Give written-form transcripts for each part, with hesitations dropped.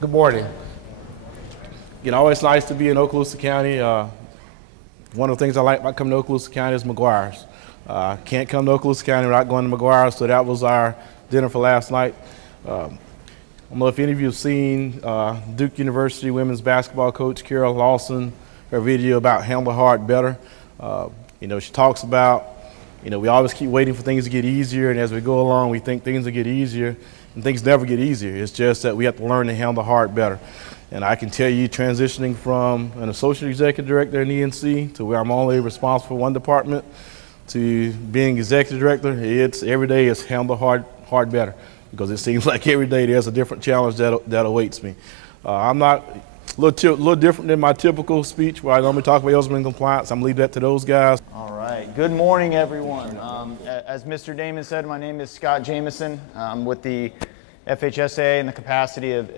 Good morning. Always nice to be in Okaloosa County. One of the things I like about coming to Okaloosa County is McGuire's. Can't come to Okaloosa County without going to McGuire's, so that was our dinner for last night. I don't know if any of you have seen Duke University women's basketball coach Carol Lawson, her video about handle hard better. She talks about, we always keep waiting for things to get easier, and as we go along, we think things will get easier, and things never get easier. It's just that we have to learn to handle hard better. And I can tell you, transitioning from an associate executive director in ENC to where I'm only responsible for one department to being executive director, every day is handle hard better, because it seems like every day there's a different challenge that awaits me. I'm not a little different than my typical speech where I normally talk about eligibility and compliance. I'm leaving that to those guys. All right. Good morning, everyone. As Mr. Damon said, my name is Scott Jamison. I'm with the FHSA in the capacity of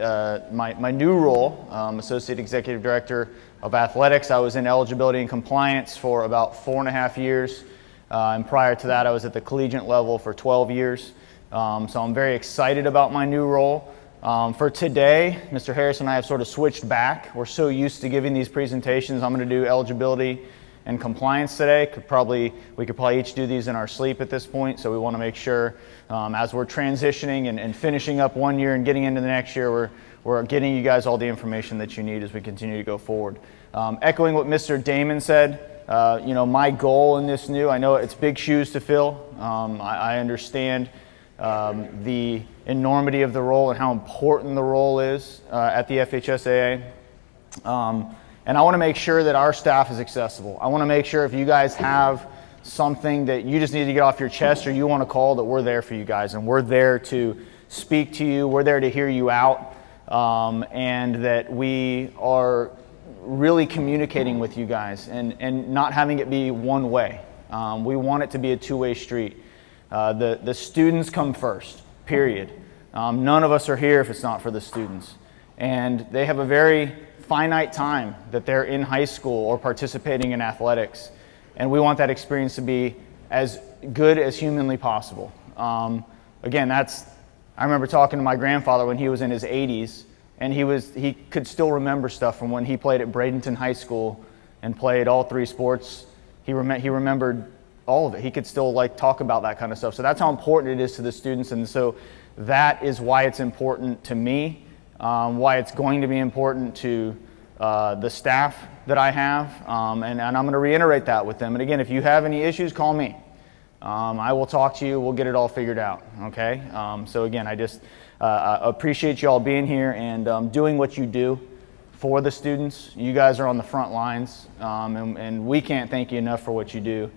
my new role, Associate Executive Director of Athletics. I was in eligibility and compliance for about 4.5 years, and prior to that I was at the collegiate level for 12 years. So I'm very excited about my new role. For today, Mr. Harris and I have sort of switched back. We're so used to giving these presentations. I'm going to do eligibility and compliance today. We could probably each do these in our sleep at this point, so we want to make sure as we're transitioning and finishing up one year and getting into the next year, we're getting you guys all the information that you need as we continue to go forward. Echoing what Mr. Damon said, my goal in this I know it's big shoes to fill. I understand the enormity of the role and how important the role is at the FHSAA. And I want to make sure that our staff is accessible. I want to make sure if you guys have something that you just need to get off your chest or you want to call, that we're there for you guys, and we're there to speak to you, we're there to hear you out, and that we are really communicating with you guys and not having it be one way. We want it to be a two-way street. The students come first, period. None of us are here if it's not for the students. And they have a very finite time that they're in high school or participating in athletics. And we want that experience to be as good as humanly possible. Again, I remember talking to my grandfather when he was in his 80s, and he could still remember stuff from when he played at Bradenton High School and played all 3 sports. He remembered all of it. He could still talk about that kind of stuff. So that's how important it is to the students, and so that is why it's important to me, why it's going to be important to the staff that I have, and I'm going to reiterate that with them. And again, if you have any issues, call me. I will talk to you. We'll get it all figured out, okay? So again, I just appreciate you all being here and doing what you do for the students. You guys are on the front lines, and we can't thank you enough for what you do.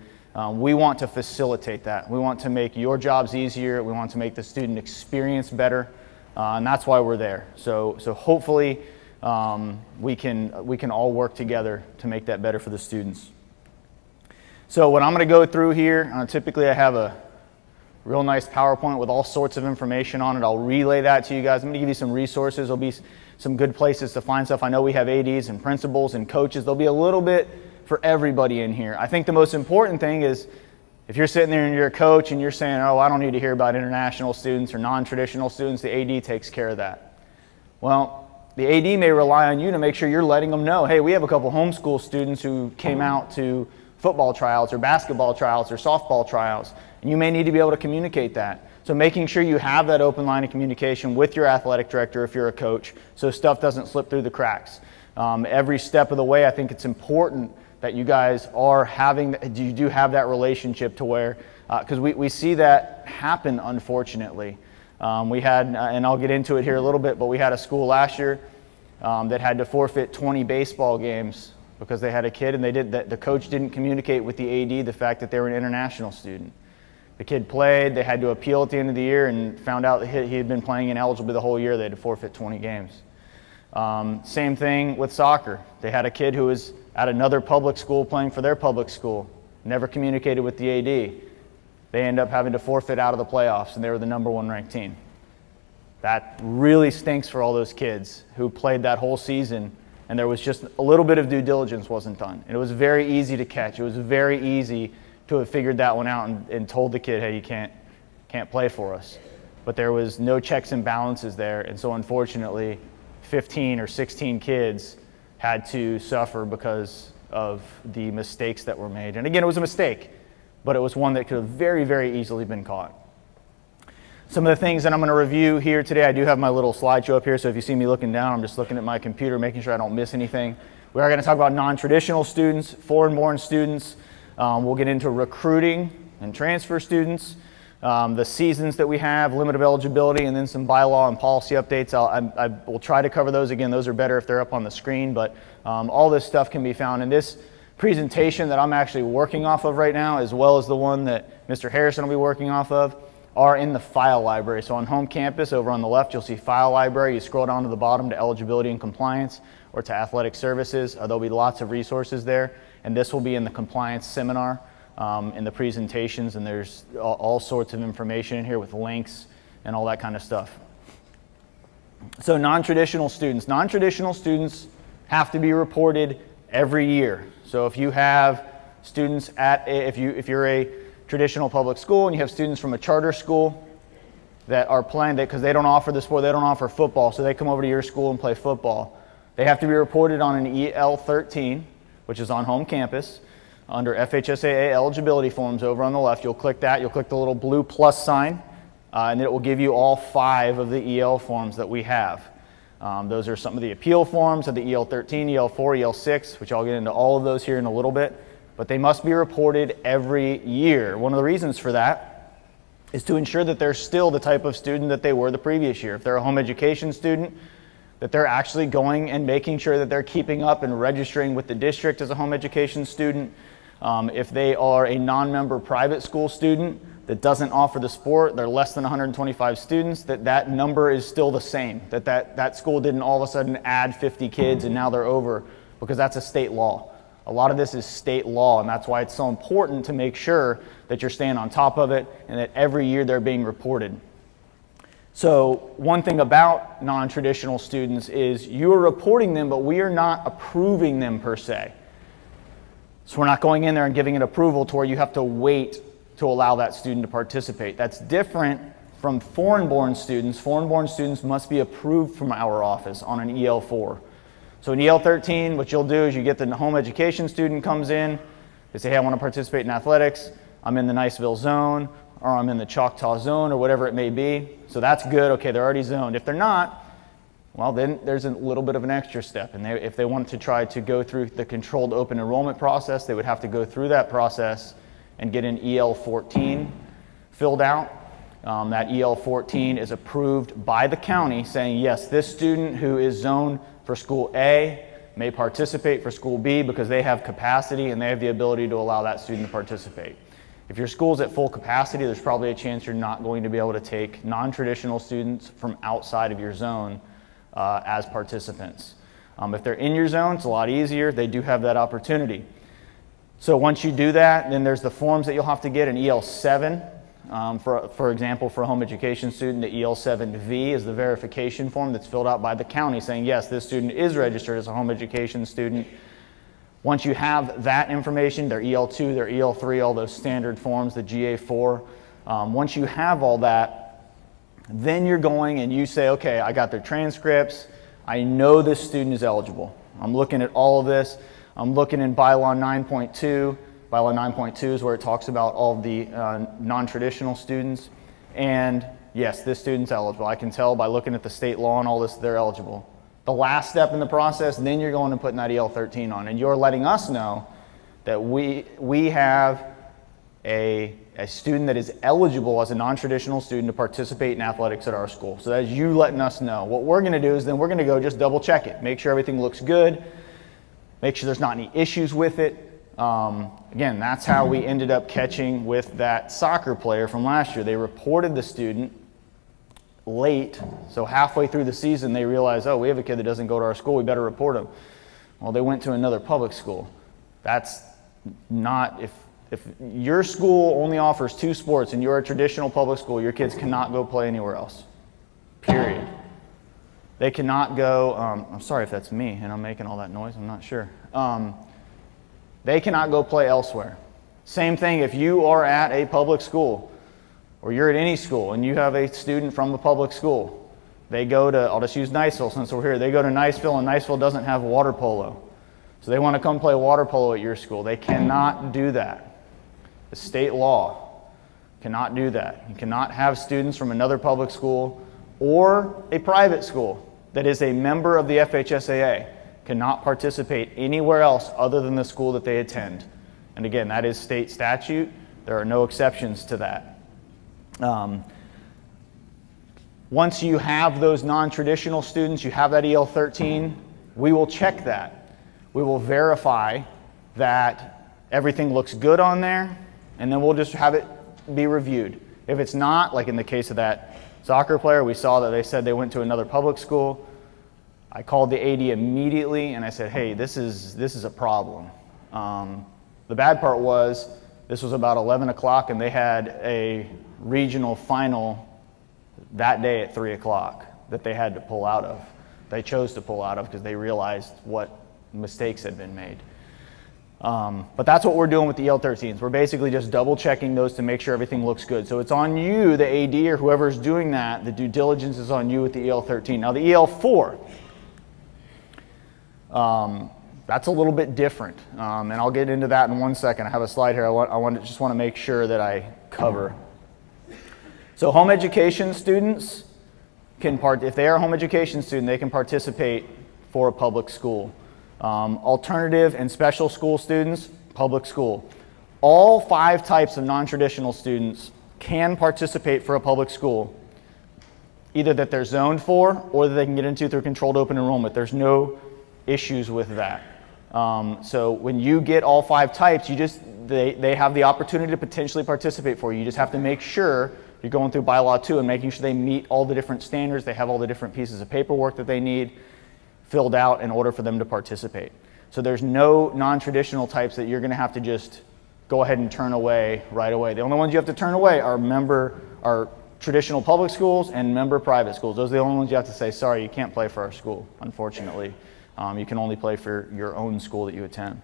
We want to facilitate that. We want to make your jobs easier. We want to make the student experience better, and that's why we're there. So hopefully we can all work together to make that better for the students. So what I'm going to go through here, typically I have a real nice PowerPoint with all sorts of information on it. I'll relay that to you guys. I'm going to give you some resources. There'll be some good places to find stuff. I know we have ADs and principals and coaches. There'll be a little bit for everybody in here. I think the most important thing is if you're sitting there and you're a coach and you're saying, oh, I don't need to hear about international students or non-traditional students, the AD takes care of that. Well, the AD may rely on you to make sure you're letting them know, hey, we have a couple homeschool students who came out to football tryouts or basketball tryouts or softball tryouts, and you may need to be able to communicate that. So making sure you have that open line of communication with your athletic director if you're a coach, so stuff doesn't slip through the cracks. Every step of the way, I think it's important that you guys you do have that relationship to where, because we see that happen, unfortunately. We had, and I'll get into it here a little bit, but we had a school last year that had to forfeit 20 baseball games because they had a kid and the coach didn't communicate with the AD the fact that they were an international student. The kid played, they had to appeal at the end of the year and found out that he had been playing ineligible the whole year. They had to forfeit 20 games. Same thing with soccer. They had a kid who was at another public school playing for their public school, never communicated with the AD. They end up having to forfeit out of the playoffs, and they were the #1 ranked team. That really stinks for all those kids who played that whole season, and there was just a little bit of due diligence wasn't done. And it was very easy to catch. It was very easy to have figured that one out and told the kid, hey, you can't play for us. But there was no checks and balances there, and so unfortunately, 15 or 16 kids had to suffer because of the mistakes that were made. And again, it was a mistake, but it was one that could have very, very easily been caught. Some of the things that I'm going to review here today, I do have my little slideshow up here, so if you see me looking down, I'm just looking at my computer, making sure I don't miss anything. We are going to talk about non-traditional students, foreign-born students. We'll get into recruiting and transfer students, the seasons that we have, limit of eligibility, and then some bylaw and policy updates. I will try to cover those. Again, those are better if they're up on the screen, but all this stuff can be found in this presentation that I'm actually working off of right now, as well as the one that Mr. Harrison will be working off of, are in the file library. So on home campus, over on the left, you'll see file library. You scroll down to the bottom to eligibility and compliance, or to athletic services. There'll be lots of resources there, and this will be in the compliance seminar, in the presentations, and there's all sorts of information in here with links and all that kind of stuff. So non-traditional students. Non-traditional students have to be reported every year. So if you have students if you're a traditional public school and you have students from a charter school that are playing, because they don't offer the sport, they don't offer football, so they come over to your school and play football. They have to be reported on an EL13, which is on home campus, under FHSAA eligibility forms over on the left. You'll click that, you'll click the little blue plus sign, and it will give you all 5 of the EL forms that we have. Those are some of the appeal forms of the EL13, EL4, EL6, which I'll get into all of those here in a little bit. But they must be reported every year. One of the reasons for that is to ensure that they're still the type of student that they were the previous year. If they're a home education student, that they're actually going and making sure that they're keeping up and registering with the district as a home education student. If they are a non-member private school student that doesn't offer the sport, they're less than 125 students, that number is still the same, that school didn't all of a sudden add 50 kids and now they're over, because that's a state law. A lot of this is state law, and that's why it's so important to make sure that you're staying on top of it and that every year they're being reported. So one thing about non-traditional students is you are reporting them, but we are not approving them per se. So we're not going in there and giving an approval to where you have to wait to allow that student to participate. That's different from foreign-born students. Foreign-born students must be approved from our office on an EL4. So in EL13, what you'll do is you get the home education student comes in, they say, hey, I want to participate in athletics, I'm in the Niceville zone, or I'm in the Choctaw zone, or whatever it may be. So that's good, okay, they're already zoned. If they're not, well, then there's a little bit of an extra step. And if they wanted to try to go through the controlled open enrollment process, they would have to go through that process and get an EL14 filled out. That EL14 is approved by the county saying, yes, this student who is zoned for school A may participate for school B because they have capacity and they have the ability to allow that student to participate. If your school's at full capacity, there's probably a chance you're not going to be able to take non-traditional students from outside of your zone as participants. If they're in your zone, it's a lot easier. They do have that opportunity. So once you do that, then there's the forms that you'll have to get. An EL7, for example, for a home education student, the EL7V is the verification form that's filled out by the county saying, yes, this student is registered as a home education student. Once you have that information, their EL2, their EL3, all those standard forms, the GA4, once you have all that, then you're going and you say, okay, I got their transcripts. I know this student is eligible. I'm looking at all of this. I'm looking in bylaw 9.2. Bylaw 9.2 is where it talks about all of the non-traditional students. And yes, this student's eligible. I can tell by looking at the state law and all this, they're eligible. The last step in the process, then you're going and putting that EL13 on. And you're letting us know that we have a student that is eligible as a non-traditional student to participate in athletics at our school. So that's you letting us know. What we're going to do is then we're going to go just double check it. Make sure everything looks good. Make sure there's not any issues with it. Again, that's how we ended up catching with that soccer player from last year. They reported the student late, so halfway through the season they realized, oh, we have a kid that doesn't go to our school, we better report him. Well, they went to another public school. That's not, if your school only offers 2 sports and you're a traditional public school, your kids cannot go play anywhere else, period. They cannot go, I'm sorry if that's me and I'm making all that noise, I'm not sure. They cannot go play elsewhere. Same thing if you are at a public school or you're at any school and you have a student from the public school, They go to, I'll just use Niceville since we're here, they go to Niceville and Niceville doesn't have water polo. So they want to come play water polo at your school. They cannot do that. The state law cannot do that. You cannot have students from another public school or a private school that is a member of the FHSAA cannot participate anywhere else other than the school that they attend. And again, that is state statute. There are no exceptions to that. Once you have those non-traditional students, you have that EL13, we will check that. We will verify that everything looks good on there, and then we'll just have it be reviewed. If it's not, like in the case of that soccer player, we saw that they said they went to another public school. I called the AD immediately and I said, hey, this is a problem. The bad part was this was about 11 o'clock and they had a regional final that day at 3 o'clock that they had to pull out of. They chose to pull out of because they realized what mistakes had been made. But that's what we're doing with the EL13s. We're basically just double checking those to make sure everything looks good. So it's on you, the AD or whoever's doing that, the due diligence is on you with the EL13. Now the EL4, that's a little bit different. And I'll get into that in 1 second. I have a slide here I just want to make sure that I cover. So home education students can if they are a home education student, they can participate for a public school. Alternative and special school students, public school. All 5 types of non-traditional students can participate for a public school, either that they're zoned for or that they can get into through controlled open enrollment. There's no issues with that. So when you get all 5 types, they have the opportunity to potentially participate for you. You just have to make sure you're going through bylaw 2 and making sure they meet all the different standards, they have all the different pieces of paperwork that they need filled out in order for them to participate. So there's no non-traditional types that you're going to have to just go ahead and turn away right away. The only ones you have to turn away are traditional public schools and member private schools. Those are the only ones you have to say, sorry, you can't play for our school, unfortunately. You can only play for your own school that you attend.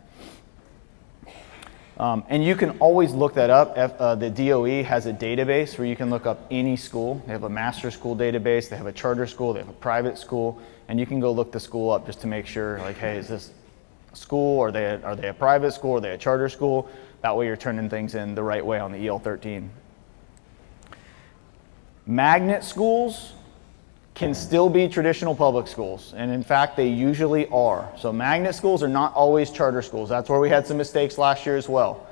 And you can always look that up. The DOE has a database where you can look up any school. They have a master school database, they have a charter school, they have a private school, and you can go look the school up just to make sure, like, hey, is this a school? Are they a private school? Are they a charter school? That way you're turning things in the right way on the EL13. Magnet schools can still be traditional public schools, and in fact they usually are. So magnet schools are not always charter schools. That's where we had some mistakes last year as well.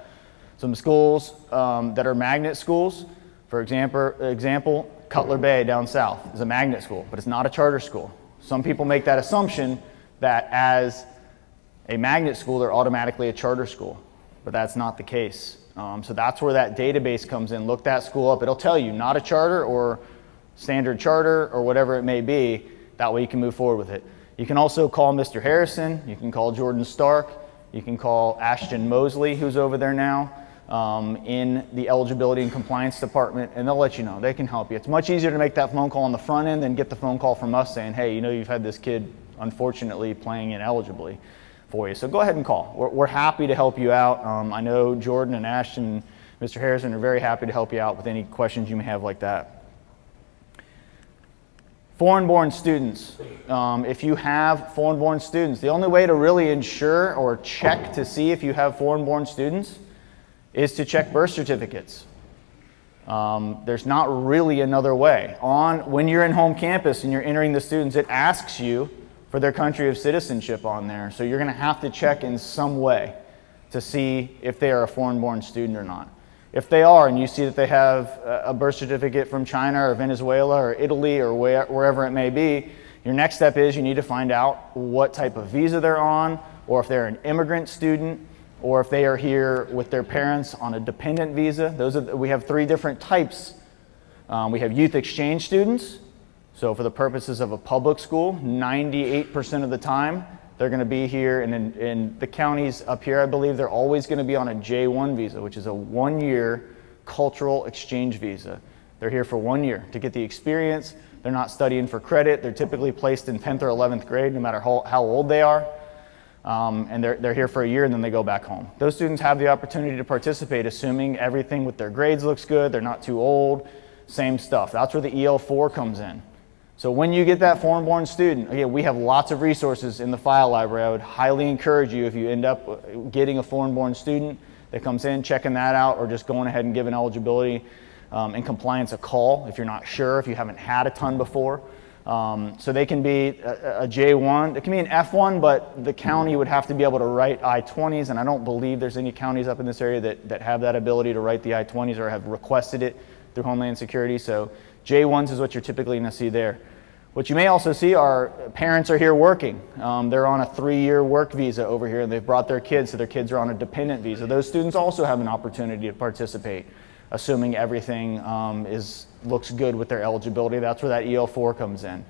Some schools that are magnet schools, for example, Cutler Bay down south is a magnet school, but it's not a charter school. Some people make that assumption that as a magnet school they're automatically a charter school, but that's not the case. So that's where that database comes in. Look that school up. It'll tell you not a charter or standard charter or whatever it may be. That way you can move forward with it. You can also call Mr. Harrison. You can call Jordan Stark. You can call Ashton Mosley, who's over there now in the eligibility and compliance department, and they'll let you know. They can help you. It's much easier to make that phone call on the front end than get the phone call from us saying, hey, you know, you've had this kid unfortunately playing ineligibly for you. So go ahead and call. We're happy to help you out. I know Jordan and Ashton, Mr. Harrison are very happy to help you out with any questions you may have like that. Foreign-born students. If you have foreign-born students, the only way to really ensure or check to see if you have foreign-born students is to check birth certificates. There's not really another way. When you're in home campus and you're entering the students, it asks you for their country of citizenship on there. So you're going to have to check in some way to see if they are a foreign-born student or not. If they are, and you see that they have a birth certificate from China or Venezuela or Italy or wherever it may be, your next step is you need to find out what type of visa they're on, or if they're an immigrant student, or if they are here with their parents on a dependent visa. We have 3 different types. We have youth exchange students. So for the purposes of a public school, 98% of the time, they're going to be here, and in the counties up here, I believe they're always going to be on a J1 visa, which is a 1-year cultural exchange visa. They're here for 1 year to get the experience. They're not studying for credit. They're typically placed in 10th or 11th grade, no matter how old they are. And they're here for a year, and then they go back home. Those students have the opportunity to participate, assuming everything with their grades looks good, they're not too old, same stuff. That's where the EL4 comes in. So when you get that foreign-born student, again, we have lots of resources in the file library. I would highly encourage you, if you end up getting a foreign-born student that comes in, checking that out, or just going ahead and giving eligibility and compliance a call if you're not sure, if you haven't had a ton before. So they can be a J1, it can be an F1, but the county would have to be able to write I-20s, and I don't believe there's any counties up in this area that have that ability to write the I-20s or have requested it through Homeland Security. So J1s is what you're typically going to see there. What you may also see are parents are here working. They're on a 3-year work visa over here, and they've brought their kids, so their kids are on a dependent visa. Those students also have an opportunity to participate, assuming everything looks good with their eligibility. That's where that EL4 comes in.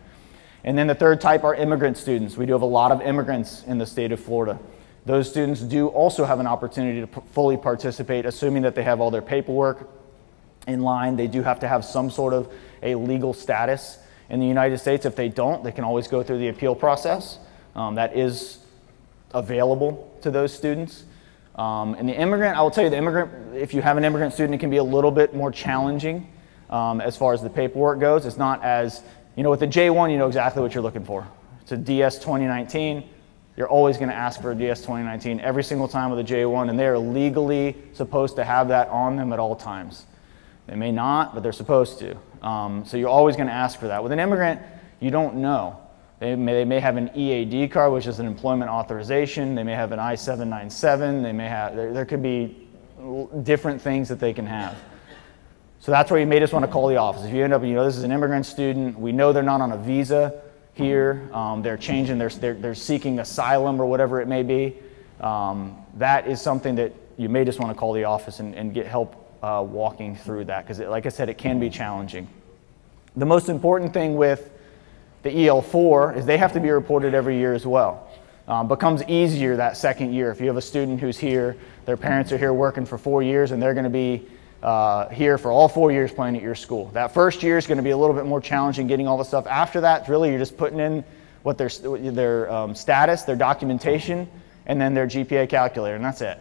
And then the third type are immigrant students. We do have a lot of immigrants in the state of Florida. Those students do also have an opportunity to fully participate, assuming that they have all their paperwork in line. They do have to have some sort of a legal status in the United States. If they don't, they can always go through the appeal process. That is available to those students. And the immigrant, I will tell you, the immigrant, if you have an immigrant student, it can be a little bit more challenging as far as the paperwork goes. It's not as, with the J1, you know exactly what you're looking for. It's a DS 2019. You're always going to ask for a DS 2019 every single time with a J1, and they are legally supposed to have that on them at all times. They may not, but they're supposed to. So you're always going to ask for that. With an immigrant, you don't know. They may have an EAD card, which is an employment authorization. They may have an I-797. They may have, there could be different things that they can have. So that's where you may just want to call the office. If you end up, this is an immigrant student, we know they're not on a visa here, they're changing, they're seeking asylum or whatever it may be, that is something that you may just want to call the office and get help walking through that, because like I said, it can be challenging. The most important thing with the EL4 is they have to be reported every year as well. Becomes easier that second year. If you have a student who's here, their parents are here working for 4 years, and they're going to be here for all 4 years playing at your school. That first year is going to be a little bit more challenging getting all the stuff. After that, really you're just putting in what their status, their documentation, and then their GPA calculator, and that's it.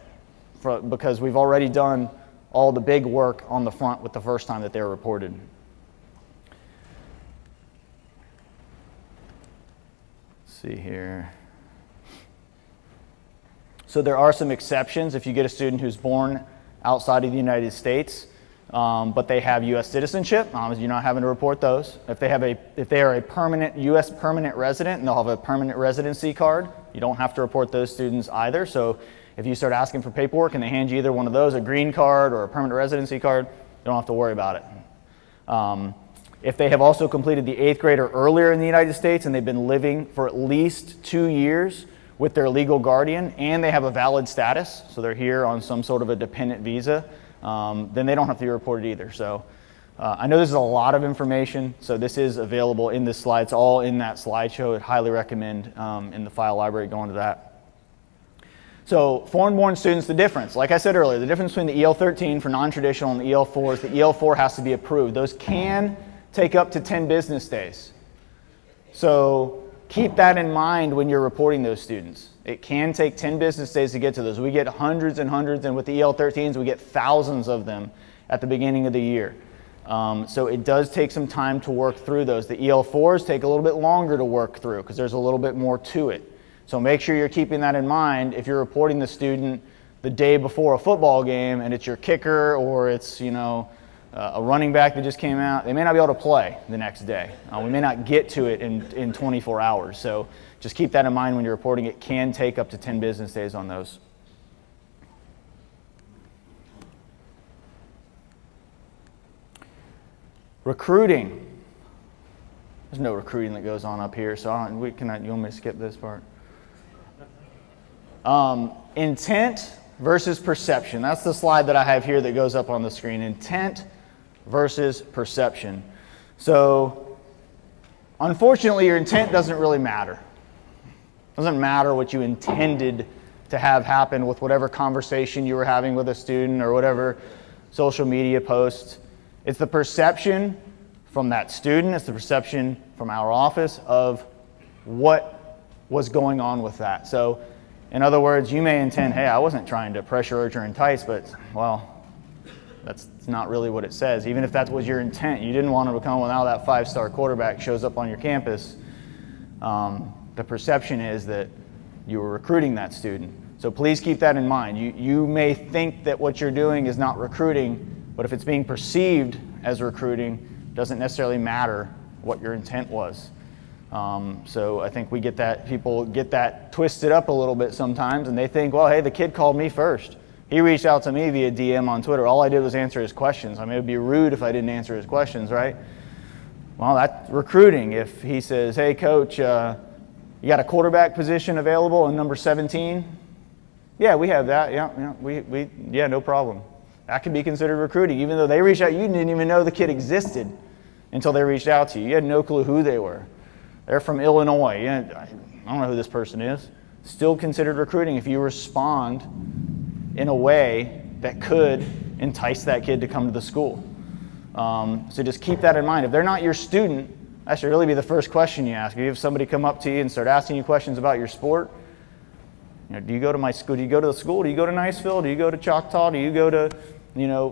Because we've already done all the big work on the front with the first time that they're reported. Let's see here. So there are some exceptions if you get a student who's born outside of the United States, but they have U.S. citizenship. You're not having to report those. If they are a permanent U.S. permanent resident and they'll have a permanent residency card, you don't have to report those students either. So if you start asking for paperwork and they hand you either one of those, a green card or a permanent residency card, you don't have to worry about it. If they have also completed the 8th grade or earlier in the United States and they've been living for at least 2 years with their legal guardian and they have a valid status, so they're here on some sort of a dependent visa, then they don't have to be reported either. So I know this is a lot of information, so this is available in this slide. It's all in that slideshow. I'd highly recommend in the file library going to that. So foreign-born students, the difference, like I said earlier, the difference between the EL13 for non-traditional and the EL4 is the EL4 has to be approved. Those can take up to 10 business days. So keep that in mind when you're reporting those students. It can take 10 business days to get to those. We get hundreds and hundreds, and with the EL13s, we get thousands of them at the beginning of the year. So it does take some time to work through those. The EL4s take a little bit longer to work through because there's a little bit more to it. So make sure you're keeping that in mind if you're reporting the student the day before a football game and it's your kicker or it's, a running back that just came out. They may not be able to play the next day. We may not get to it in 24 hours. So just keep that in mind when you're reporting. It can take up to 10 business days on those. Recruiting. There's no recruiting that goes on up here, so you want me to skip this part? Intent versus perception. That's the slide that I have here that goes up on the screen. Intent versus perception. So unfortunately, your intent doesn't really matter. It doesn't matter what you intended to have happen with whatever conversation you were having with a student or whatever social media post. It's the perception from that student, it's the perception from our office of what was going on with that. So in other words, you may intend, hey, I wasn't trying to pressure, urge, or entice, but, well, That's not really what it says. Even if that was your intent, you didn't want to become, well, now that 5-star quarterback shows up on your campus, the perception is that you were recruiting that student. So please keep that in mind. You may think that what you're doing is not recruiting, but if it's being perceived as recruiting, it doesn't necessarily matter what your intent was. So I think people get that twisted up a little bit sometimes, and they think, well, hey, the kid called me first. He reached out to me via DM on Twitter. All I did was answer his questions. I mean, it would be rude if I didn't answer his questions, right? Well, that's recruiting. If he says, hey, coach, you got a quarterback position available in number 17? Yeah, we have that. Yeah, no problem. That can be considered recruiting. Even though they reached out, you didn't even know the kid existed until they reached out to you. You had no clue who they were. They're from Illinois. Yeah, I don't know who this person is. Still considered recruiting if you respond in a way that could entice that kid to come to the school. So just keep that in mind. If they're not your student, that should really be the first question you ask. If you have somebody come up to you and start asking you questions about your sport, do you go to my school? Do you go to the school? Do you go to Niceville? Do you go to Choctaw? Do you go to,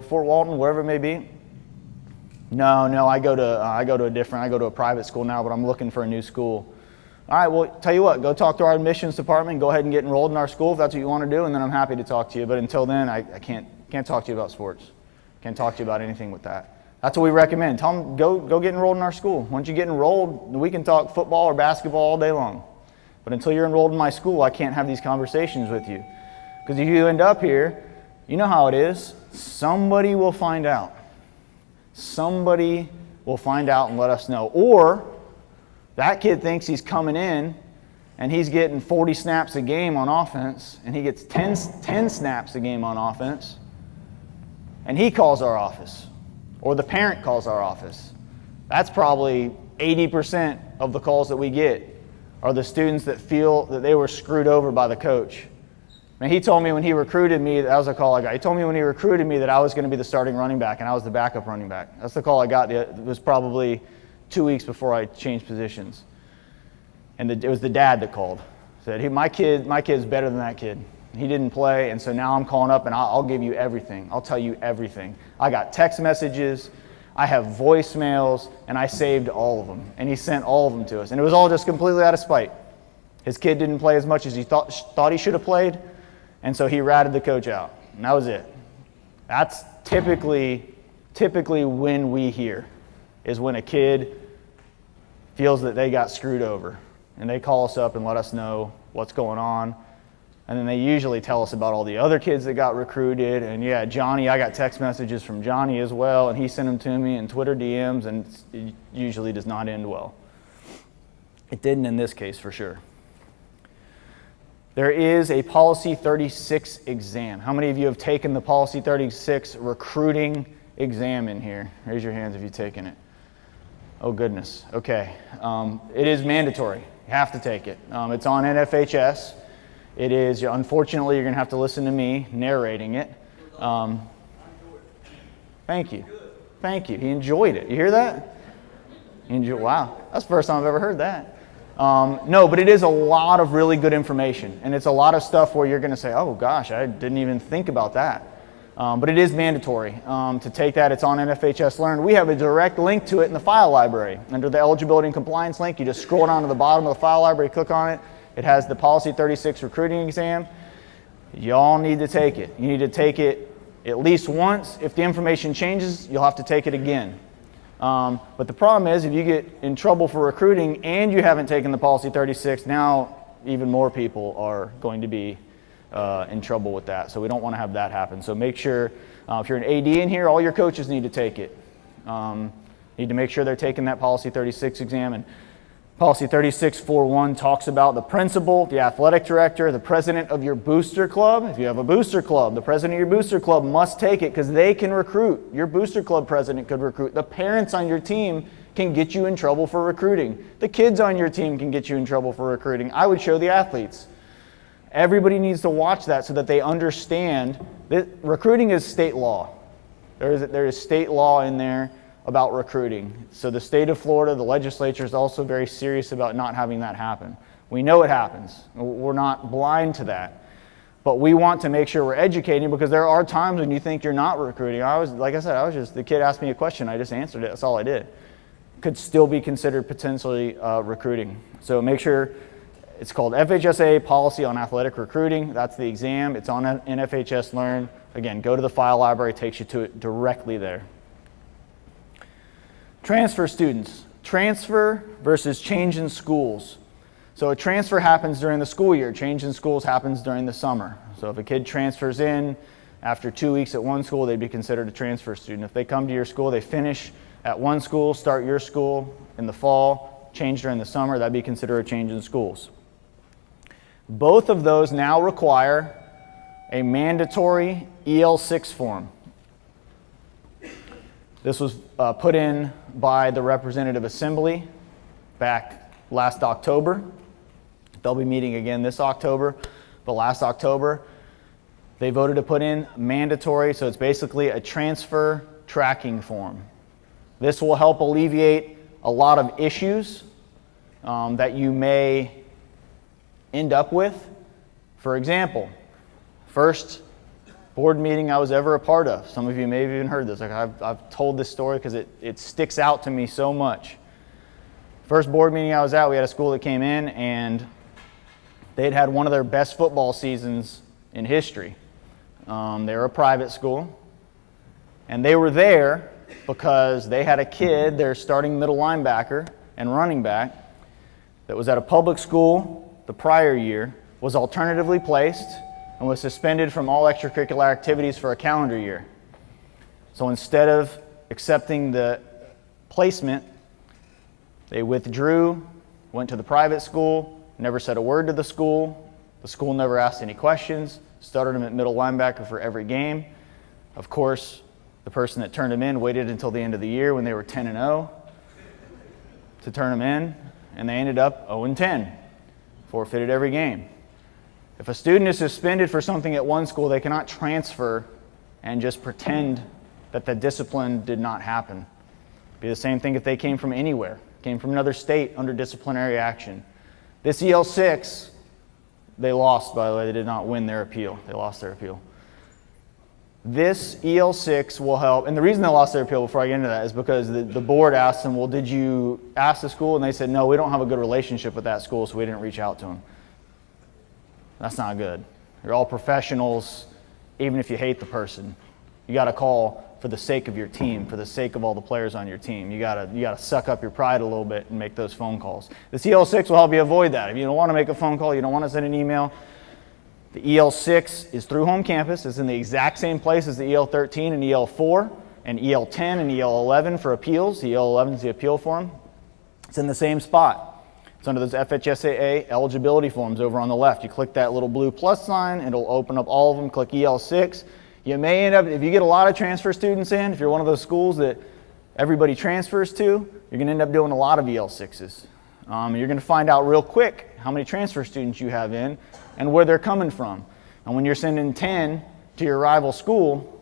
Fort Walton, wherever it may be? No, I go to a private school now, but I'm looking for a new school. All right, well, tell you what, go talk to our admissions department, go ahead and get enrolled in our school if that's what you want to do, and then I'm happy to talk to you. But until then, I can't talk to you about sports. Can't talk to you about anything with that. That's what we recommend. Tell them, go get enrolled in our school. Once you get enrolled, we can talk football or basketball all day long. But until you're enrolled in my school, I can't have these conversations with you. Because if you end up here, you know how it is. Somebody will find out. Somebody will find out and let us know. Or that kid thinks he's coming in and he's getting 40 snaps a game on offense, and he gets 10 snaps a game on offense, and he calls our office, or the parent calls our office. That's probably 80% of the calls that we get are the students that feel that they were screwed over by the coach. And he told me when he recruited me, that was a call I got. He told me when he recruited me that I was going to be the starting running back and I was the backup running back. That's the call I got. It was probably 2 weeks before I changed positions. And it was the dad that called. Said, hey, my kid's better than that kid. He didn't play, and so now I'm calling up and I'll give you everything. I'll tell you everything. I got text messages, I have voicemails, and I saved all of them. And he sent all of them to us. And it was all just completely out of spite. His kid didn't play as much as he thought he should have played, and so he ratted the coach out. And that was it. That's typically when we hear, is when a kid feels that they got screwed over. And they call us up and let us know what's going on. And then they usually tell us about all the other kids that got recruited. And yeah, Johnny, I got text messages from Johnny as well, and he sent them to me in Twitter DMs, and it usually does not end well. It didn't in this case for sure. There is a Policy 36 exam. How many of you have taken the Policy 36 recruiting exam in here? Raise your hands if you've taken it. Oh goodness, okay. It is mandatory. You have to take it. It's on NFHS. It is, unfortunately, you're going to have to listen to me narrating it. Thank you. Thank you. He enjoyed it. You hear that? Wow, that's the first time I've ever heard that. No, but it is a lot of really good information. And it's a lot of stuff where you're going to say, oh gosh, I didn't even think about that. But it is mandatory to take that. It's on NFHS Learn. We have a direct link to it in the file library. Under the eligibility and compliance link, you just scroll down to the bottom of the file library, click on it. It has the Policy 36 recruiting exam. Y'all need to take it. You need to take it at least once. If the information changes, you'll have to take it again. But the problem is if you get in trouble for recruiting and you haven't taken the Policy 36, now even more people are going to be in trouble with that. So we don't want to have that happen. So make sure, if you're an AD in here, all your coaches need to take it. Need to make sure they're taking that Policy 36 exam. And Policy 36.4.1 talks about the principal, the athletic director, the president of your booster club. If you have a booster club, the president of your booster club must take it because they can recruit. Your booster club president could recruit. The parents on your team can get you in trouble for recruiting. The kids on your team can get you in trouble for recruiting. I would show the athletes. Everybody needs to watch that so that they understand that recruiting is state law. There is state law in there about recruiting. So the state of Florida, the legislature is also very serious about not having that happen. We know it happens. We're not blind to that. But we want to make sure we're educating, because there are times when you think you're not recruiting. Like I said, the kid asked me a question, I just answered it, that's all I did. Could still be considered potentially recruiting. So make sure, it's called FHSA Policy on Athletic Recruiting. That's the exam. It's on NFHS Learn. Again, go to the file library, it takes you to it directly there. Transfer students. Transfer versus change in schools. So a transfer happens during the school year. Change in schools happens during the summer. So if a kid transfers in after 2 weeks at one school, they'd be considered a transfer student. If they come to your school, they finish at one school, start your school in the fall, change during the summer, that'd be considered a change in schools. Both of those now require a mandatory EL6 form. This was put in by the Representative Assembly back last October. They'll be meeting again this October, but last October they voted to put in mandatory, so it's basically a transfer tracking form. This will help alleviate a lot of issues that you may end up with. For example, first board meeting I was ever a part of. Some of you may have even heard this. Like I've told this story because it sticks out to me so much. First board meeting I was at, we had a school that came in and they'd had one of their best football seasons in history. They were a private school, and they were there because they had a kid, their starting middle linebacker and running back, that was at a public school the prior year, was alternatively placed, and was suspended from all extracurricular activities for a calendar year. So instead of accepting the placement, they withdrew, went to the private school, never said a word to the school. The school never asked any questions, started him at middle linebacker for every game. Of course, the person that turned him in waited until the end of the year when they were 10-0 to turn him in, and they ended up 0-10, forfeited every game. If a student is suspended for something at one school, they cannot transfer and just pretend that the discipline did not happen. It'd be the same thing if they came from anywhere, came from another state under disciplinary action. This EL6, they lost, by the way. They did not win their appeal. They lost their appeal. This EL6 will help, and the reason they lost their appeal, before I get into that, is because the board asked them, well, did you ask the school? And they said, no, we don't have a good relationship with that school, so we didn't reach out to them. That's not good. You're all professionals, even if you hate the person. You got to call for the sake of your team, for the sake of all the players on your team. You gotta suck up your pride a little bit and make those phone calls. This EL6 will help you avoid that. If you don't want to make a phone call, you don't want to send an email, the EL6 is through home campus. It's in the exact same place as the EL13 and EL4 and EL10 and EL11 for appeals. The EL11 is the appeal form. It's in the same spot. It's under those FHSAA eligibility forms over on the left. You click that little blue plus sign, it'll open up all of them. Click EL6. You may end up, if you get a lot of transfer students in, if you're one of those schools that everybody transfers to, you're going to end up doing a lot of EL6s. You're going to find out real quick how many transfer students you have in and where they're coming from. And when you're sending 10 to your rival school,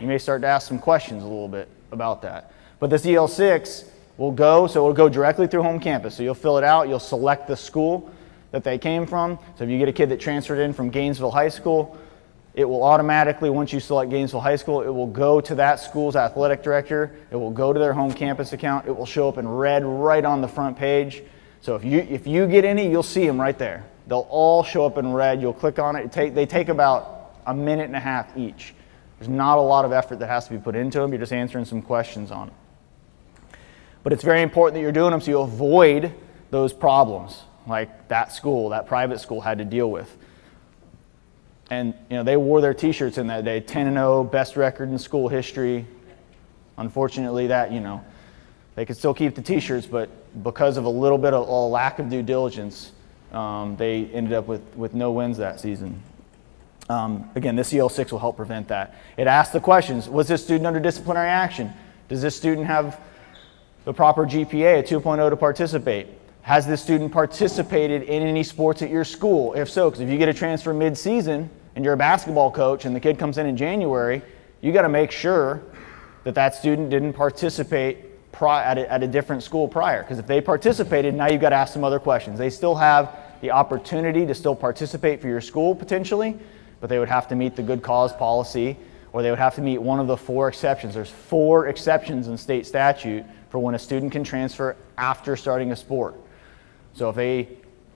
you may start to ask some questions a little bit about that. But this EL6 will go, so it'll go directly through home campus. So you'll fill it out, you'll select the school that they came from. So if you get a kid that transferred in from Gainesville High School, it will automatically, once you select Gainesville High School, it will go to that school's athletic director. It will go to their home campus account. It will show up in red right on the front page. So if you get any, you'll see them right there. They'll all show up in red. You'll click on it. They take about a minute and a half each. There's not a lot of effort that has to be put into them. You're just answering some questions on it. But it's very important that you're doing them so you avoid those problems like that school, that private school had to deal with. And they wore their t-shirts in that day, 10-0, best record in school history. Unfortunately, they could still keep the t-shirts, but because of a little bit of a lack of due diligence, they ended up with no wins that season. Again, this EL6 will help prevent that. It asks the questions: was this student under disciplinary action? Does this student have the proper GPA, a 2.0, to participate? Has this student participated in any sports at your school? If so, because if you get a transfer mid-season and you're a basketball coach and the kid comes in January, you got to make sure that that student didn't participate at a different school prior. Because if they participated, now you've got to ask some other questions. They still have the opportunity to still participate for your school potentially, but they would have to meet the good cause policy, or they would have to meet one of the 4 exceptions. There's 4 exceptions in state statute for when a student can transfer after starting a sport. So if they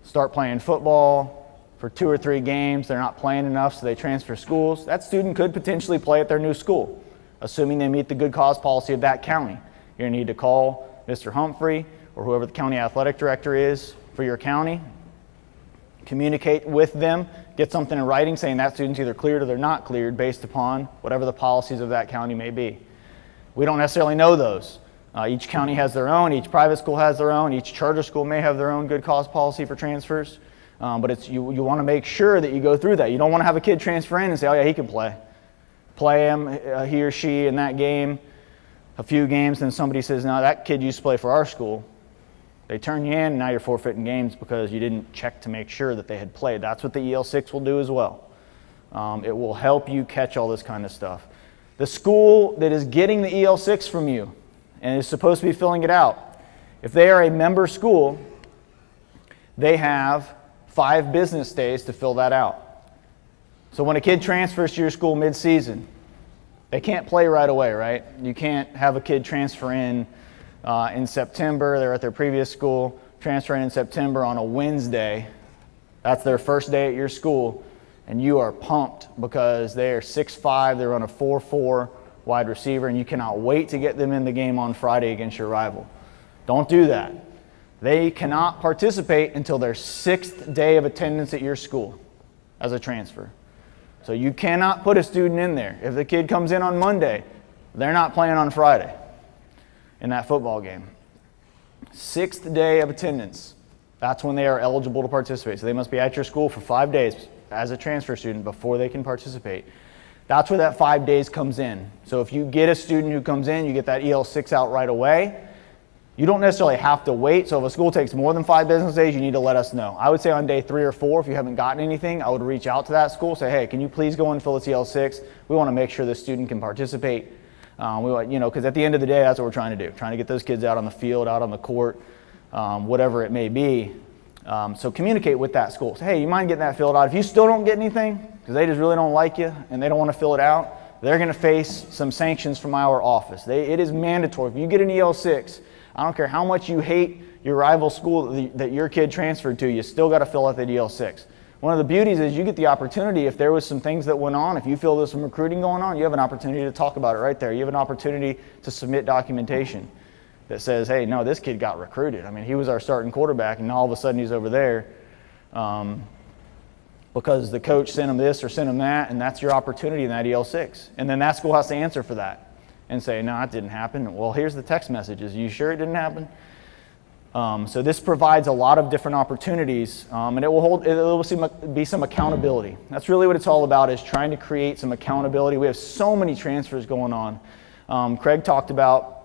start playing football for 2 or 3 games, they're not playing enough, so they transfer schools, that student could potentially play at their new school, assuming they meet the good cause policy of that county. You're going to need to call Mr. Humphrey or whoever the county athletic director is for your county, communicate with them, get something in writing saying that student's either cleared or they're not cleared based upon whatever the policies of that county may be. We don't necessarily know those. Each county has their own, each private school has their own, each charter school may have their own good cause policy for transfers, but you want to make sure that you go through that. You don't want to have a kid transfer in and say, oh yeah, he can play. Play him, he or she in that game, a few games, then somebody says, no, that kid used to play for our school. They turn you in, and now you're forfeiting games because you didn't check to make sure that they had played. That's what the EL6 will do as well. It will help you catch all this kind of stuff. The school that is getting the EL6 from you and is supposed to be filling it out, if they are a member school, they have 5 business days to fill that out. So when a kid transfers to your school mid-season, they can't play right away, right? You can't have a kid transfer in September, they're at their previous school, transferring in September on a Wednesday. That's their first day at your school, and you are pumped because they are 6'5", they run a 4'4" wide receiver, and you cannot wait to get them in the game on Friday against your rival. Don't do that. They cannot participate until their 6th day of attendance at your school as a transfer. So you cannot put a student in there. If the kid comes in on Monday, they're not playing on Friday in that football game. 6th day of attendance, that's when they are eligible to participate. So they must be at your school for 5 days as a transfer student before they can participate. That's where that 5 days comes in. So if you get a student who comes in, you get that EL6 out right away. You don't necessarily have to wait. So if a school takes more than 5 business days, you need to let us know. I would say on day 3 or 4, if you haven't gotten anything, I would reach out to that school, say, hey, can you please go and fill this EL6? We want to make sure this student can participate. Because at the end of the day, that's what we're trying to do, trying to get those kids out on the field, out on the court, whatever it may be. So communicate with that school. Say, hey, you mind getting that filled out? If you still don't get anything, because they just really don't like you and they don't want to fill it out, they're going to face some sanctions from our office. It is mandatory. If you get an EL6, I don't care how much you hate your rival school that your kid transferred to, you still got to fill out the EL6. One of the beauties is you get the opportunity, if there was some things that went on, if you feel there's some recruiting going on, you have an opportunity to talk about it right there. You have an opportunity to submit documentation that says, hey, no, this kid got recruited. I mean, he was our starting quarterback, and all of a sudden he's over there because the coach sent him this or sent him that, and that's your opportunity in that EL6. And then that school has to answer for that and say, no, it didn't happen. Well, here's the text messages. Are you sure it didn't happen? So this provides a lot of different opportunities, and it will be some accountability. That's really what it's all about, is trying to create some accountability. We have so many transfers going on. Craig talked about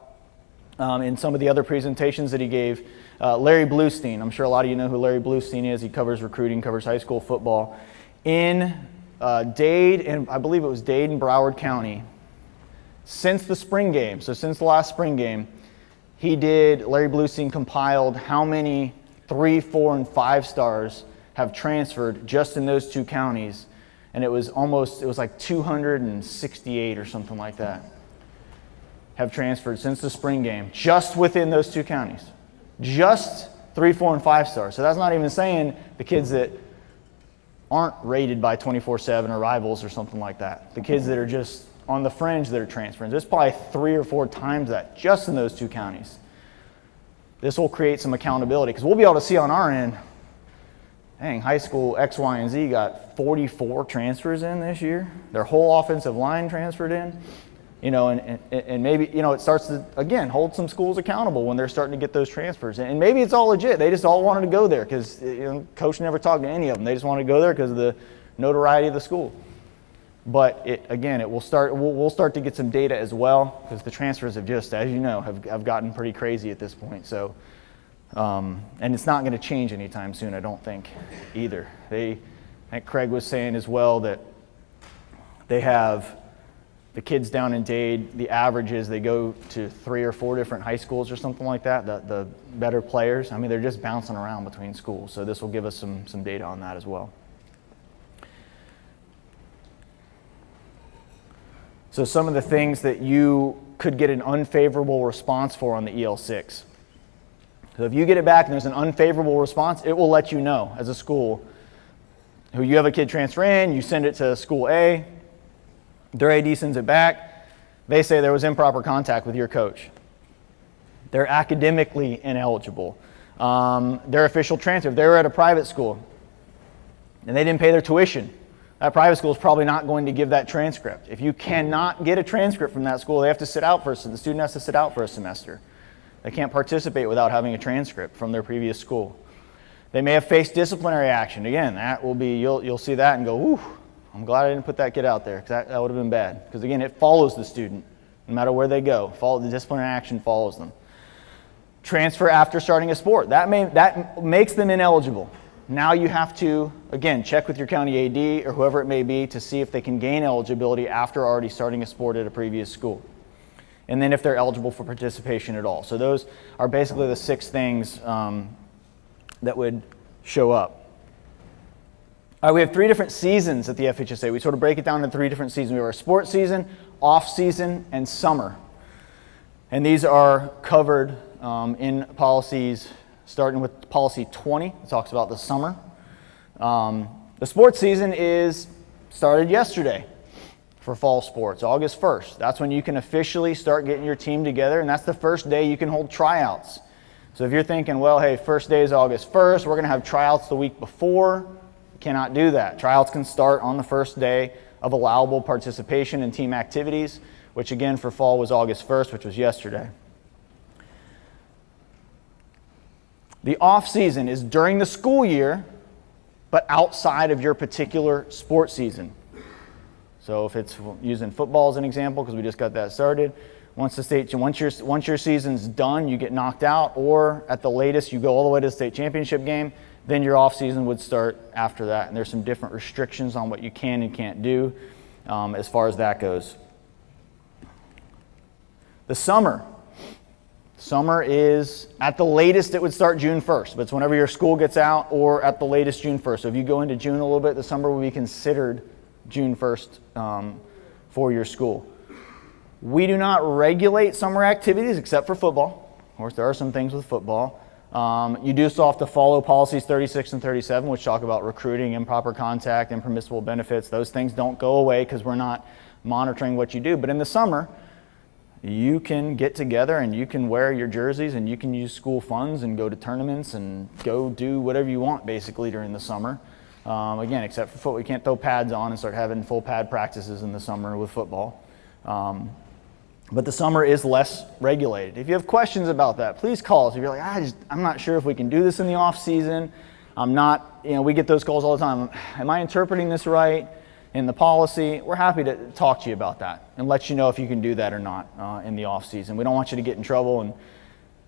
in some of the other presentations that he gave, Larry Bluestein. I'm sure a lot of you know who Larry Bluestein is. He covers recruiting, covers high school football. In Dade, and I believe it was Dade and Broward County, since the spring game, so since the last spring game, Larry Bluestein compiled how many 3, 4, and 5 stars have transferred just in those 2 counties, and it was like 268 or something like that have transferred since the spring game, just within those 2 counties. Just 3, 4, and 5 stars. So that's not even saying the kids that aren't rated by 24/7 or rivals or something like that. The kids that are just on the fringe that are transferring. There's probably 3 or 4 times that just in those 2 counties. This will create some accountability because we'll be able to see on our end, dang, high school X, Y, and Z got 44 transfers in this year. Their whole offensive line transferred in. And maybe, it starts to, again, hold some schools accountable when they're starting to get those transfers. And maybe it's all legit. They just all wanted to go there because, coach never talked to any of them. They just wanted to go there because of the notoriety of the school. But we'll start to get some data as well, because the transfers have just, as you know, have gotten pretty crazy at this point. So, and it's not going to change anytime soon, I don't think, either. I think Craig was saying as well that they have the kids down in Dade, the average is they go to 3 or 4 different high schools or something like that, the better players. I mean, they're just bouncing around between schools. So this will give us some data on that as well. So some of the things that you could get an unfavorable response for on the EL6. So if you get it back and there's an unfavorable response, it will let you know as a school who you have a kid transfer in, you send it to school A, their AD sends it back, they say there was improper contact with your coach. They're academically ineligible. Their official transfer, if they were at a private school and they didn't pay their tuition, that private school is probably not going to give that transcript. If you cannot get a transcript from that school, they have to sit out the student has to sit out for a semester. They can't participate without having a transcript from their previous school. They may have faced disciplinary action. Again, that will be, you'll see that and go, ooh, I'm glad I didn't put that kid out there, because that would have been bad. Because again, it follows the student, no matter where they go. The disciplinary action follows them. Transfer after starting a sport. That makes them ineligible. Now you have to, again, check with your county AD or whoever it may be to see if they can gain eligibility after already starting a sport at a previous school. And then if they're eligible for participation at all. So those are basically the 6 things that would show up. We have 3 different seasons at the FHSA. We sort of break it down into 3 different seasons. We have our sports season, off season, and summer. And these are covered in policies, starting with policy 20. It talks about the summer. The sports season is started yesterday for fall sports, August 1st. That's when you can officially start getting your team together, and that's the first day you can hold tryouts. So if you're thinking, well, hey, first day is August 1st, we're going to have tryouts the week before, you cannot do that. Tryouts can start on the first day of allowable participation in team activities, which again for fall was August 1st, which was yesterday. The off season is during the school year, but outside of your particular sports season. So if it's using football as an example, because we just got that started, once your season's done, you get knocked out, or at the latest, you go all the way to the state championship game, then your off season would start after that. And there's some different restrictions on what you can and can't do as far as that goes. The summer. Summer is, at the latest, it would start June 1st, but it's whenever your school gets out, or at the latest June 1st. So if you go into June a little bit, the summer will be considered June 1st for your school. We do not regulate summer activities except for football. Of course, there are some things with football. You do still have to follow policies 36 and 37, which talk about recruiting, improper contact, impermissible benefits. Those things don't go away because we're not monitoring what you do. But in the summer, you can get together and you can wear your jerseys and you can use school funds and go to tournaments and go do whatever you want basically during the summer. Again, except for football, we can't throw pads on and start having full pad practices in the summer with football. But the summer is less regulated. If you have questions about that, please call us. If you're like, I'm not sure if we can do this in the off season. I'm not, we get those calls all the time. Am I interpreting this right in the policy? We're happy to talk to you about that and let you know if you can do that or not in the off season. We don't want you to get in trouble, and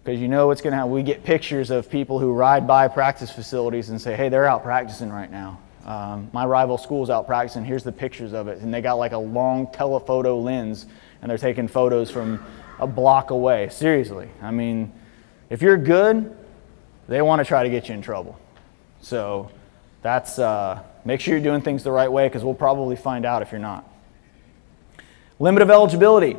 because you know what's going to happen. We get pictures of people who ride by practice facilities and say, hey, they're out practicing right now. My rival school's out practicing. Here's the pictures of it. And they got like a long telephoto lens, and they're taking photos from a block away. Seriously. I mean, if you're good, they want to try to get you in trouble. So that's, make sure you're doing things the right way, because we'll probably find out if you're not. Limit of eligibility.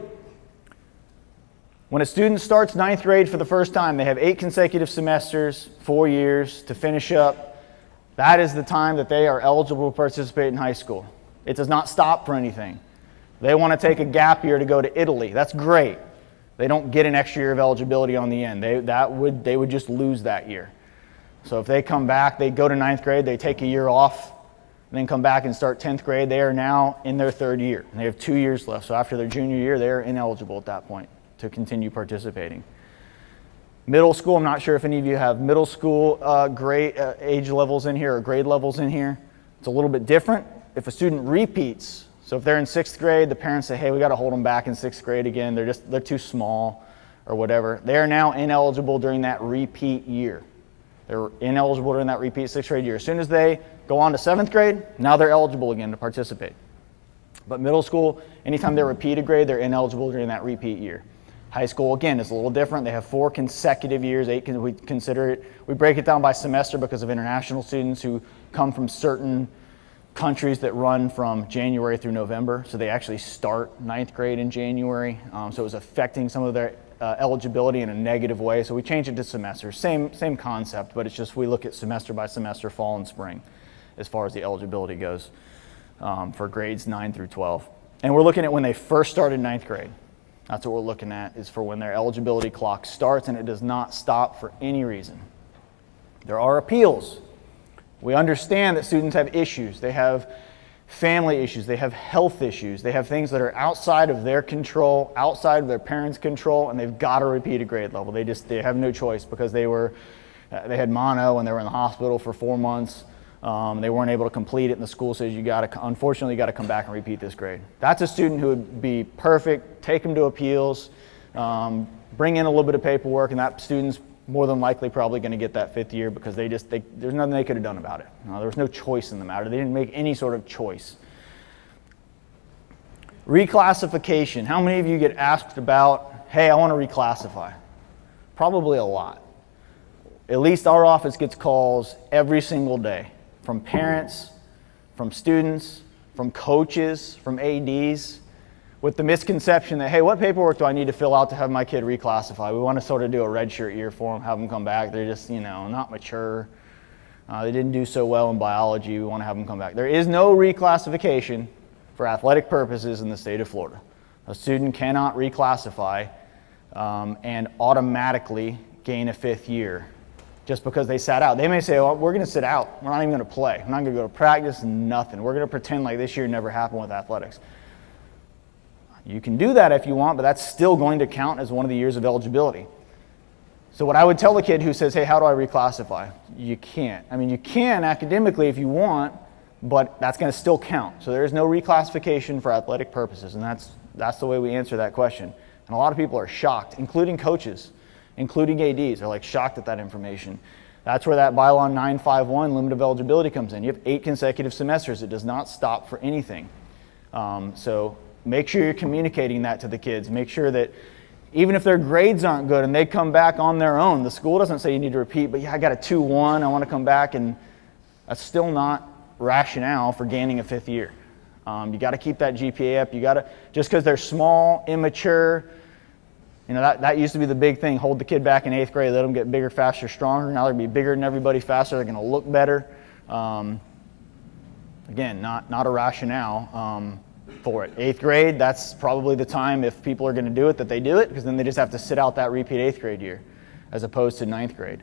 When a student starts 9th grade for the first time, they have 8 consecutive semesters, 4 years to finish up. That is the time that they are eligible to participate in high school. It does not stop for anything. They want to take a gap year to go to Italy. That's great. They don't get an extra year of eligibility on the end. They would just lose that year. So if they come back, they go to 9th grade, they take a year off, and then come back and start 10th grade, they are now in their 3rd year. And they have 2 years left. So after their junior year, they are ineligible at that point to continue participating. Middle school, I'm not sure if any of you have middle school grade age levels in here or grade levels in here. It's a little bit different. If a student repeats, so if they're in 6th grade, the parents say, hey, we got to hold them back in 6th grade again. They're too small or whatever. They are now ineligible during that repeat year. They're ineligible during that repeat 6th grade year. As soon as they go on to 7th grade, now they're eligible again to participate. But middle school, anytime they repeat a grade, they're ineligible during that repeat year. High school, again, is a little different. They have 4 consecutive years. We consider it. We break it down by semester because of international students who come from certain countries that run from January through November. So they actually start 9th grade in January. So it was affecting some of their eligibility in a negative way. So we changed it to semester. Same concept, but it's just we look at semester by semester, fall and spring, as far as the eligibility goes for grades 9 through 12. And we're looking at when they first started 9th grade. That's what we're looking at, is for when their eligibility clock starts, and it does not stop for any reason. There are appeals. We understand that students have issues. They have family issues. They have health issues. They have things that are outside of their control, outside of their parents' control, and they've got to repeat a grade level. They have no choice because they had mono and they were in the hospital for 4 months. They weren't able to complete it, and the school says unfortunately you got to come back and repeat this grade. That's a student who would be perfect. Take them to appeals, bring in a little bit of paperwork, and that student's more than likely probably going to get that 5th year because there's nothing they could have done about it. There was no choice in the matter. They didn't make any sort of choice. Reclassification. How many of you get asked about, hey, I want to reclassify? Probably a lot. At least our office gets calls every single day from parents, from students, from coaches, from ADs, with the misconception that, hey, what paperwork do I need to fill out to have my kid reclassify? We want to sort of do a red shirt year for them, have them come back. They're just, not mature. They didn't do so well in biology. We want to have them come back. There is no reclassification for athletic purposes in the state of Florida. A student cannot reclassify and automatically gain a 5th year just because they sat out. They may say, well, we're going to sit out. We're not even going to play. We're not going to go to practice, nothing. We're going to pretend like this year never happened with athletics. You can do that if you want, but that's still going to count as one of the years of eligibility. So what I would tell the kid who says, hey, how do I reclassify? You can't. I mean, you can academically if you want, but that's going to still count. So there is no reclassification for athletic purposes, and that's the way we answer that question. And a lot of people are shocked, including coaches, including ADs. They're like shocked at that information. That's where that bylaw 951 limit of eligibility comes in. You have 8 consecutive semesters. It does not stop for anything. So make sure you're communicating that to the kids. Make sure that even if their grades aren't good and they come back on their own, the school doesn't say you need to repeat, but yeah, I got a 2-1, I want to come back, and that's still not rationale for gaining a 5th year. You got to keep that GPA up. You got to, just because they're small, immature, that used to be the big thing. Hold the kid back in 8th grade, let them get bigger, faster, stronger. Now they're going to be bigger than everybody, faster. They're going to look better. Again, not a rationale for it. 8th grade, that's probably the time, if people are going to do it, that they do it, because then they just have to sit out that repeat 8th grade year as opposed to 9th grade.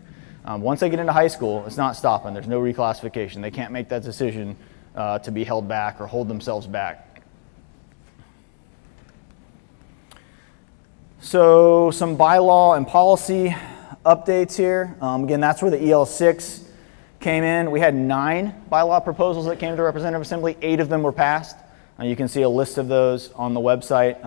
Once they get into high school, it's not stopping. There's no reclassification. They can't make that decision to be held back or hold themselves back. So some bylaw and policy updates here. Again, that's where the EL6 came in. We had 9 bylaw proposals that came to Representative Assembly. 8 of them were passed. You can see a list of those on the website.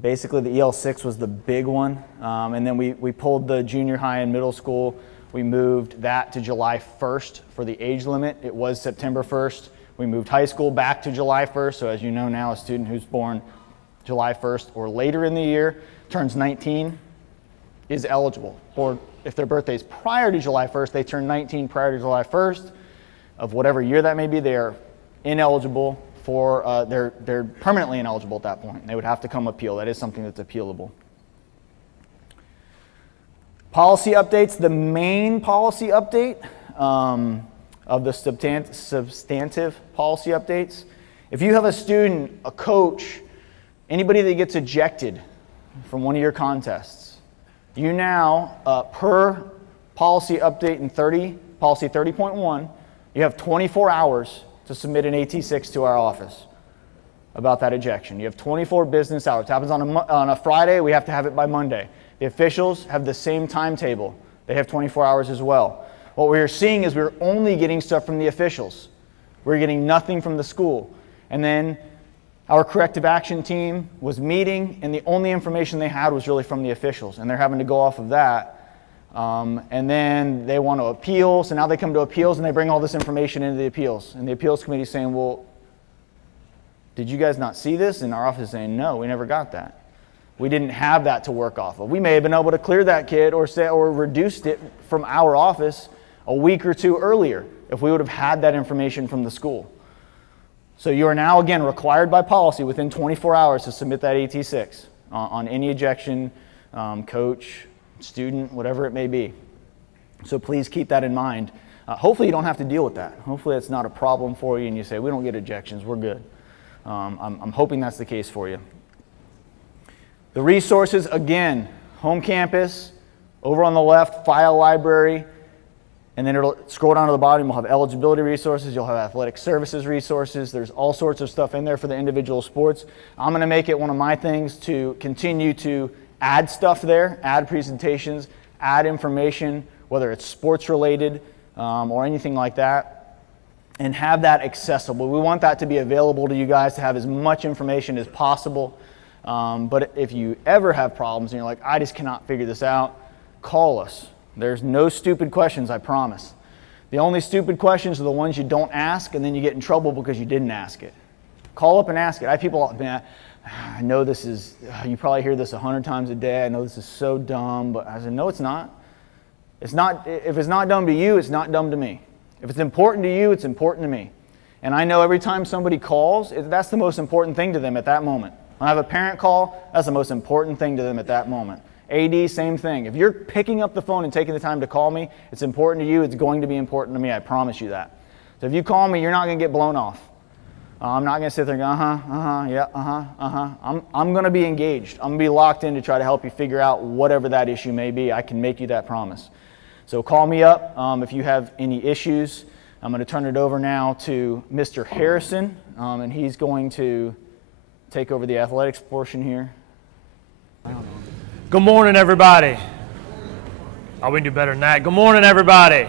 Basically, the EL6 was the big one. And then we pulled the junior high and middle school. We moved that to July 1st for the age limit. It was September 1st. We moved high school back to July 1st. So as you know now, a student who's born July 1st or later in the year, turns 19, is eligible. Or if their birthday is prior to July 1st, they turn 19 prior to July 1st of whatever year that may be, they are ineligible for, they're permanently ineligible at that point. They would have to come appeal. That is something that's appealable. Policy updates. The main policy update of the substantive policy updates. If you have a student, a coach, anybody that gets ejected from one of your contests, you now, per policy update in policy 30.1, you have 24 hours to submit an AT6 to our office about that ejection. You have 24 business hours. It happens on a Friday. We have to have it by Monday. The officials have the same timetable. They have 24 hours as well. What we're seeing is we're only getting stuff from the officials. We're getting nothing from the school. And then our corrective action team was meeting, and the only information they had was really from the officials, and they're having to go off of that. And then they want to appeal, so now they come to appeals and they bring all this information into the appeals. And the appeals committee is saying, well, Did you guys not see this? And our office is saying, no, we never got that. We didn't have that to work off of. We may have been able to clear that kid or reduced it from our office a week or two earlier if we would have had that information from the school. So you are now, again, required by policy within 24 hours to submit that AT6 on any ejection, coach, student, whatever it may be. So please keep that in mind. Hopefully you don't have to deal with that. Hopefully it's not a problem for you and you say, we don't get ejections, we're good. I'm hoping that's the case for you. The resources, again, home campus, over on the left, file library, and then it'll scroll down to the bottom, we'll have eligibility resources, you'll have athletic services resources, there's all sorts of stuff in there for the individual sports. I'm going to make it one of my things to continue to add stuff there, add presentations, add information, whether it's sports related or anything like that, and have that accessible. We want that to be available to you guys to have as much information as possible. But if you ever have problems and you're like, I just cannot figure this out, call us. There's no stupid questions, I promise. The only stupid questions are the ones you don't ask and then you get in trouble because you didn't ask it. Call up and ask it. I have people, man, I know this is, you probably hear this 100 times a day, I know this is so dumb, but I said, no, it's not. It's not, if it's not dumb to you, it's not dumb to me. If it's important to you, it's important to me. And I know every time somebody calls, that's the most important thing to them at that moment. When I have a parent call, that's the most important thing to them at that moment. AD, same thing. If you're picking up the phone and taking the time to call me, it's important to you, it's going to be important to me, I promise you that. So if you call me, you're not going to get blown off. I'm not going to sit there and go, yeah, I'm going to be engaged. I'm going to be locked in to try to help you figure out whatever that issue may be. I can make you that promise. So call me up if you have any issues. I'm going to turn it over now to Mr. Harrison, and he's going to take over the athletics portion here. Good morning, everybody. Oh, we can do better than that. Good morning, everybody.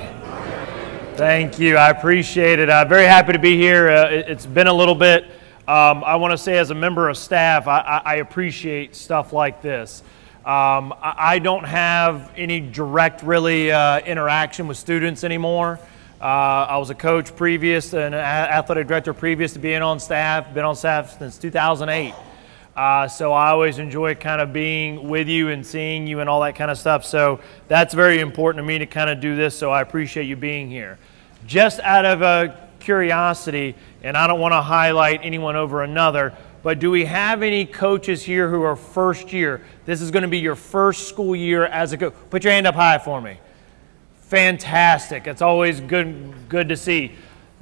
Thank you. I appreciate it. I'm very happy to be here. It's been a little bit. I want to say as a member of staff, I appreciate stuff like this. I don't have any direct, really, interaction with students anymore. I was a coach previous, an athletic director previous to being on staff, been on staff since 2008. So I always enjoy kind of being with you and seeing you and all that kind of stuff. So that's very important to me to kind of do this, so I appreciate you being here. Just out of curiosity, and I don't want to highlight anyone over another, but do we have any coaches here who are first year? This is going to be your first school year as a coach. Put your hand up high for me. Fantastic. It's always good to see.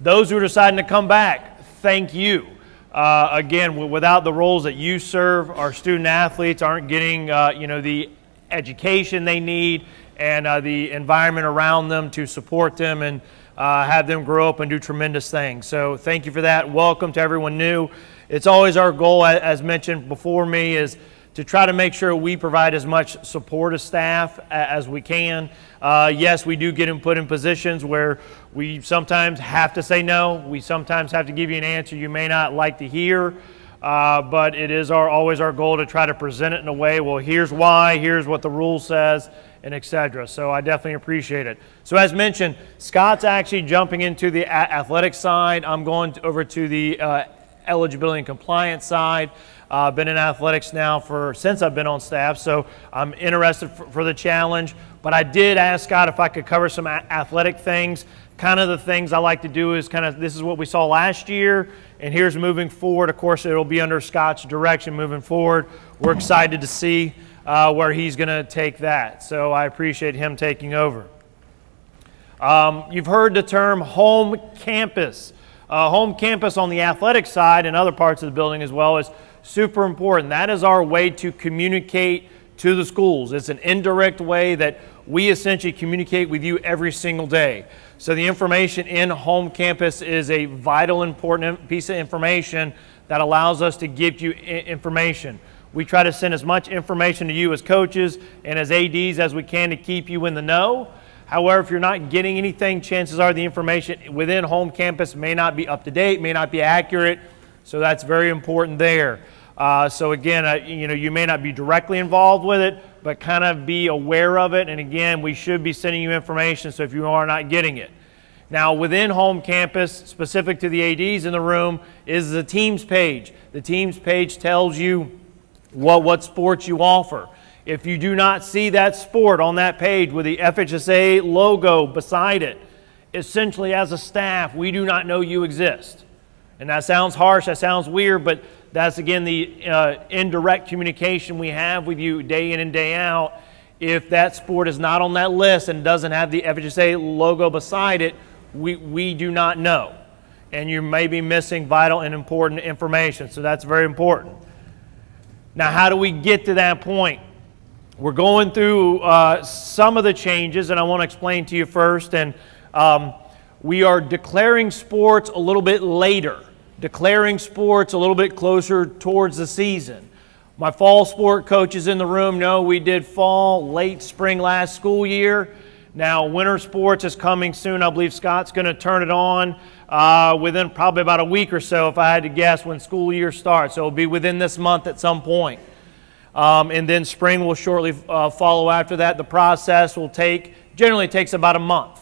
Those who are deciding to come back, thank you. Again, without the roles that you serve, our student athletes aren't getting the education they need and the environment around them to support them and have them grow up and do tremendous things. So thank you for that. Welcome to everyone new. It's always our goal, as mentioned before me, is to try to make sure we provide as much support as staff as we can. Yes, we do get put in positions where we sometimes have to say no. We sometimes have to give you an answer you may not like to hear, but it is always our goal to try to present it in a way, well, here's why, here's what the rule says, and etc. So I definitely appreciate it. So as mentioned, Scott's actually jumping into the athletic side. I'm going over to the eligibility and compliance side. Been in athletics now since I've been on staff, so I'm interested for the challenge. But I did ask Scott if I could cover some athletic things. Kind of the things I like to do is this is what we saw last year, and here's moving forward. Of course, it'll be under Scott's direction moving forward. We're excited to see where he's going to take that. So I appreciate him taking over. You've heard the term home campus. Home campus on the athletic side and other parts of the building as well is super important. That is our way to communicate to the schools. It's an indirect way that we essentially communicate with you every single day. So the information in home campus is a vital, important piece of information that allows us to give you information. We try to send as much information to you as coaches and as ADs as we can to keep you in the know. However, if you're not getting anything, chances are the information within home campus may not be up to date, may not be accurate. So that's very important there. So again, you may not be directly involved with it, but kind of be aware of it. And again, we should be sending you information, so if you are not getting it. Now, within home campus, specific to the ADs in the room, is the teams page. The teams page tells you what sports you offer. If you do not see that sport on that page with the FHSA logo beside it, essentially as a staff, we do not know you exist. And that sounds harsh, that sounds weird, but that's again the indirect communication we have with you day in and day out. If that sport is not on that list and doesn't have the FHSA logo beside it, we do not know. And you may be missing vital and important information, so that's very important. Now, how do we get to that point? We're going through some of the changes, and I want to explain to you first. And we are declaring sports a little bit later, declaring sports a little bit closer towards the season. My fall sport coaches in the room know we did fall, late spring last school year. Now, winter sports is coming soon. I believe Scott's going to turn it on within probably about a week or so, if I had to guess, when school year starts. So it'll be within this month at some point. And then spring will shortly follow after that. The process will generally takes about a month.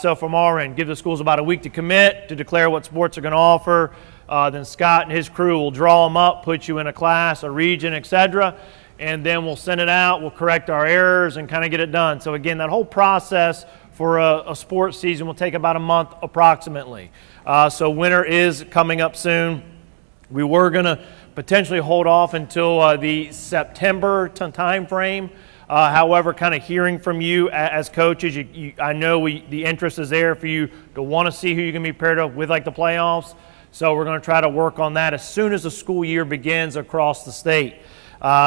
So from our end, give the schools about a week to commit, to declare what sports are going to offer. Then Scott and his crew will draw them up, put you in a class, a region, etc. And then we'll send it out, we'll correct our errors and kind of get it done. So again, that whole process for a sports season will take about a month approximately. So winter is coming up soon. We were going to potentially hold off until the September time frame. However, kind of hearing from you as coaches, I know the interest is there for you to want to see who you're going to be paired up with, like the playoffs. So we're going to try to work on that as soon as the school year begins across the state.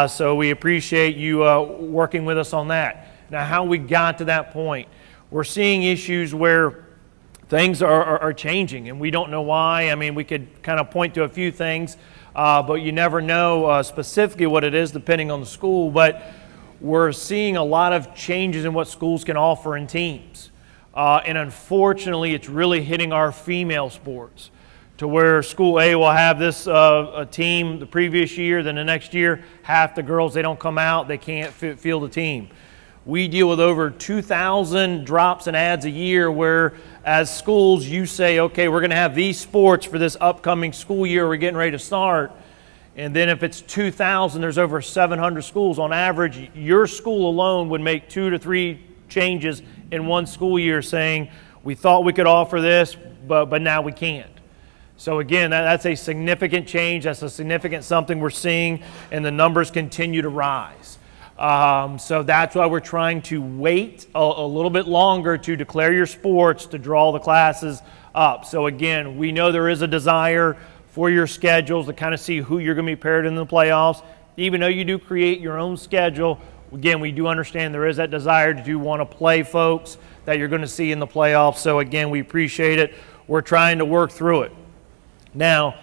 So we appreciate you working with us on that. Now, how we got to that point. We're seeing issues where things are changing, and we don't know why. I mean, we could kind of point to a few things, but you never know specifically what it is depending on the school. But we're seeing a lot of changes in what schools can offer in teams. And unfortunately, it's really hitting our female sports, to where school A will have this a team the previous year, then the next year, half the girls, they don't come out, they can't field a team. We deal with over 2,000 drops and adds a year where as schools you say, okay, we're going to have these sports for this upcoming school year we're getting ready to start. And then if it's 2,000, there's over 700 schools. On average, your school alone would make 2 to 3 changes in one school year saying, we thought we could offer this, but now we can't. So again, that's a significant change. That's a significant something we're seeing, and the numbers continue to rise. So that's why we're trying to wait a little bit longer to declare your sports to draw the classes up. So again, we know there is a desire for your schedules to kind of see who you're going to be paired in the playoffs. Even though you do create your own schedule, again, we do understand there is that desire to want to play folks that you're going to see in the playoffs. So again, we appreciate it. We're trying to work through it. Now,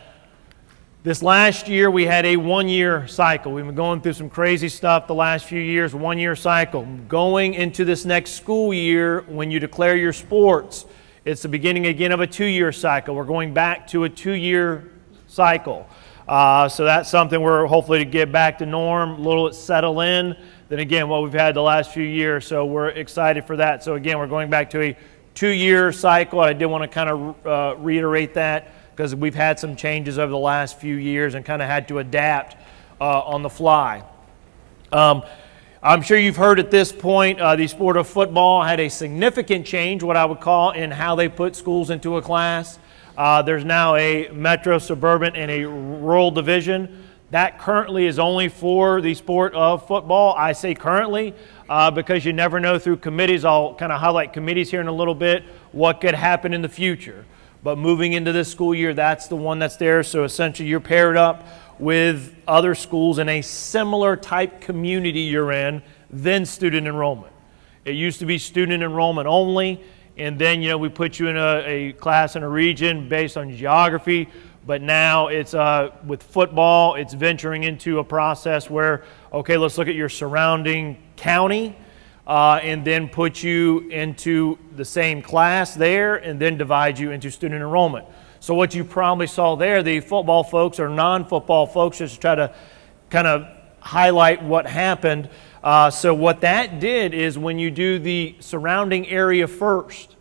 this last year we had a one-year cycle. We've been going through some crazy stuff the last few years, one-year cycle. Going into this next school year, when you declare your sports, it's the beginning again of a 2-year cycle. We're going back to a 2-year cycle. So that's something we're hopefully to get back to norm, a little settle in than again what we've had the last few years. So we're excited for that. So again, we're going back to a 2-year cycle. I did want to kind of reiterate that, because we've had some changes over the last few years and kind of had to adapt on the fly. I'm sure you've heard at this point the sport of football had a significant change, what I would call, in how they put schools into a class. There's now a metro, suburban, and a rural division. That currently is only for the sport of football. I say currently because you never know through committees. I'll kind of highlight committees here in a little bit, what could happen in the future. But moving into this school year, that's the one that's there. So essentially you're paired up with other schools in a similar type community you're in than student enrollment. It used to be student enrollment only, and then we put you in a class in a region based on geography. But now it's with football, it's venturing into a process where, okay, let's look at your surrounding county. And then put you into the same class there and then divide you into student enrollment. So what you probably saw there, the football folks or non-football folks, just to try to kind of highlight what happened. So what that did is when you do the surrounding area first,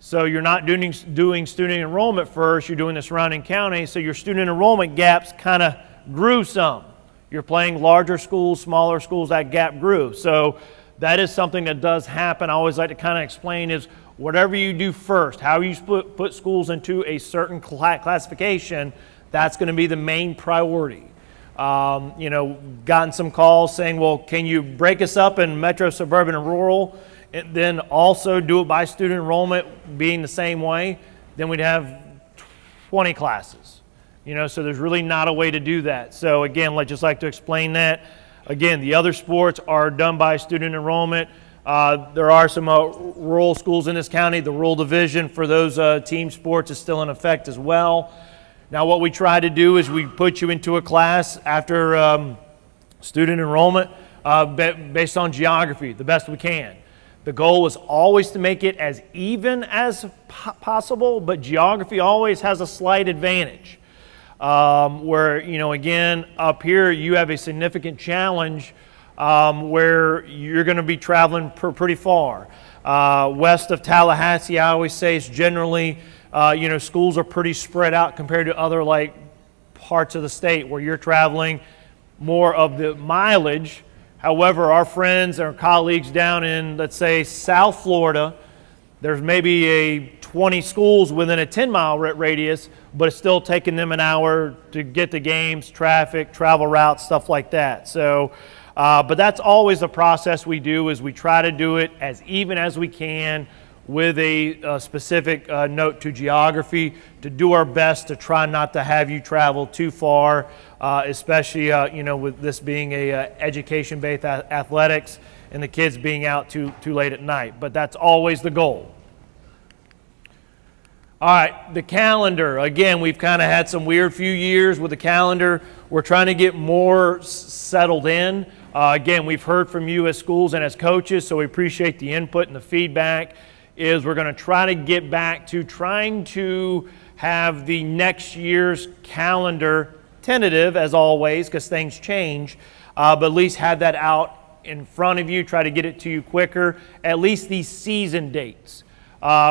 So you're not doing student enrollment first, you're doing the surrounding county, so your student enrollment gaps kind of grew some. You're playing larger schools, smaller schools, that gap grew. So that is something that does happen. I always like to kind of explain is whatever you do first, how you put schools into a certain classification, that's going to be the main priority. You know, gotten some calls saying, well, can you break us up in metro, suburban, and rural, and then also do it by student enrollment being the same way? Then we'd have 20 classes. You know, so there's really not a way to do that. So again, I'd just like to explain that. Again, the other sports are done by student enrollment. There are some rural schools in this county. The rural division for those team sports is still in effect as well. Now what we try to do is we put you into a class after student enrollment based on geography, the best we can. The goal is always to make it as even as possible, but geography always has a slight advantage. Where, you know, again, up here you have a significant challenge where you're going to be traveling pretty far. West of Tallahassee, I always say, is generally you know, schools are pretty spread out compared to other like parts of the state where you're traveling more of the mileage. However, our friends or colleagues down in, let's say, South Florida, there's maybe a 20 schools within a 10-mile radius, but it's still taking them an hour to get to games, traffic, travel routes, stuff like that. So, but that's always the process we do, is we try to do it as even as we can, with a specific note to geography, to do our best to try not to have you travel too far, especially you know, with this being a education-based athletics and the kids being out too late at night. But that's always the goal. All right, the calendar. Again, we've kind of had some weird few years with the calendar. We're trying to get more settled in. Again, we've heard from you as schools and as coaches, so we appreciate the input and the feedback. Is we're going to try to get back to trying to have the next year's calendar tentative, as always, because things change, but at least have that out in front of you, try to get it to you quicker, at least these season dates.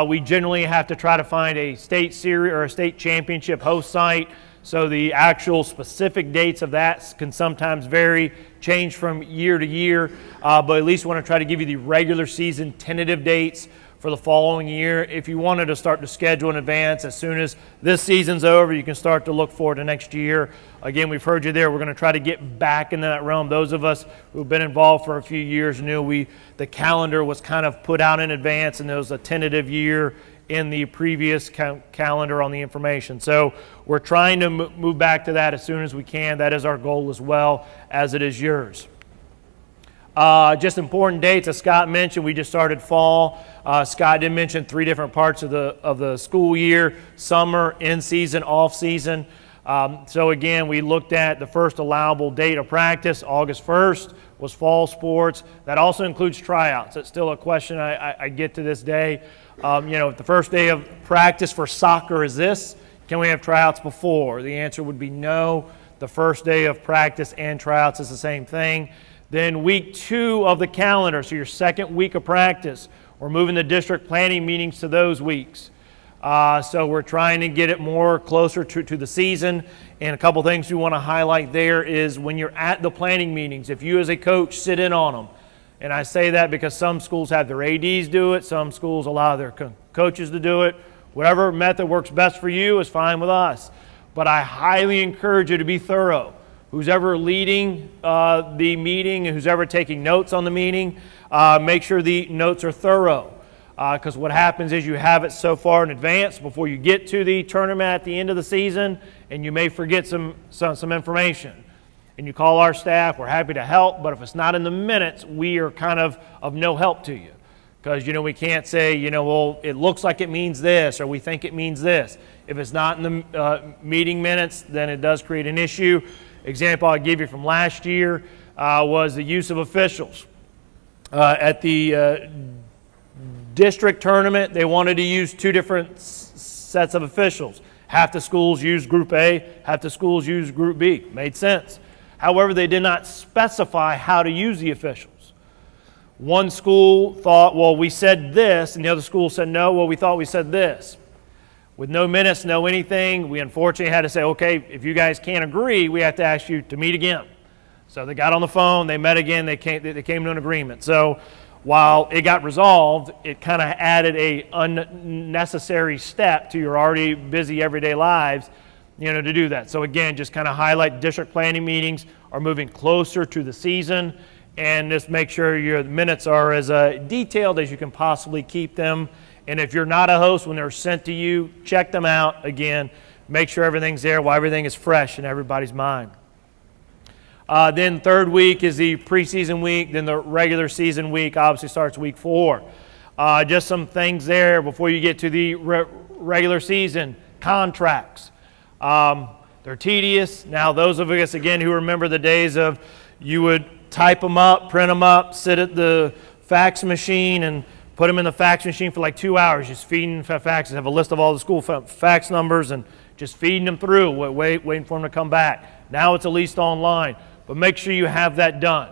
We generally have to try to find a state series or a state championship host site, so the actual specific dates of that can sometimes vary, change from year to year, but at least want to try to give you the regular season tentative dates for the following year. If you wanted to start to schedule in advance, as soon as this season's over, you can start to look forward to next year. Again, we've heard you there. We're going to try to get back into that realm. Those of us who've been involved for a few years knew the calendar was kind of put out in advance, and there was a tentative year in the previous calendar on the information. So we're trying to move back to that as soon as we can. That is our goal as well, as it is yours. Just important dates, as Scott mentioned, we just started fall. Scott did mention 3 different parts of the school year: summer, in-season, off-season. So again, we looked at the first allowable date of practice, August 1st, was fall sports. That also includes tryouts. It's still a question I get to this day. You know, if the first day of practice for soccer is this, can we have tryouts before? The answer would be no. The first day of practice and tryouts is the same thing. Then week 2 of the calendar, so your second week of practice, we're moving the district planning meetings to those weeks. So we're trying to get it more closer to the season. And a couple things we want to highlight there is when you're at the planning meetings, if you as a coach sit in on them, and I say that because some schools have their ADs do it, some schools allow their coaches to do it. Whatever method works best for you is fine with us. But I highly encourage you to be thorough. Who's ever leading the meeting and who's ever taking notes on the meeting, make sure the notes are thorough. Because what happens is you have it so far in advance before you get to the tournament at the end of the season, and you may forget some information. And you call our staff, we're happy to help, but if it's not in the minutes, we are kind of no help to you. Because, you know, we can't say, you know, well, it looks like it means this, or we think it means this. If it's not in the meeting minutes, then it does create an issue. Example I'll give you from last year was the use of officials. At the district tournament, they wanted to use 2 different sets of officials. Half the schools used Group A, half the schools used Group B. Made sense. However, they did not specify how to use the officials. one school thought, well, we said this, and the other school said, no, well, we thought we said this. With no minutes, no anything, we unfortunately had to say, okay, if you guys can't agree, we have to ask you to meet again. So they got on the phone, they met again, they came to an agreement. So while it got resolved, it kind of added a unnecessary step to your already busy everyday lives, to do that. So again, just kind of highlight district planning meetings are moving closer to the season, and just make sure your minutes are as detailed as you can possibly keep them. And if you're not a host, when they're sent to you, check them out again. Make sure everything's there while everything is fresh in everybody's mind. Then third week is the preseason week. Then the regular season week obviously starts week 4. Just some things there before you get to the regular season. Contracts. They're tedious. Now those of us, again, who remember the days of you would type them up, print them up, sit at the fax machine and put them in the fax machine for like 2 hours, just feeding faxes, have a list of all the school fax numbers and just feeding them through, waiting for them to come back. Now it's at least online, but make sure you have that done.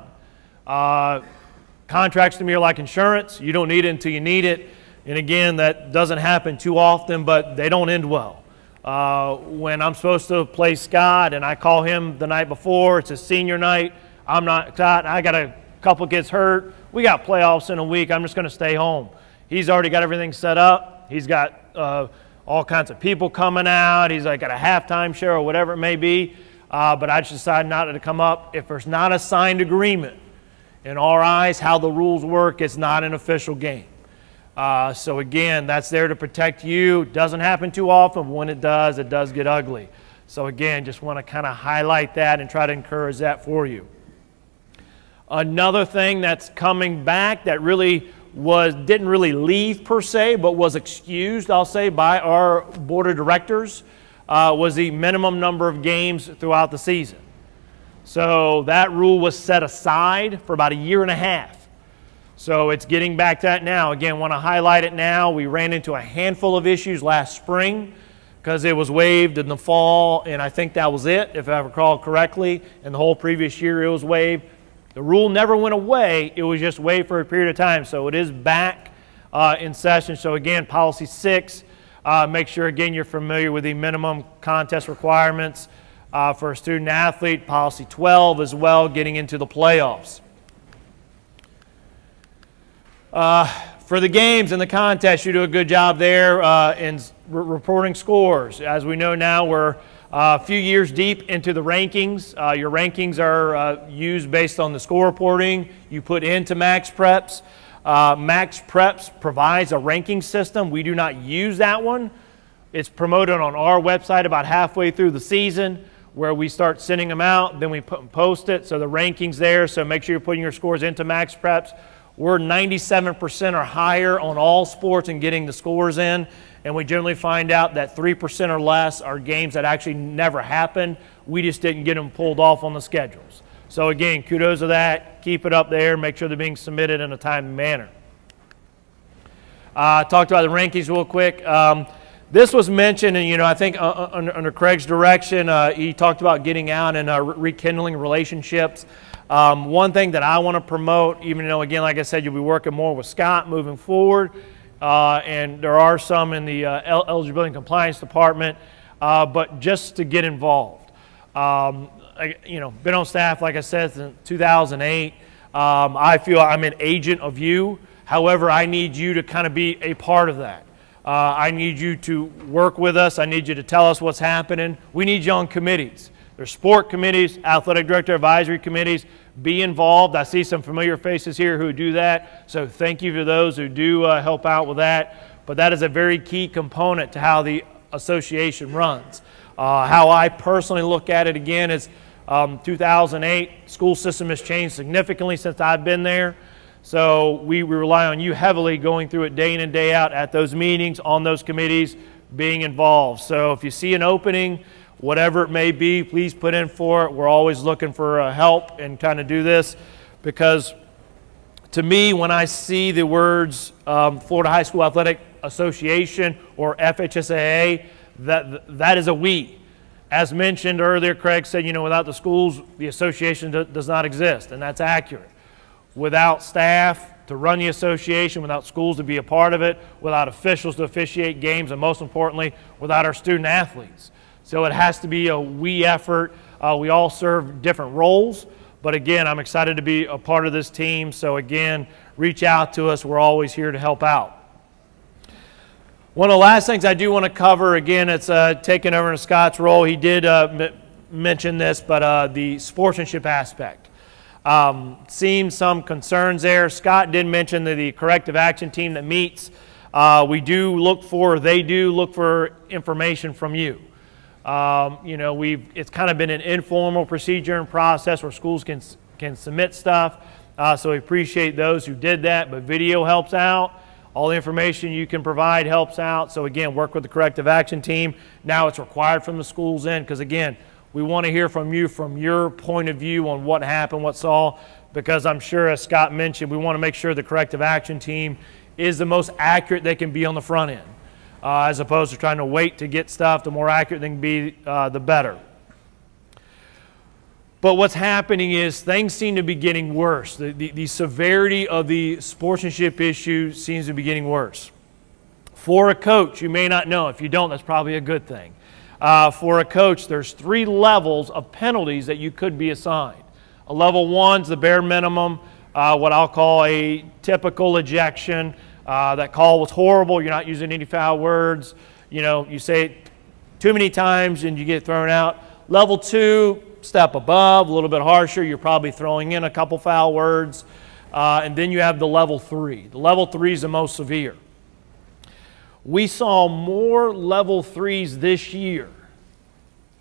Contracts to me are like insurance. You don't need it until you need it. And again, that doesn't happen too often, but they don't end well. When I'm supposed to play Scott and I call him the night before, it's a senior night, I'm not Scott, I got a couple kids hurt, we got playoffs in a week, I'm just going to stay home. He's already got everything set up. He's got all kinds of people coming out. He's like got a halftime show or whatever it may be. But I just decided not to come up. If there's not a signed agreement, in our eyes, how the rules work, it's not an official game. So again, that's there to protect you. Doesn't happen too often. When it does get ugly. So again, just want to kind of highlight that and try to encourage that for you. Another thing that's coming back that really didn't really leave per se, but was excused, I'll say, by our board of directors, was the minimum number of games throughout the season. So that rule was set aside for about 1.5 years. So it's getting back to that now. Again, want to highlight it now. We ran into a handful of issues last spring because it was waived in the fall, and I think that was it, if I recall correctly. And the whole previous year it was waived. The rule never went away. It was just waived for a period of time. So it is back in session. So again, policy 6, make sure, again, you're familiar with the minimum contest requirements for a student athlete. Policy 12 as well, getting into the playoffs. For the games and the contest, you do a good job there in reporting scores. As we know now, we're a few years deep into the rankings. Your rankings are used based on the score reporting you put into Max Preps. Max Preps provides a ranking system. We do not use that one. It's promoted on our website about halfway through the season, where we start sending them out, then we post it, so the ranking's there, so make sure you're putting your scores into Max Preps. We're 97% or higher on all sports and getting the scores in, and we generally find out that 3% or less are games that actually never happened. We just didn't get them pulled off on the schedules. So again, kudos to that. Keep it up there. Make sure they're being submitted in a timely manner. Talked about the rankings real quick. This was mentioned, and I think under Craig's direction, he talked about getting out and rekindling relationships. One thing that I want to promote, even though, again, like I said, you'll be working more with Scott moving forward, and there are some in the eligibility and compliance department, but just to get involved. Been on staff, like I said, since 2008. I feel I'm an agent of you. However, I need you to kind of be a part of that. I need you to work with us. I need you to tell us what's happening. We need you on committees. There's sport committees, athletic director advisory committees. Be involved. I see some familiar faces here who do that, so thank you to those who do help out with that. But that is a very key component to how the association runs. How I personally look at it, again, is 2008, school system has changed significantly since I've been there. So we rely on you heavily going through it day in and day out at those meetings, on those committees, being involved. So if you see an opening, whatever it may be, please put in for it. We're always looking for help and kind of do this, because to me, when I see the words Florida High School Athletic Association or FHSAA, that is a we. As mentioned earlier, Craig said, without the schools, the association does not exist, and that's accurate. Without staff, to run the association, without schools to be a part of it, without officials to officiate games, and most importantly, without our student athletes. So it has to be a we effort. We all serve different roles, but again, I'm excited to be a part of this team. So again, reach out to us. We're always here to help out. One of the last things I do want to cover, again, it's taking over in Scott's role. He did mention this, but the sportsmanship aspect. Seen some concerns there. Scott did mention that the corrective action team that meets, they do look for information from you. You know, it's kind of been an informal procedure and process where schools can submit stuff. So we appreciate those who did that, but video helps out. All the information you can provide helps out. So again, work with the corrective action team. Now it's required from the schools end, because again, we want to hear from you, from your point of view on what happened, what saw, because I'm sure, as Scott mentioned, we want to make sure the corrective action team is the most accurate they can be on the front end, as opposed to trying to wait to get stuff. The more accurate they can be, the better. But what's happening is things seem to be getting worse. The severity of the sportsmanship issue seems to be getting worse. For a coach, you may not know. If you don't, that's probably a good thing. For a coach, there's 3 levels of penalties that you could be assigned. A level 1's the bare minimum, what I'll call a typical ejection. That call was horrible. You're not using any foul words. You know, you say it too many times and you get thrown out. Level 2, step above, a little bit harsher. You're probably throwing in a couple foul words. And then you have the level 3. The level 3 is the most severe. We saw more level 3s this year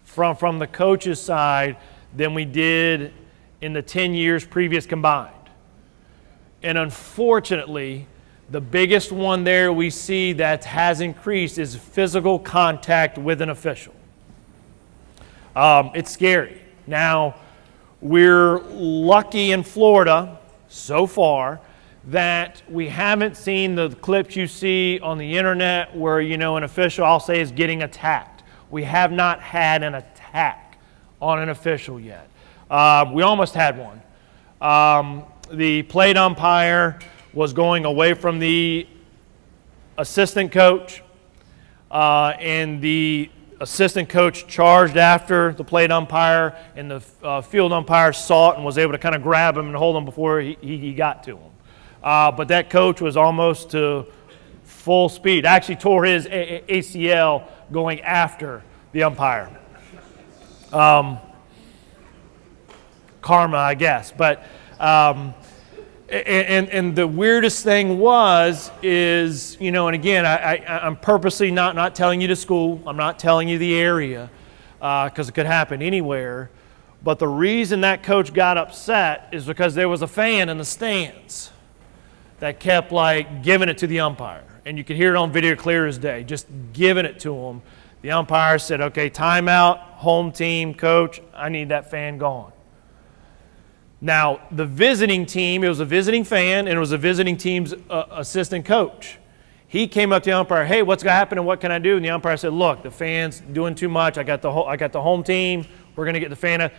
from the coach's side than we did in the 10 years previous combined. And unfortunately, the biggest one there we see that has increased is physical contact with an official. It's scary. Now, we're lucky in Florida so far that we haven't seen the clips you see on the internet where, you know, an official, I'll say, is getting attacked. We have not had an attack on an official yet. We almost had one. The plate umpire was going away from the assistant coach, and the assistant coach charged after the plate umpire, and the field umpire saw it and was able to kind of grab him and hold him before he got to him. But that coach was almost to full speed. Actually tore his ACL going after the umpire. Karma, I guess. But and the weirdest thing is, you know, and again, I'm purposely not telling you the school. I'm not telling you the area, because it could happen anywhere. But the reason that coach got upset is because there was a fan in the stands that kept, like, giving it to the umpire. And you could hear it on video clear as day, just giving it to him. The umpire said, okay, timeout, home team, coach, I need that fan gone. Now, the visiting team, it was a visiting fan, and it was a visiting team's assistant coach. He came up to the umpire, hey, what's going to happen and what can I do? And the umpire said, look, the fan's doing too much. I got the home team. We're going to get the fan.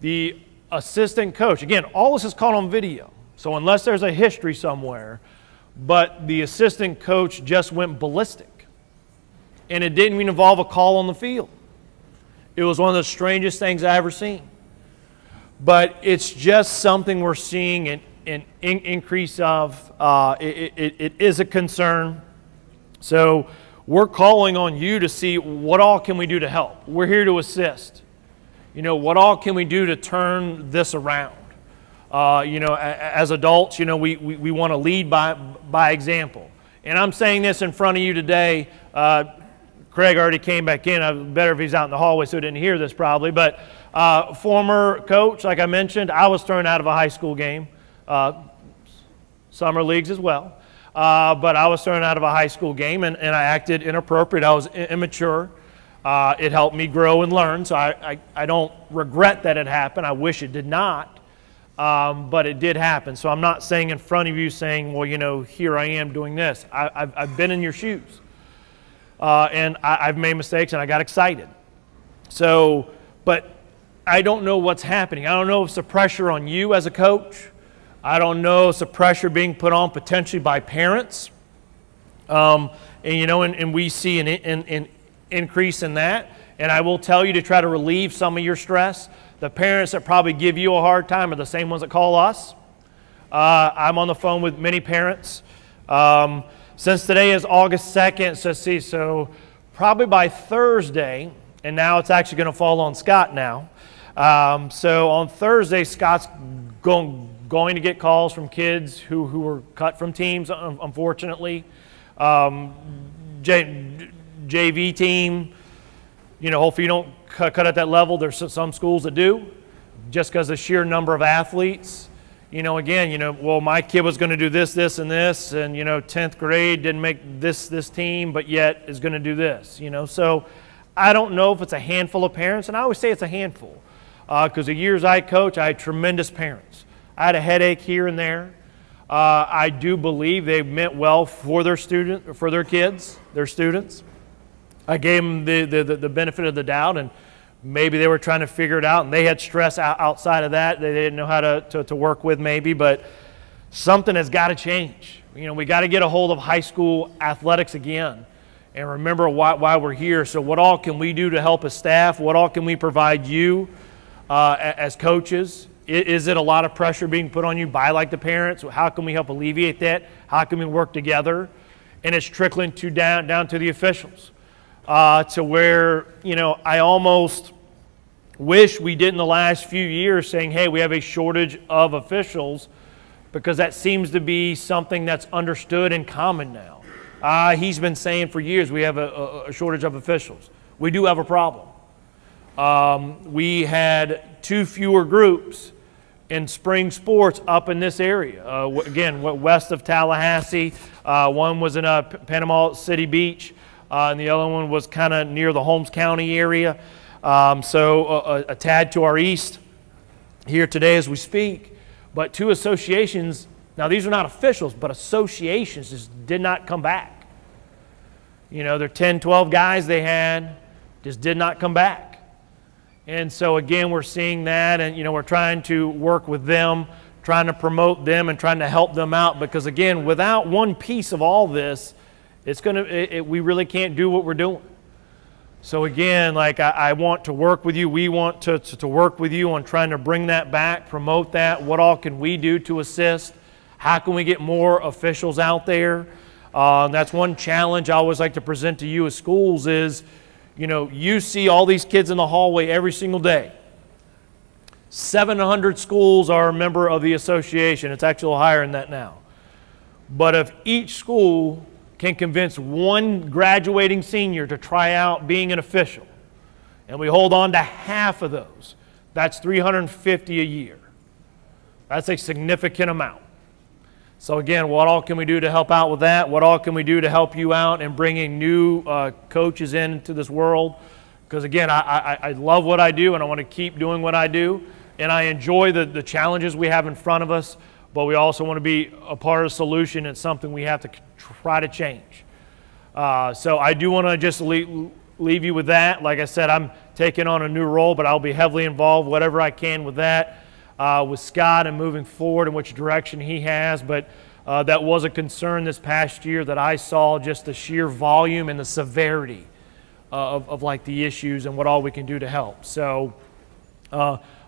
The assistant coach, again, all this is caught on video. So unless there's a history somewhere, but the assistant coach just went ballistic. And it didn't even involve a call on the field. It was one of the strangest things I ever seen. But it's just something we're seeing an increase of. It is a concern. So we're calling on you to see what all can we do to help. We're here to assist. You know, what all can we do to turn this around? You know, as adults, you know, we want to lead by example. And I'm saying this in front of you today. Craig already came back in. Better if he's out in the hallway so he didn't hear this probably. But former coach, like I mentioned, I was thrown out of a high school game. Summer leagues as well. But I was thrown out of a high school game, and I acted inappropriate. I was immature. It helped me grow and learn, so I don't regret that it happened. I wish it did not. But it did happen. So I'm not saying in front of you saying, well, you know, here I am doing this. I've been in your shoes. And I've made mistakes and I got excited. So, but I don't know what's happening. I don't know if it's the pressure on you as a coach. I don't know, it's a pressure being put on potentially by parents. And we see an increase in that. And I will tell you to try to relieve some of your stress. The parents that probably give you a hard time are the same ones that call us. I'm on the phone with many parents. Since today is August 2nd, so probably by Thursday, and now it's actually going to fall on Scott now. So on Thursday, Scott's going to get calls from kids who were cut from teams, unfortunately. JV team, hopefully you don't cut at that level. There's some schools that do, just because of the sheer number of athletes. Well, my kid was going to do this, this, and this, and 10th grade didn't make this team, but yet is going to do this. So I don't know if it's a handful of parents, and I always say it's a handful, because the years I coach, I had tremendous parents. I had a headache here and there. I do believe they meant well for their kids, their students. I gave them the benefit of the doubt, and maybe they were trying to figure it out, and they had stress outside of that they didn't know how to work with maybe, but something has got to change. We got to get a hold of high school athletics again and remember why we're here. So what all can we do to help as staff? What all can we provide you as coaches? Is it a lot of pressure being put on you by the parents? How can we help alleviate that? How can we work together? And it's trickling down to the officials. To where, I almost wish we did in the last few years saying, hey, we have a shortage of officials, because that seems to be something that's understood and common now. He's been saying for years we have a shortage of officials. We do have a problem. We had 2 fewer groups in spring sports up in this area. Again, west of Tallahassee. One was in Panama City Beach. And the other one was kind of near the Holmes County area. So a tad to our east here today as we speak. But 2 associations, now these are not officials, but associations just did not come back. They're 10, 12 guys they had, just did not come back. And so again, we're seeing that, and we're trying to work with them, trying to promote them and trying to help them out, because again, without one piece of all this, we really can't do what we're doing. So again, I want to work with you. We want to work with you on trying to bring that back, promote that. What all can we do to assist? How can we get more officials out there? That's one challenge I always like to present to you as schools is, you see all these kids in the hallway every single day. 700 schools are a member of the association. It's actually higher than that now. But if each school can convince one graduating senior to try out being an official, and we hold on to half of those, that's 350 a year. That's a significant amount. So again, what all can we do to help out with that? What all can we do to help you out in bringing new coaches into this world? Because again, I love what I do, and I want to keep doing what I do, and I enjoy the challenges we have in front of us, but we also want to be a part of the solution. It's something we have to try to change. So I do want to just leave you with that. Like I said, I'm taking on a new role, but I'll be heavily involved whatever I can with that, with Scott and moving forward in which direction he has. But that was a concern this past year that I saw, just the sheer volume and the severity of the issues and what all we can do to help. So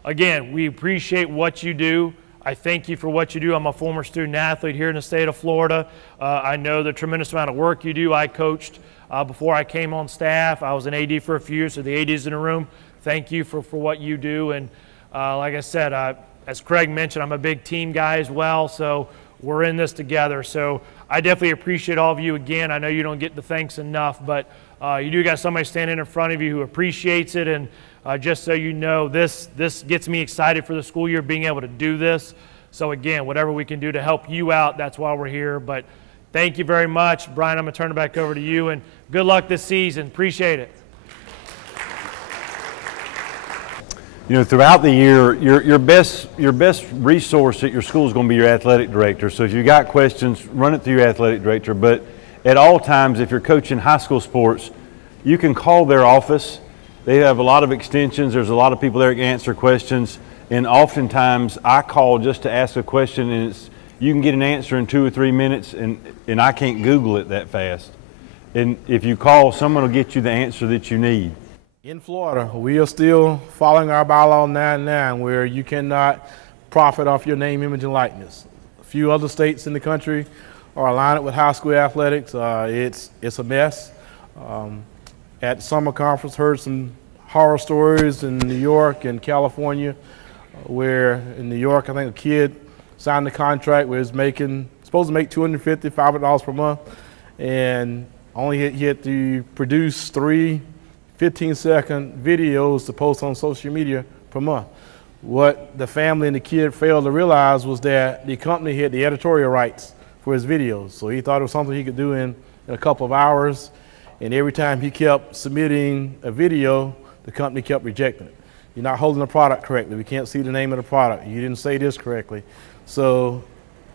again, we appreciate what you do. I thank you for what you do. I'm a former student athlete here in the state of Florida. I know the tremendous amount of work you do. I coached before I came on staff. I was an AD for a few years, so the ADs in the room, thank you for what you do. And like I said, as Craig mentioned, I'm a big team guy as well, so we're in this together. So I definitely appreciate all of you again. I know you don't get the thanks enough, but you do got somebody standing in front of you who appreciates it. And just so you know, this gets me excited for the school year, being able to do this. So again, whatever we can do to help you out, that's why we're here. But thank you very much. Brian, I'm going to turn it back over to you, and good luck this season. Appreciate it. Throughout the year, your best resource at your school is going to be your athletic director. So if you got questions, run it through your athletic director. But at all times, if you're coaching high school sports, you can call their office. They have a lot of extensions. There's a lot of people there that can answer questions. And oftentimes I call just to ask a question, and you can get an answer in 2 or 3 minutes, and I can't Google it that fast. And if you call, someone will get you the answer that you need. In Florida, we are still following our bylaw 9.9, where you cannot profit off your name, image, and likeness. A few other states in the country are aligned with high school athletics. It's a mess. At summer conference, heard some horror stories in New York and California, where in New York, I think a kid signed a contract where he's supposed to make $250, $500 per month, and only he had to produce 3 15-second videos to post on social media per month. What the family and the kid failed to realize was that the company had the editorial rights for his videos. So he thought it was something he could do in a couple of hours. And every time he kept submitting a video, the company kept rejecting it. You're not holding the product correctly. We can't see the name of the product. You didn't say this correctly. So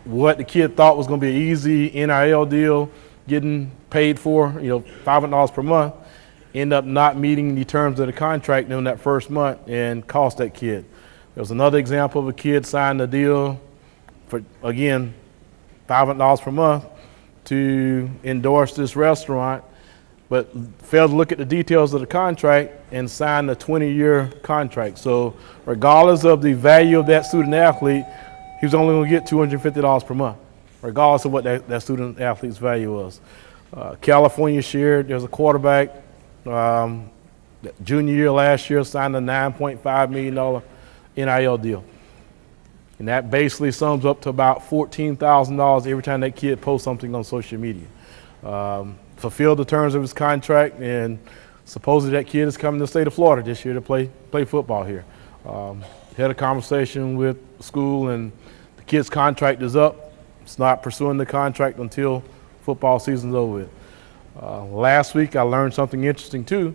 what the kid thought was going to be an easy NIL deal, getting paid for, $500 per month, end up not meeting the terms of the contract in that first month and cost that kid. There was another example of a kid signed a deal for, again, $500 per month to endorse this restaurant, but failed to look at the details of the contract and signed a 20-year contract. So regardless of the value of that student athlete, he was only going to get $250 per month, regardless of what that student athlete's value was. California shared, there's a quarterback, junior year last year, signed a $9.5 million NIL deal. And that basically sums up to about $14,000 every time that kid posts something on social media. Fulfilled the terms of his contract, and supposedly that kid is coming to the state of Florida this year to play football here. Had a conversation with the school, and the kid's contract is up. It's not pursuing the contract until football season's over with. Last week I learned something interesting too,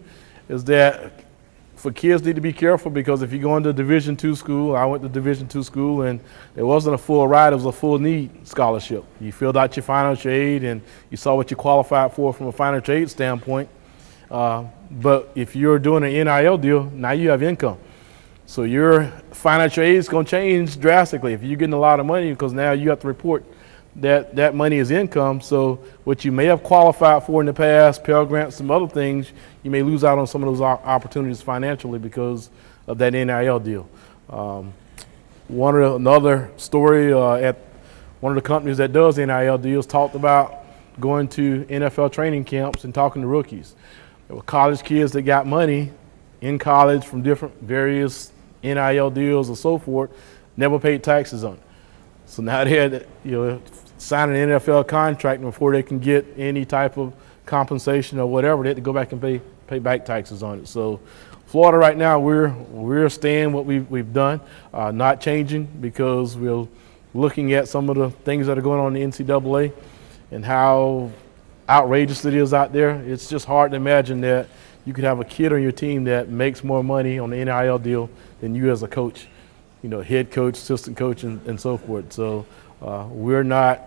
is that for kids need to be careful, because if you go into Division II school, I went to Division II school, and it wasn't a full ride, it was a full need scholarship. You filled out your financial aid and you saw what you qualified for from a financial aid standpoint. But if you're doing an NIL deal, now you have income. So your financial aid is going to change drastically if you're getting a lot of money, because now you have to report that money is income. So what you may have qualified for in the past, Pell Grants, some other things, you may lose out on some of those opportunities financially because of that NIL deal. Another story at one of the companies that does NIL deals talked about going to NFL training camps and talking to rookies. There were college kids that got money in college from different various NIL deals and so forth, never paid taxes on it. So now they had sign an NFL contract, and before they can get any type of compensation or whatever, they had to go back and pay back taxes on it. So Florida right now, we're staying what we've done, not changing, because we're looking at some of the things that are going on in the NCAA and how outrageous it is out there. It's just hard to imagine that you could have a kid on your team that makes more money on the NIL deal than you as a coach, head coach, assistant coach, and so forth. So we're not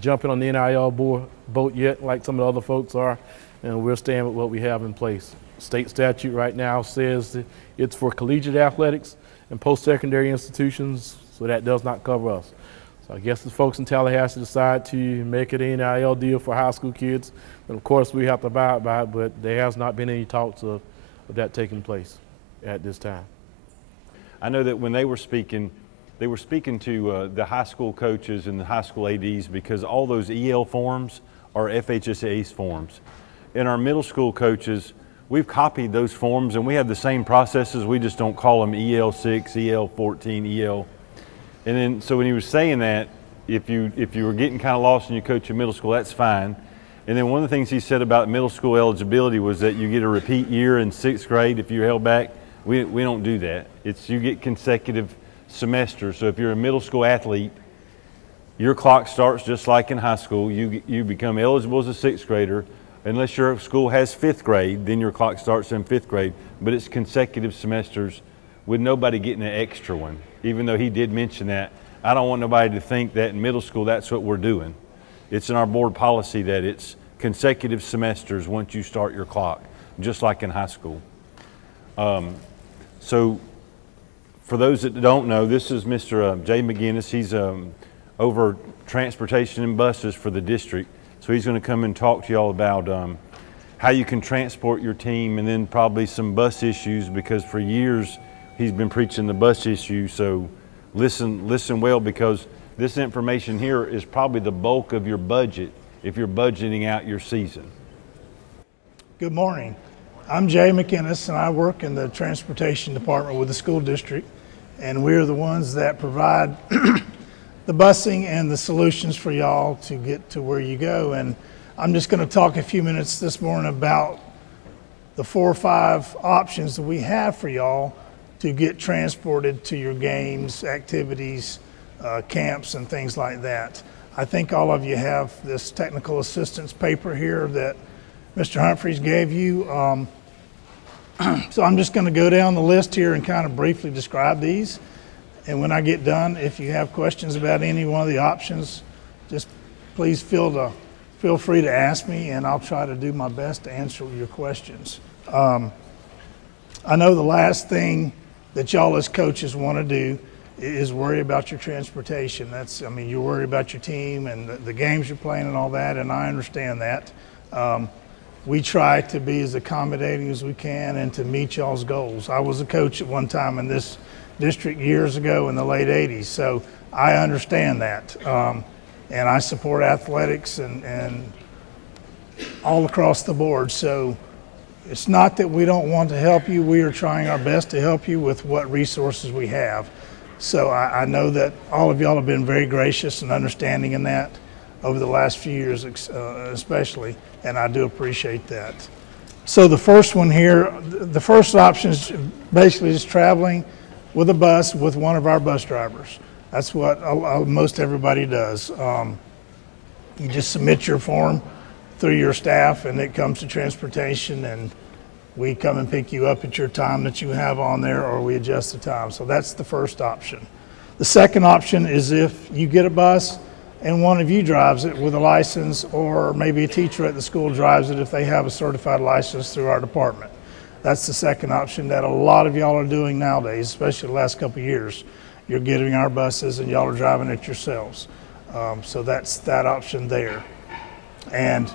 jumping on the NIL boat yet like some of the other folks are, and we're staying with what we have in place. State statute right now says that it's for collegiate athletics and post-secondary institutions, so that does not cover us. So I guess the folks in Tallahassee decide to make it an NIL deal for high school kids, and of course we have to abide by it, but there has not been any talks of that taking place at this time. I know that when they were speaking to the high school coaches and the high school ADs, because all those EL forms are FHSA's forms. And our middle school coaches, we've copied those forms, and we have the same processes. We just don't call them EL6, EL14, EL. And then, so when he was saying that, if you were getting kind of lost and you coach in middle school, that's fine. And then one of the things he said about middle school eligibility was that you get a repeat year in 6th grade if you're held back. We don't do that. You get consecutive semesters. So if you're a middle school athlete, your clock starts just like in high school. You become eligible as a 6th grader. Unless your school has 5th grade, then your clock starts in 5th grade. But it's consecutive semesters with nobody getting an extra one. Even though he did mention that, I don't want nobody to think that in middle school that's what we're doing. It's in our board policy that it's consecutive semesters once you start your clock, just like in high school. So for those that don't know, this is Mr. Jay McGinnis. He's over transportation and buses for the district. So he's going to come and talk to y'all about how you can transport your team, and then probably some bus issues, because for years he's been preaching the bus issue. So listen well, because this information here is probably the bulk of your budget if you're budgeting out your season. Good morning. I'm Jay McInnes, and I work in the transportation department with the school district, and we're the ones that provide the busing and the solutions for y'all to get to where you go. And I'm just going to talk a few minutes this morning about the 4 or 5 options that we have for y'all to get transported to your games, activities, camps, and things like that. I think all of you have this technical assistance paper here that Mr. Humphreys gave you. So I'm just going to go down the list here and kind of briefly describe these. And when I get done, if you have questions about any one of the options, just please feel free to ask me, and I'll try to do my best to answer your questions. I know the last thing that y'all as coaches want to do is worry about your transportation. You worry about your team and the games you're playing and all that, and I understand that. We try to be as accommodating as we can and to meet y'all's goals. I was a coach at one time in this district years ago in the late 80s, so I understand that. And I support athletics and all across the board. So it's not that we don't want to help you. We are trying our best to help you with what resources we have. So I know that all of y'all have been very gracious and understanding in that over the last few years especially, and I do appreciate that. So the first one here, the first option is basically just traveling with a bus with one of our bus drivers. That's what most everybody does. You just submit your form through your staff, and it comes to transportation, and we come and pick you up at your time that you have on there, or we adjust the time. So that's the first option. The second option is if you get a bus and one of you drives it with a license, or maybe a teacher at the school drives it if they have a certified license through our department. That's the second option that a lot of y'all are doing nowadays, especially the last couple of years. You're getting our buses and y'all are driving it yourselves. So that's that option there. And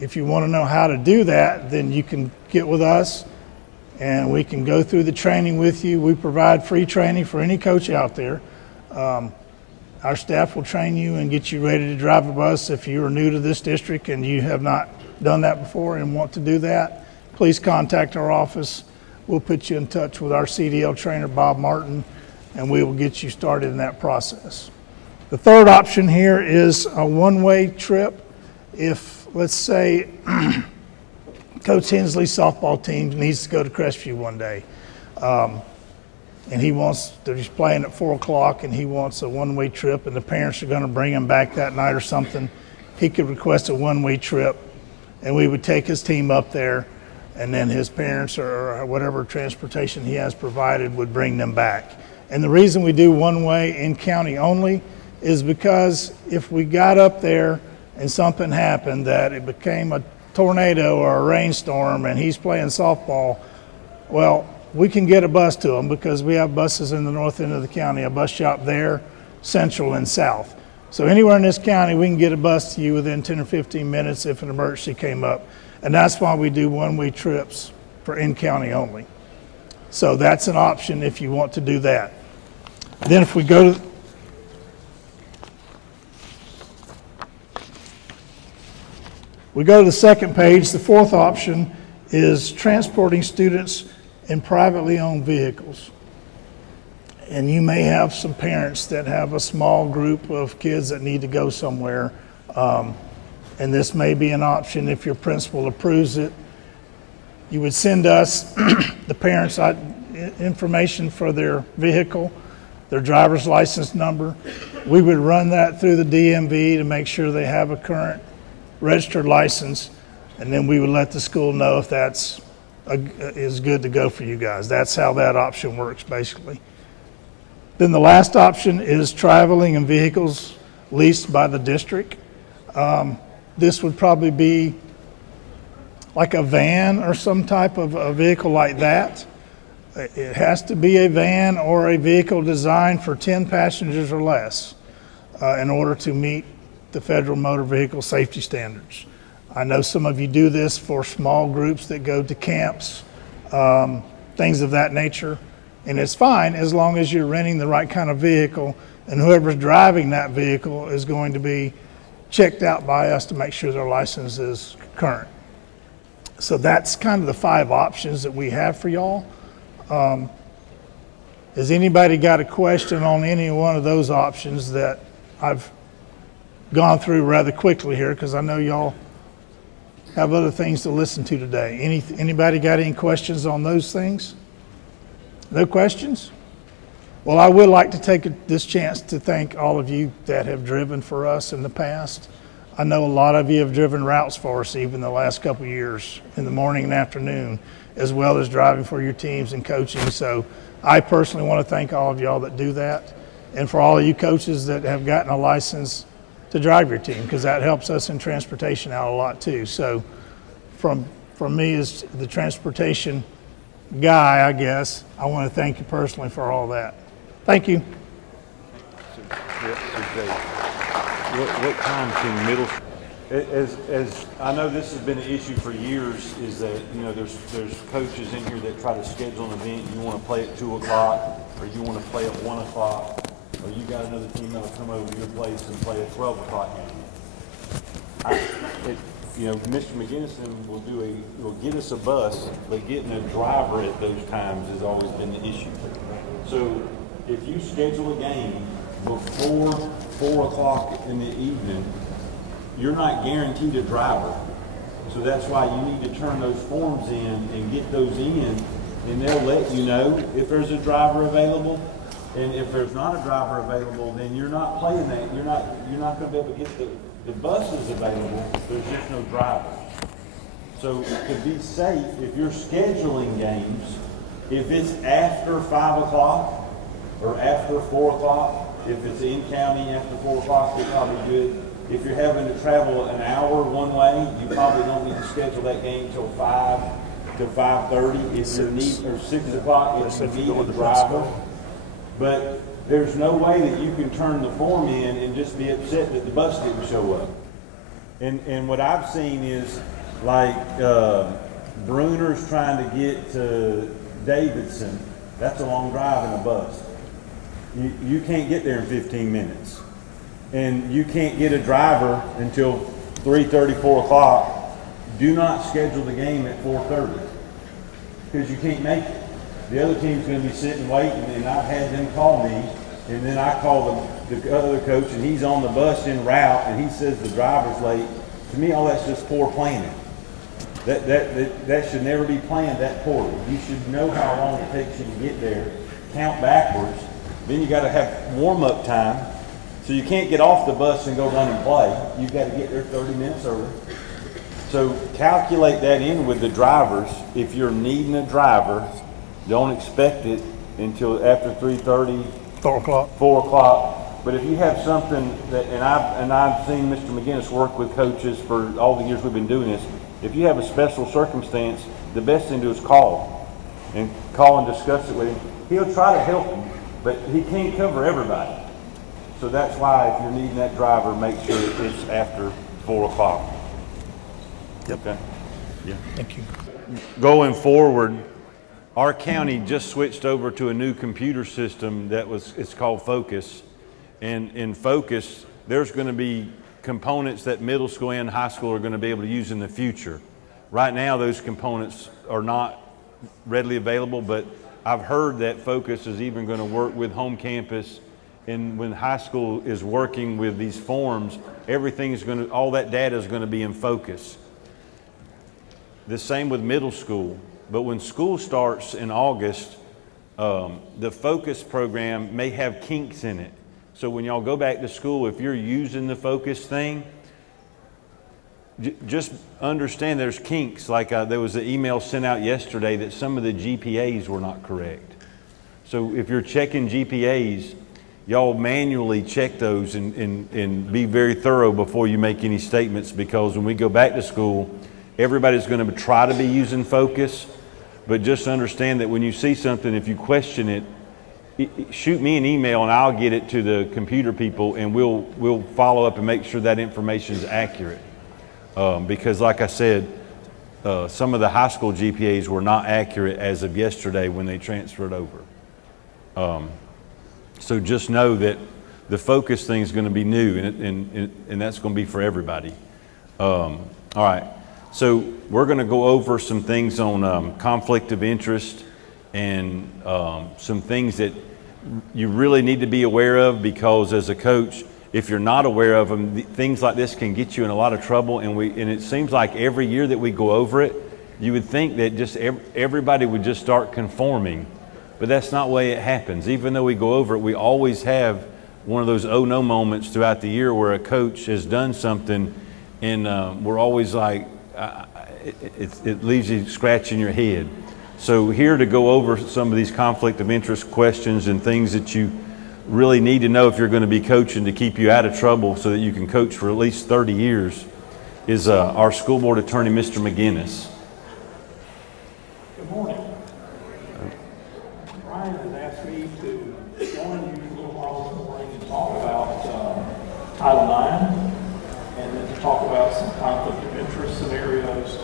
if you want to know how to do that, then you can get with us and we can go through the training with you. We provide free training for any coach out there. Our staff will train you and get you ready to drive a bus. If you are new to this district and you have not done that before and want to do that, please contact our office. We'll put you in touch with our CDL trainer, Bob Martin, and we will get you started in that process. The third option here is a one-way trip. If, let's say, Coach Hensley's softball team needs to go to Crestview one day, and he's playing at 4 o'clock and he wants a one-way trip, and the parents are going to bring him back that night or something, he could request a one-way trip, and we would take his team up there, and then his parents or whatever transportation he has provided would bring them back. And the reason we do one way in county only is because if we got up there and something happened, that it became a tornado or a rainstorm and he's playing softball, well, we can get a bus to him because we have buses in the north end of the county, a bus shop there, central and south. So anywhere in this county, we can get a bus to you within 10 or 15 minutes if an emergency came up. And that's why we do one-way trips for in-county only. So that's an option if you want to do that. Then if we go to the second page, the fourth option is transporting students in privately owned vehicles. And you may have some parents that have a small group of kids that need to go somewhere. And this may be an option if your principal approves it. You would send us the parents information for their vehicle, their driver's license number. We would run that through the DMV to make sure they have a current registered license, and then we would let the school know if that's is good to go for you guys. That's how that option works basically. Then the last option is traveling in vehicles leased by the district. This would probably be like a van or some type of a vehicle like that. It has to be a van or a vehicle designed for 10 passengers or less in order to meet the federal motor vehicle safety standards. I know some of you do this for small groups that go to camps, things of that nature, and it's fine as long as you're renting the right kind of vehicle, and whoever's driving that vehicle is going to be checked out by us to make sure their license is current. So that's kind of the 5 options that we have for y'all. Has anybody got a question on any one of those options that I've gone through rather quickly here, because I know y'all have other things to listen to today. Anybody got any questions on those things? No questions? Well, I would like to take this chance to thank all of you that have driven for us in the past. I know a lot of you have driven routes for us even the last couple of years in the morning and afternoon, as well as driving for your teams and coaching. So I personally want to thank all of y'all that do that, and for all of you coaches that have gotten a license to drive your team, because that helps us in transportation out a lot too. So from me as the transportation guy, I guess, I want to thank you personally for all that. Thank you. What time can middle, as I know this has been an issue for years, is that, you know, there's coaches in here that try to schedule an event. You want to play at 2 o'clock, or you want to play at 1 o'clock, or you got another team that'll come over to your place and play at 12 o'clock. You know, Mr. McGinnis will get us a bus, but getting a driver at those times has always been the issue. So if you schedule a game before 4 o'clock in the evening, you're not guaranteed a driver. So that's why you need to turn those forms in and get those in, and they'll let you know if there's a driver available. And if there's not a driver available, then you're not playing that. You're not going to be able to get the buses available. There's just no driver. So to be safe, if you're scheduling games, if it's after 5 o'clock or after 4 o'clock, if it's in county after 4 o'clock, you're probably good. If you're having to travel an hour one way, you probably don't need to schedule that game till 5 to 5:30. If you need, or 6 o'clock, if you need a driver. But there's no way that you can turn the form in and just be upset that the bus didn't show up. And what I've seen is, like, Bruner's trying to get to Davidson. That's a long drive in a bus. You can't get there in 15 minutes. And you can't get a driver until 3:30, 4 o'clock. Do not schedule the game at 4:30 because you can't make it. The other team's going to be sitting waiting, and I've had them call me, and then I call the other coach, and he's on the bus en route, and he says the driver's late. To me, all that's just poor planning. That should never be planned that poorly. You should know how long it takes you to get there, count backwards. Then you got to have warm-up time, so you can't get off the bus and go run and play. You've got to get there 30 minutes early. So calculate that in with the drivers. If you're needing a driver, don't expect it until after 3:30, 4 o'clock. 4 o'clock. But if you have something that, and I've seen Mr. McGinnis work with coaches for all the years we've been doing this. If you have a special circumstance, the best thing to do is call and discuss it with him. He'll try to help you, but he can't cover everybody. So that's why if you're needing that driver, make sure it's after 4 o'clock. Yep. Okay. Yeah. Thank you. Going forward, our county just switched over to a new computer system it's called Focus. And in Focus, there's going to be components that middle school and high school are going to be able to use in the future. Right now, those components are not readily available, but I've heard that Focus is even going to work with home campus, and when high school is working with these forms, all that data is going to be in Focus. The same with middle school. But when school starts in August, the Focus program may have kinks in it. So when y'all go back to school, if you're using the Focus thing, just understand there's kinks. Like there was an email sent out yesterday that some of the GPAs were not correct. So if you're checking GPAs, y'all manually check those and be very thorough before you make any statements, because when we go back to school, everybody's going to try to be using Focus, but just understand that when you see something, if you question it, shoot me an email and I'll get it to the computer people, and we'll follow up and make sure that information is accurate. Because like I said, some of the high school GPAs were not accurate as of yesterday when they transferred over. So just know that the focus thing is going to be new, and that's going to be for everybody. All right, so we're going to go over some things on conflict of interest and some things that you really need to be aware of, because as a coach, if you're not aware of them, things like this can get you in a lot of trouble. And it seems like every year that we go over it, you would think that just everybody would just start conforming, but that's not the way it happens. Even though we go over it, we always have one of those oh no moments throughout the year where a coach has done something, and we're always like, it leaves you scratching your head. So here to go over some of these conflict of interest questions and things that you really need to know if you're going to be coaching to keep you out of trouble so that you can coach for at least 30 years is our school board attorney, Mr. McGinnis. Good morning. Brian has asked me to join you a little while this morning to talk about Title IX, and then to talk about some conflict of interest scenarios.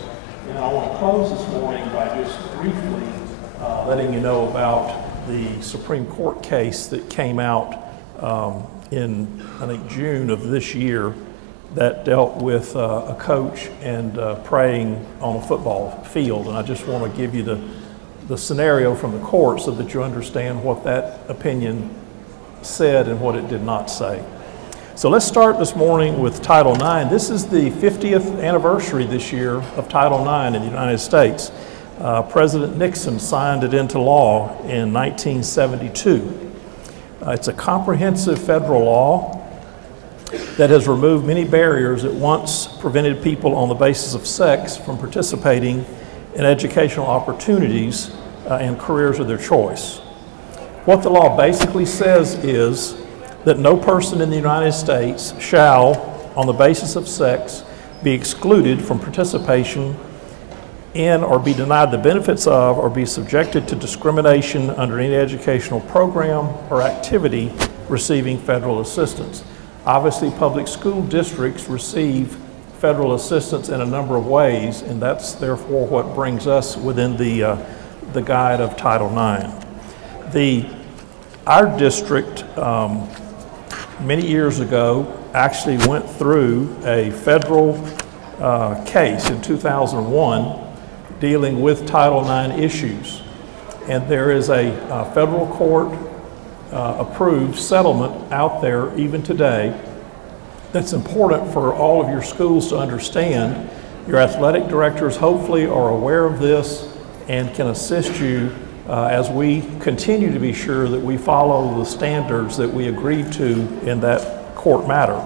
And I want to close this morning by just briefly letting you know about the Supreme Court case that came out in, I think, June of this year that dealt with a coach and praying on a football field. And I just want to give you the scenario from the court so that you understand what that opinion said and what it did not say. So let's start this morning with Title IX. This is the 50th anniversary this year of Title IX in the United States. President Nixon signed it into law in 1972. It's a comprehensive federal law that has removed many barriers that once prevented people on the basis of sex from participating in educational opportunities and careers of their choice. What the law basically says is that no person in the United States shall, on the basis of sex, be excluded from participation in or be denied the benefits of or be subjected to discrimination under any educational program or activity receiving federal assistance. Obviously, public school districts receive federal assistance in a number of ways, and that's therefore what brings us within the guide of Title IX. Our district, many years ago, actually went through a federal case in 2001 dealing with Title IX issues. And there is a federal court approved settlement out there even today that's important for all of your schools to understand. Your athletic directors hopefully are aware of this and can assist you as we continue to be sure that we follow the standards that we agreed to in that court matter.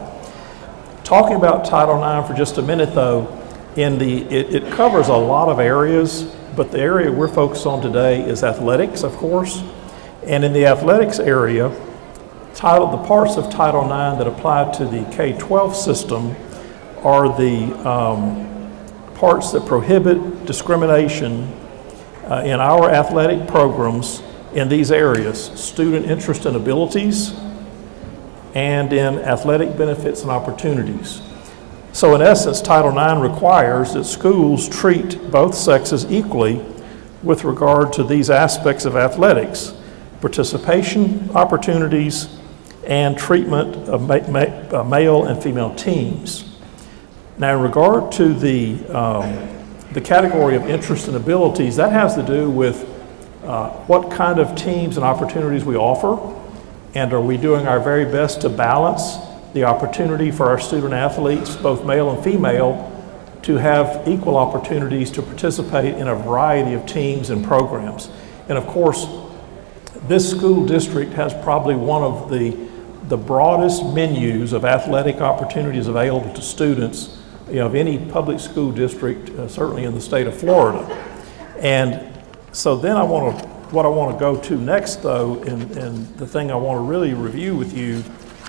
Talking about Title IX for just a minute though, it covers a lot of areas, but the area we're focused on today is athletics, of course. And in the athletics area, the parts of Title IX that apply to the K-12 system are the parts that prohibit discrimination in our athletic programs in these areas: student interest and abilities, and in athletic benefits and opportunities. So in essence, Title IX requires that schools treat both sexes equally with regard to these aspects of athletics: participation opportunities and treatment of male and female teams. Now, in regard to the category of interest and abilities, that has to do with what kind of teams and opportunities we offer, and are we doing our very best to balance the opportunity for our student athletes, both male and female, to have equal opportunities to participate in a variety of teams and programs. And of course, this school district has probably one of the broadest menus of athletic opportunities available to students, of any public school district, certainly in the state of Florida. And so then what I want to go to next though, and the thing I want to really review with you,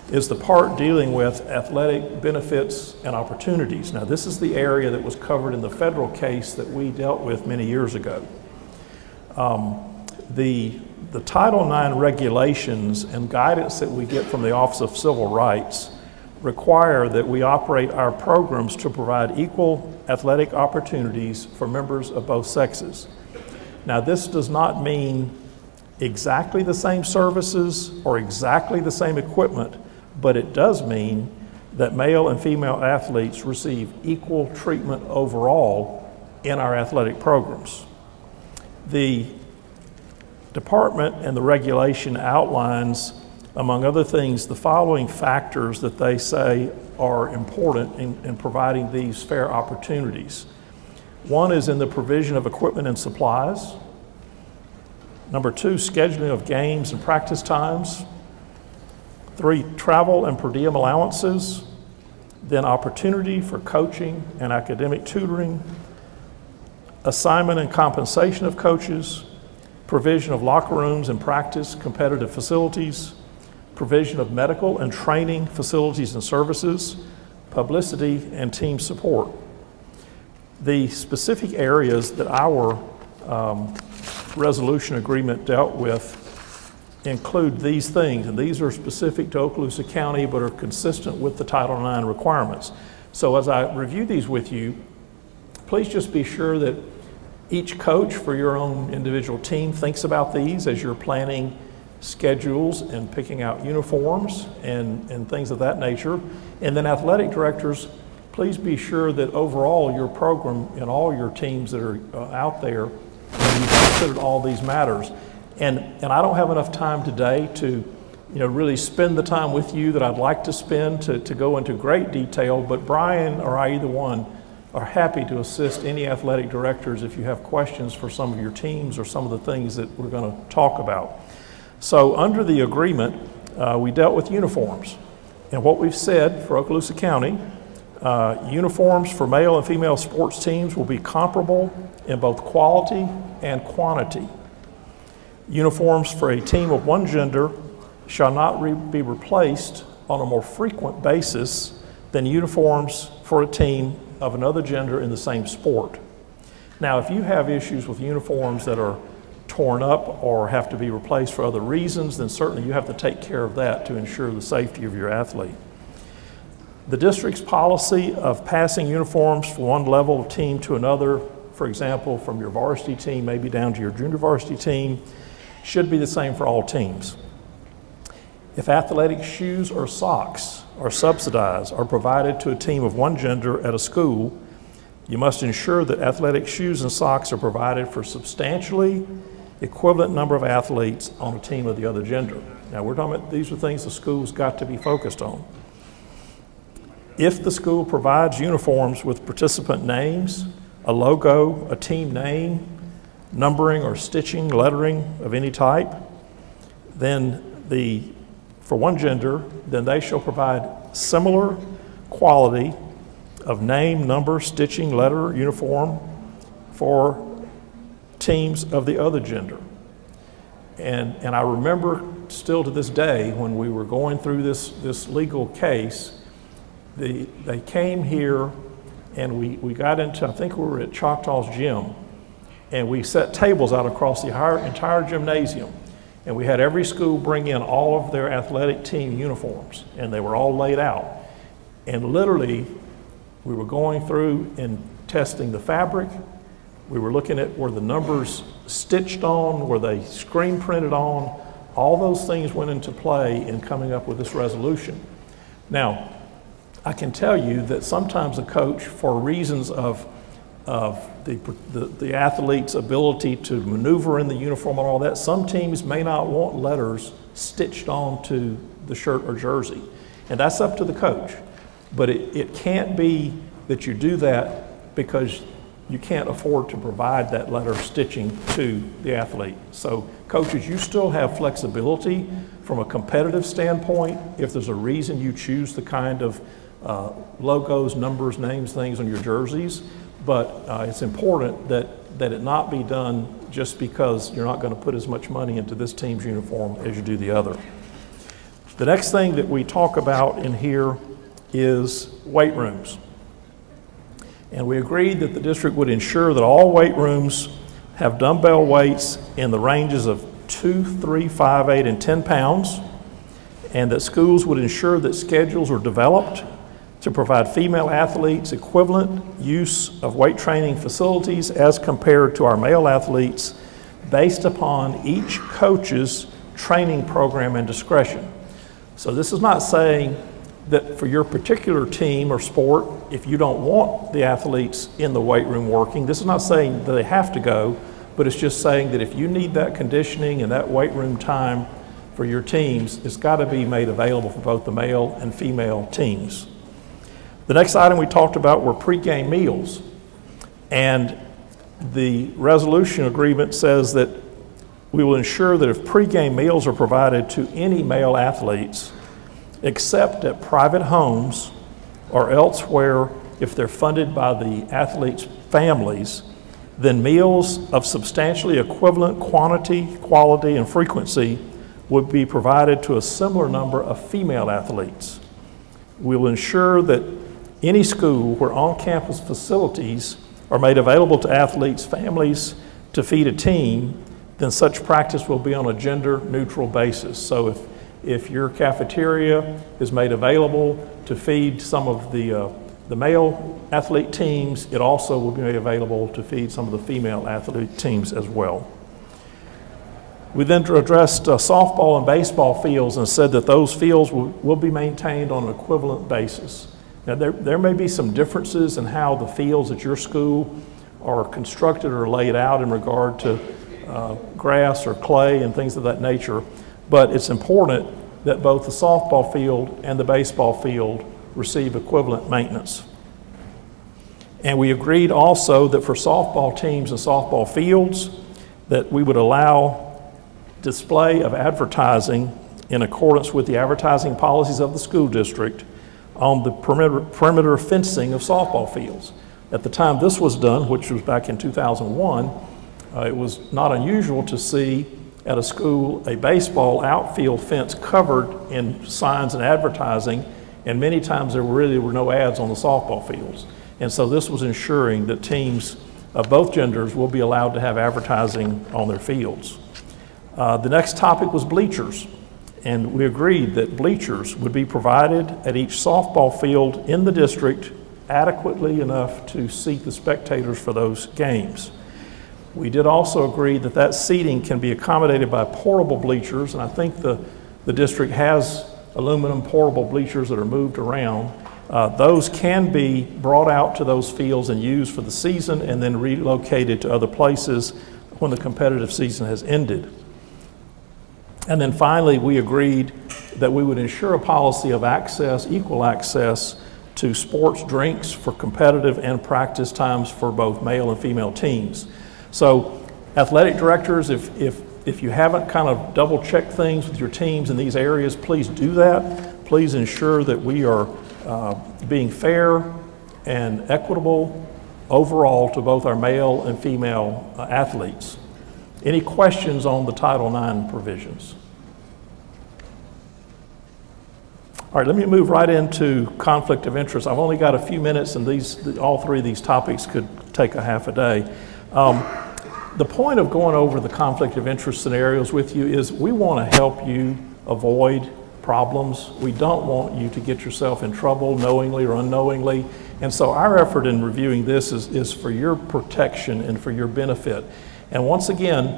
is the part dealing with athletic benefits and opportunities. Now, this is the area that was covered in the federal case that we dealt with many years ago. The Title IX regulations and guidance that we get from the Office of Civil Rights require that we operate our programs to provide equal athletic opportunities for members of both sexes. Now, this does not mean exactly the same services or exactly the same equipment, but it does mean that male and female athletes receive equal treatment overall in our athletic programs. The department and the regulation outlines, among other things, the following factors that they say are important in providing these fair opportunities. One is in the provision of equipment and supplies. Number two, scheduling of games and practice times. 3, travel and per diem allowances. Then opportunity for coaching and academic tutoring. Assignment and compensation of coaches. Provision of locker rooms and practice competitive facilities. Provision of medical and training facilities and services. Publicity and team support. The specific areas that our resolution agreement dealt with include these things, and these are specific to Okaloosa County but are consistent with the Title IX requirements. So as I review these with you, please just be sure that each coach for your own individual team thinks about these as you're planning schedules and picking out uniforms and things of that nature. And then athletic directors, please be sure that overall your program and all your teams that are out there, you've considered all these matters. And I don't have enough time today to really spend the time with you that I'd like to spend to go into great detail, but Brian or I, either one, are happy to assist any athletic directors if you have questions for some of your teams or some of the things that we're going to talk about. So under the agreement, we dealt with uniforms. And what we've said for Okaloosa County, uniforms for male and female sports teams will be comparable in both quality and quantity. Uniforms for a team of one gender shall not be replaced on a more frequent basis than uniforms for a team of another gender in the same sport. Now, if you have issues with uniforms that are torn up or have to be replaced for other reasons, then certainly you have to take care of that to ensure the safety of your athlete. The district's policy of passing uniforms from one level of team to another, for example, from your varsity team maybe down to your junior varsity team, should be the same for all teams. If athletic shoes or socks are subsidized or provided to a team of one gender at a school, you must ensure that athletic shoes and socks are provided for substantially equivalent number of athletes on a team of the other gender. Now we're talking about these are things the school's got to be focused on. If the school provides uniforms with participant names, a logo, a team name, numbering or stitching, lettering of any type, then for one gender, then they shall provide similar quality of name, number, stitching, letter, uniform for teams of the other gender. And I remember still to this day when we were going through this legal case, they came here and we got into, I think we were at Choctaw's gym, and we set tables out across the entire gymnasium. And we had every school bring in all of their athletic team uniforms, and they were all laid out. And literally, we were going through and testing the fabric. We were looking at were the numbers stitched on, were they screen printed on. All those things went into play in coming up with this resolution. Now, I can tell you that sometimes a coach, for reasons of the athlete's ability to maneuver in the uniform and all that, some teams may not want letters stitched onto the shirt or jersey. And that's up to the coach. But it can't be that you do that because you can't afford to provide that letter stitching to the athlete. So coaches, you still have flexibility from a competitive standpoint if there's a reason you choose the kind of logos, numbers, names, things on your jerseys. But it's important that it not be done just because you're not going to put as much money into this team's uniform as you do the other. The next thing that we talk about in here is weight rooms. And we agreed that the district would ensure that all weight rooms have dumbbell weights in the ranges of 2, 3, 5, 8, and 10 pounds, and that schools would ensure that schedules are developed to provide female athletes equivalent use of weight training facilities as compared to our male athletes based upon each coach's training program and discretion. So this is not saying that for your particular team or sport, if you don't want the athletes in the weight room working, this is not saying that they have to go, but it's just saying that if you need that conditioning and that weight room time for your teams, it's got to be made available for both the male and female teams. The next item we talked about were pregame meals. And the resolution agreement says that we will ensure that if pregame meals are provided to any male athletes, except at private homes or elsewhere if they're funded by the athletes' families, then meals of substantially equivalent quantity, quality, and frequency would be provided to a similar number of female athletes. We will ensure that any school where on-campus facilities are made available to athletes' families to feed a team, then such practice will be on a gender-neutral basis. So if your cafeteria is made available to feed some of the male athlete teams, it also will be made available to feed some of the female athlete teams as well. We then addressed softball and baseball fields and said that those fields will be maintained on an equivalent basis. Now there may be some differences in how the fields at your school are constructed or laid out in regard to grass or clay and things of that nature, but it's important that both the softball field and the baseball field receive equivalent maintenance. And we agreed also that for softball teams and softball fields, that we would allow display of advertising in accordance with the advertising policies of the school district on the perimeter fencing of softball fields. At the time this was done, which was back in 2001, it was not unusual to see at a school a baseball outfield fence covered in signs and advertising, and many times there really were no ads on the softball fields. And so this was ensuring that teams of both genders will be allowed to have advertising on their fields. The next topic was bleachers, and we agreed that bleachers would be provided at each softball field in the district adequately enough to seat the spectators for those games. We did also agree that that seating can be accommodated by portable bleachers, and I think the district has aluminum portable bleachers that are moved around. Those can be brought out to those fields and used for the season and then relocated to other places when the competitive season has ended. And then finally, we agreed that we would ensure a policy of access, equal access to sports drinks for competitive and practice times for both male and female teams. So athletic directors, if you haven't kind of double checked things with your teams in these areas, please do that. Please ensure that we are being fair and equitable overall to both our male and female athletes. Any questions on the Title IX provisions? All right, let me move right into conflict of interest. I've only got a few minutes, and all three of these topics could take a half a day. The point of going over the conflict of interest scenarios with you is we want to help you avoid problems. We don't want you to get yourself in trouble knowingly or unknowingly. And so our effort in reviewing this is for your protection and for your benefit. And once again,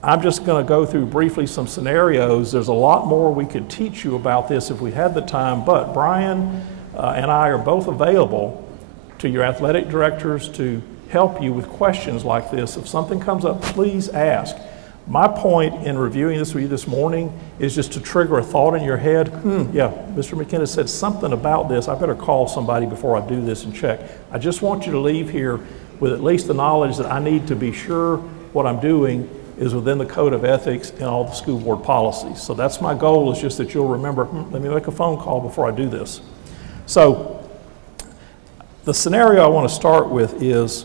I'm just going to go through briefly some scenarios. There's a lot more we could teach you about this if we had the time, but Brian and I are both available to your athletic directors to help you with questions like this. If something comes up, please ask. My point in reviewing this with you this morning is just to trigger a thought in your head. Yeah, Mr. McKinnis said something about this. I better call somebody before I do this and check. I just want you to leave here with at least the knowledge that I need to be sure what I'm doing is within the code of ethics and all the school board policies. So that's my goal, is just that you'll remember, let me make a phone call before I do this. So the scenario I want to start with is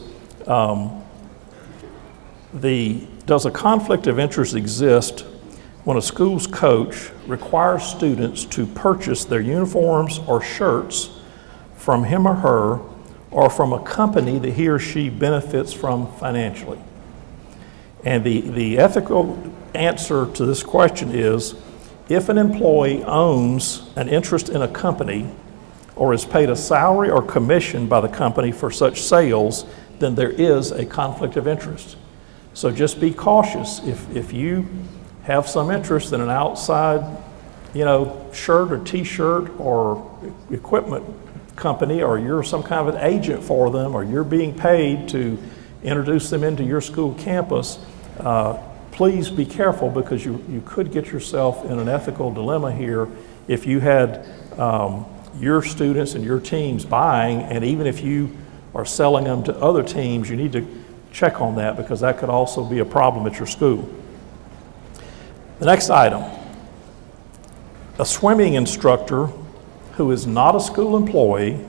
does a conflict of interest exist when a school's coach requires students to purchase their uniforms or shirts from him or her or from a company that he or she benefits from financially? And the ethical answer to this question is, if an employee owns an interest in a company or is paid a salary or commission by the company for such sales, then there is a conflict of interest. So just be cautious. If you have some interest in an outside, shirt or t-shirt or equipment company, or you're some kind of an agent for them, or you're being paid to introduce them into your school campus, please be careful, because you could get yourself in an ethical dilemma here if you had your students and your teams buying, and even if you are selling them to other teams, you need to check on that, because that could also be a problem at your school. The next item, a swimming instructor who is not a school employee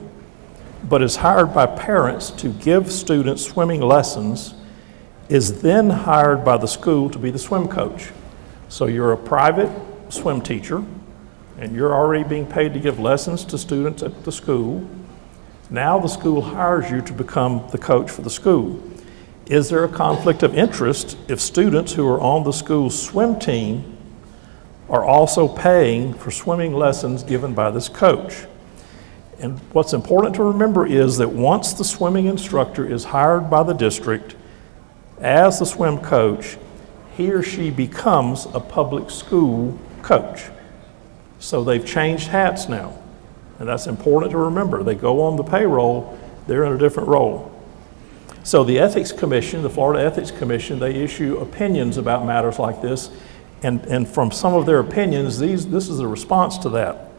but is hired by parents to give students swimming lessons is then hired by the school to be the swim coach. So you're a private swim teacher and you're already being paid to give lessons to students at the school. Now the school hires you to become the coach for the school. Is there a conflict of interest if students who are on the school's swim team are also paying for swimming lessons given by this coach? And what's important to remember is that once the swimming instructor is hired by the district as the swim coach, he or she becomes a public school coach. So they've changed hats now, and that's important to remember. They go on the payroll, they're in a different role. So the Ethics Commission, the Florida Ethics Commission, they issue opinions about matters like this, and from some of their opinions, this is a response to that.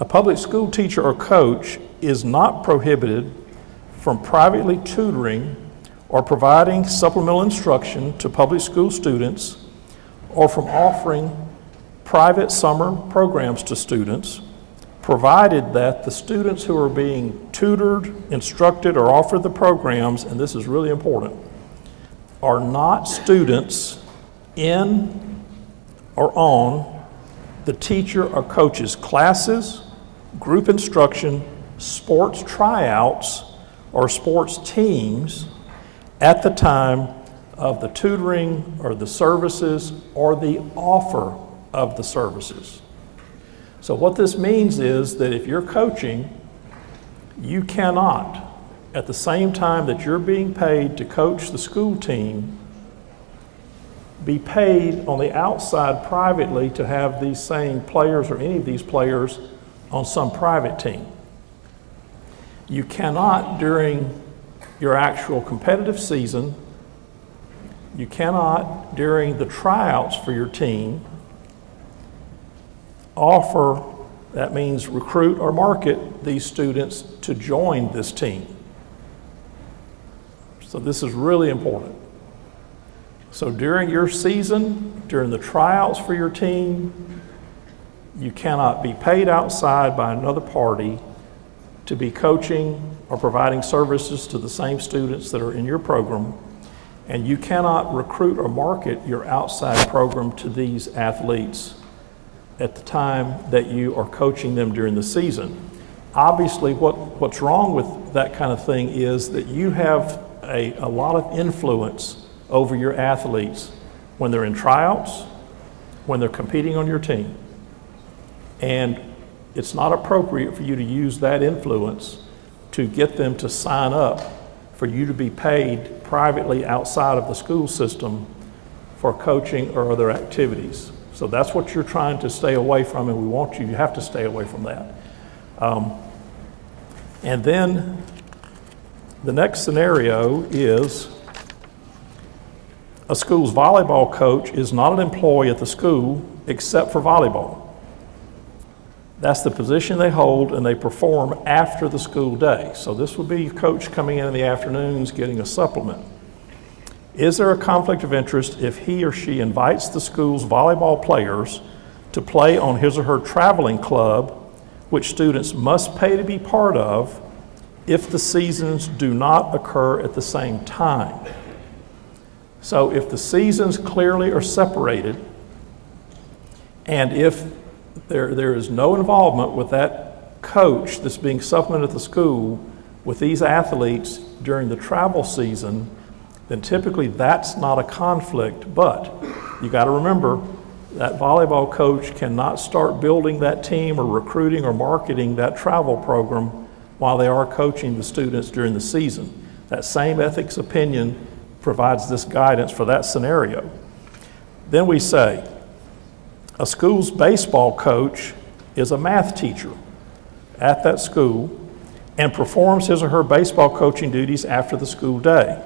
A public school teacher or coach is not prohibited from privately tutoring or providing supplemental instruction to public school students, or from offering private summer programs to students, provided that the students who are being tutored, instructed, or offered the programs, and this is really important, are not students in or on the teacher or coach's classes, group instruction, sports tryouts, or sports teams at the time of the tutoring or the services or the offer of the services. So what this means is that if you're coaching, you cannot, at the same time that you're being paid to coach the school team, be paid on the outside privately to have these same players or any of these players on some private team. You cannot, during your actual competitive season, you cannot, during the tryouts for your team, offer, that means recruit or market these students to join this team. So this is really important. So during your season, during the tryouts for your team, you cannot be paid outside by another party to be coaching or providing services to the same students that are in your program, and you cannot recruit or market your outside program to these athletes at the time that you are coaching them during the season. Obviously, what's wrong with that kind of thing is that you have a lot of influence over your athletes when they're in tryouts, when they're competing on your team. And it's not appropriate for you to use that influence to get them to sign up for you to be paid privately outside of the school system for coaching or other activities. So that's what you're trying to stay away from, and we want you, you have to stay away from that. And then the next scenario is a school's volleyball coach is not an employee at the school except for volleyball. That's the position they hold, and they perform after the school day. So this would be a coach coming in the afternoons getting a supplement. Is there a conflict of interest if he or she invites the school's volleyball players to play on his or her traveling club, which students must pay to be part of, if the seasons do not occur at the same time? So if the seasons clearly are separated, and if there is no involvement with that coach that's being supplemented at the school with these athletes during the travel season, then typically that's not a conflict. But you got to remember that volleyball coach cannot start building that team or recruiting or marketing that travel program while they are coaching the students during the season. That same ethics opinion provides this guidance for that scenario. Then we say, a school's baseball coach is a math teacher at that school and performs his or her baseball coaching duties after the school day.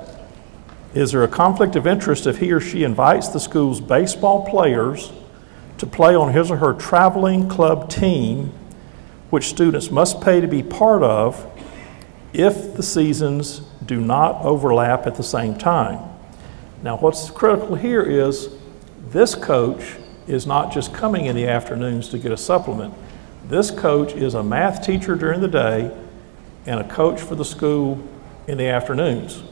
Is there a conflict of interest if he or she invites the school's baseball players to play on his or her traveling club team, which students must pay to be part of if the seasons do not overlap at the same time? Now, what's critical here is this coach is not just coming in the afternoons to get a supplement. This coach is a math teacher during the day and a coach for the school in the afternoons.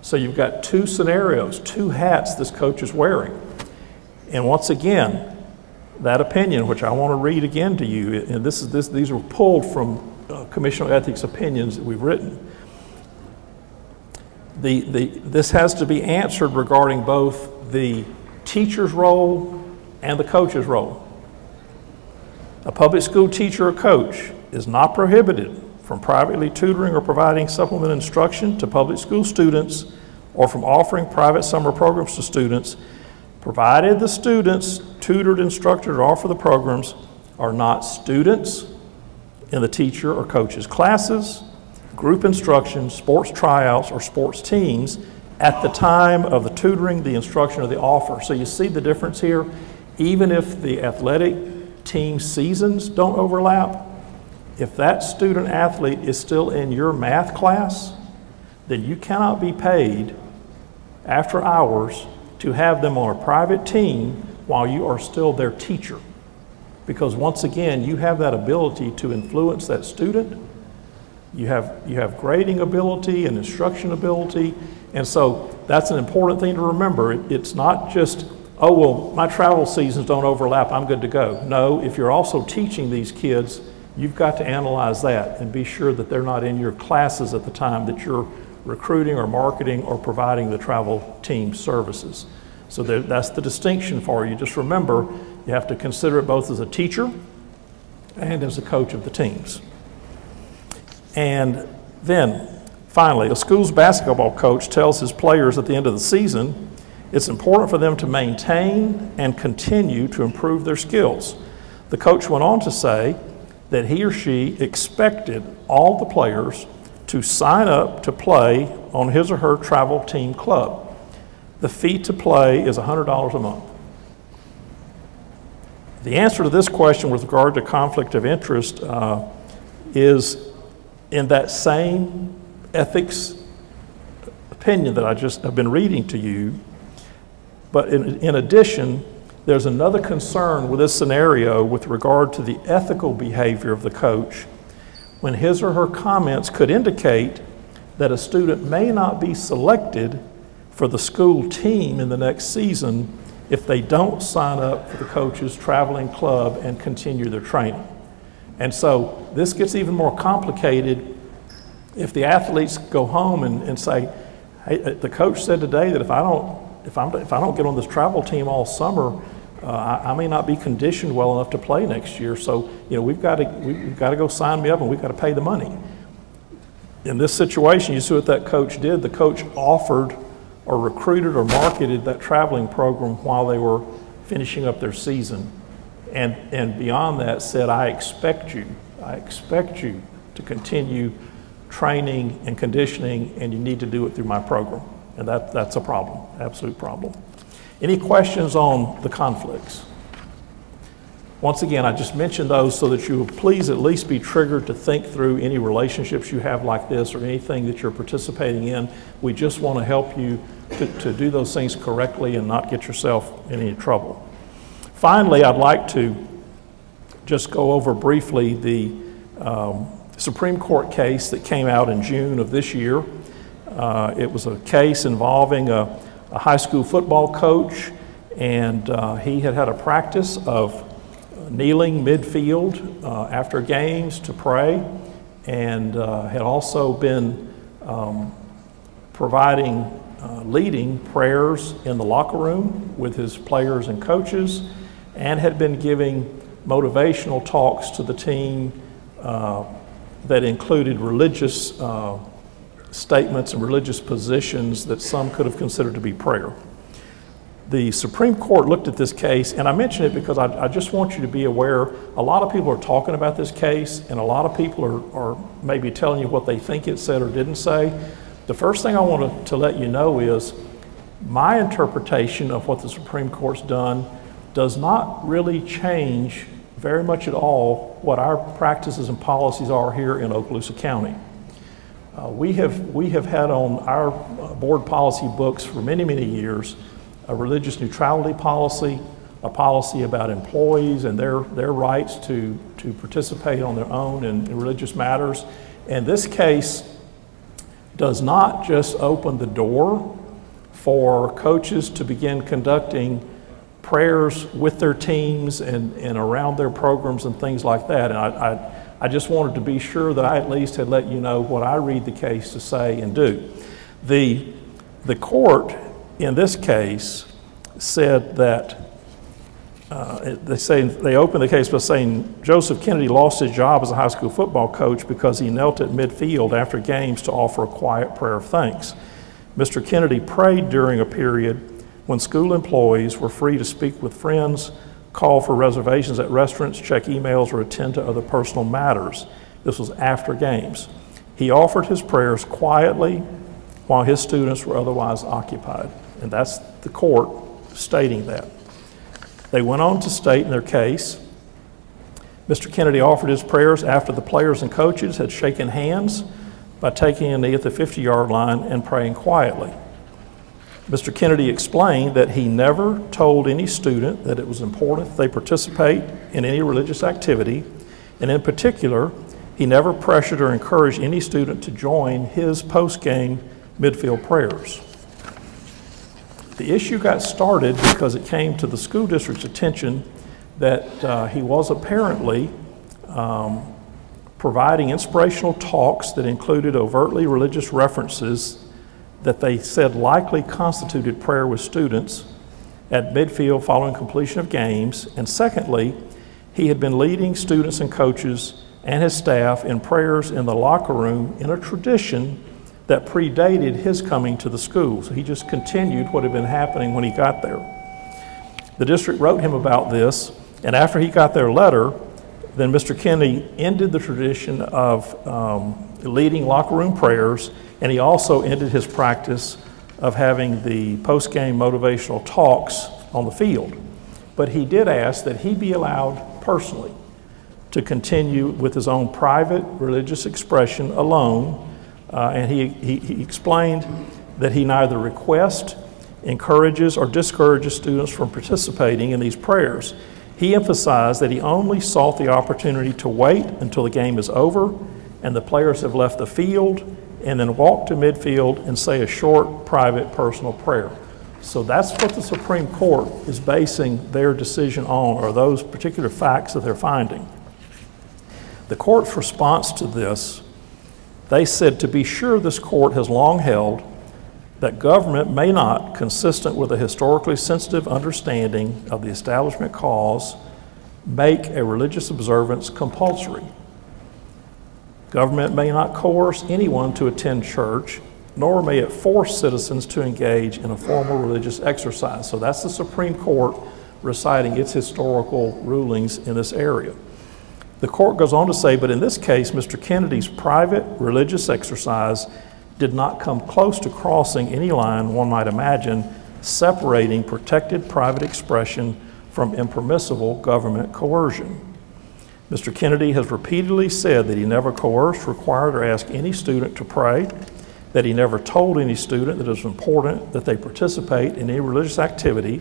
So you've got two scenarios, two hats this coach is wearing. And once again, that opinion, which I want to read again to you, and these are pulled from Commission on Ethics opinions that we've written. This has to be answered regarding both the teacher's role and the coach's role. A public school teacher or coach is not prohibited from privately tutoring or providing supplemental instruction to public school students or from offering private summer programs to students, provided the students tutored, instructed, or offer the programs are not students in the teacher or coach's classes, group instruction, sports tryouts, or sports teams at the time of the tutoring, the instruction, or the offer. So you see the difference here? Even if the athletic team seasons don't overlap, if that student athlete is still in your math class, then you cannot be paid after hours to have them on a private team while you are still their teacher. Because once again, you have that ability to influence that student. You have grading ability and instruction ability. And so that's an important thing to remember. It's not just, oh, well, my travel seasons don't overlap, I'm good to go. No, if you're also teaching these kids, you've got to analyze that and be sure that they're not in your classes at the time that you're recruiting or marketing or providing the travel team services. So that's the distinction for you. Just remember, you have to consider it both as a teacher and as a coach of the teams. And then, finally, a school's basketball coach tells his players at the end of the season it's important for them to maintain and continue to improve their skills. The coach went on to say that he or she expected all the players to sign up to play on his or her travel team club. The fee to play is $100 a month. The answer to this question with regard to conflict of interest is in that same ethics opinion that I just have been reading to you. But in addition, there's another concern with this scenario with regard to the ethical behavior of the coach when his or her comments could indicate that a student may not be selected for the school team in the next season if they don't sign up for the coach's traveling club and continue their training. And so this gets even more complicated if the athletes go home and say, hey, the coach said today that if I don't get on this travel team all summer, I may not be conditioned well enough to play next year. So, you know, we've got to go sign me up and we've got to pay the money. In this situation, you see what that coach did. The coach offered or recruited or marketed that traveling program while they were finishing up their season. And beyond that said, I expect you to continue training and conditioning, and you need to do it through my program. And that's a problem, absolute problem. Any questions on the conflicts? Once again, I just mentioned those so that you will please at least be triggered to think through any relationships you have like this or anything that you're participating in. We just want to help you to do those things correctly and not get yourself in any trouble. Finally, I'd like to just go over briefly the Supreme Court case that came out in June of this year. It was a case involving a high school football coach, and he had a practice of kneeling midfield after games to pray, and had also been providing leading prayers in the locker room with his players and coaches, and had been giving motivational talks to the team that included religious statements and religious positions that some could have considered to be prayer. The Supreme Court looked at this case, and I mention it because I just want you to be aware, a lot of people are talking about this case, and a lot of people are maybe telling you what they think it said or didn't say. The first thing I want to let you know is my interpretation of what the Supreme Court's done does not really change very much at all what our practices and policies are here in Okaloosa County. We have had on our board policy books for many, many years a religious neutrality policy, a policy about employees and their rights to participate on their own in religious matters. And this case does not just open the door for coaches to begin conducting prayers with their teams and around their programs and things like that. And I just wanted to be sure that I at least had let you know what I read the case to say and do. The court in this case said that they opened the case by saying Joseph Kennedy lost his job as a high school football coach because he knelt at midfield after games to offer a quiet prayer of thanks. Mr. Kennedy prayed during a period when school employees were free to speak with friends, call for reservations at restaurants, check emails, or attend to other personal matters. This was after games. He offered his prayers quietly while his students were otherwise occupied. And that's the court stating that. They went on to state in their case, Mr. Kennedy offered his prayers after the players and coaches had shaken hands by taking a knee at the 50-yard line and praying quietly. Mr. Kennedy explained that he never told any student that it was important that they participate in any religious activity, and in particular, he never pressured or encouraged any student to join his post-game midfield prayers. The issue got started because it came to the school district's attention that he was apparently providing inspirational talks that included overtly religious references that they said likely constituted prayer with students at midfield following completion of games. And secondly, he had been leading students and coaches and his staff in prayers in the locker room in a tradition that predated his coming to the school. So he just continued what had been happening when he got there. The district wrote him about this, and after he got their letter, then Mr. Kennedy ended the tradition of leading locker room prayers, and he also ended his practice of having the post-game motivational talks on the field. But he did ask that he be allowed personally to continue with his own private religious expression alone, and he explained that he neither requests, encourages, or discourages students from participating in these prayers. He emphasized that he only sought the opportunity to wait until the game is over and the players have left the field, and then walk to midfield and say a short, private, personal prayer. So that's what the Supreme Court is basing their decision on, or those particular facts that they're finding. The court's response to this, they said, to be sure, this court has long held that government may not, consistent with a historically sensitive understanding of the establishment cause, make a religious observance compulsory. Government may not coerce anyone to attend church, nor may it force citizens to engage in a formal religious exercise. So that's the Supreme Court reciting its historical rulings in this area. The court goes on to say, but in this case, Mr. Kennedy's private religious exercise did not come close to crossing any line one might imagine separating protected private expression from impermissible government coercion. Mr. Kennedy has repeatedly said that he never coerced, required, or asked any student to pray, that he never told any student that it was important that they participate in any religious activity,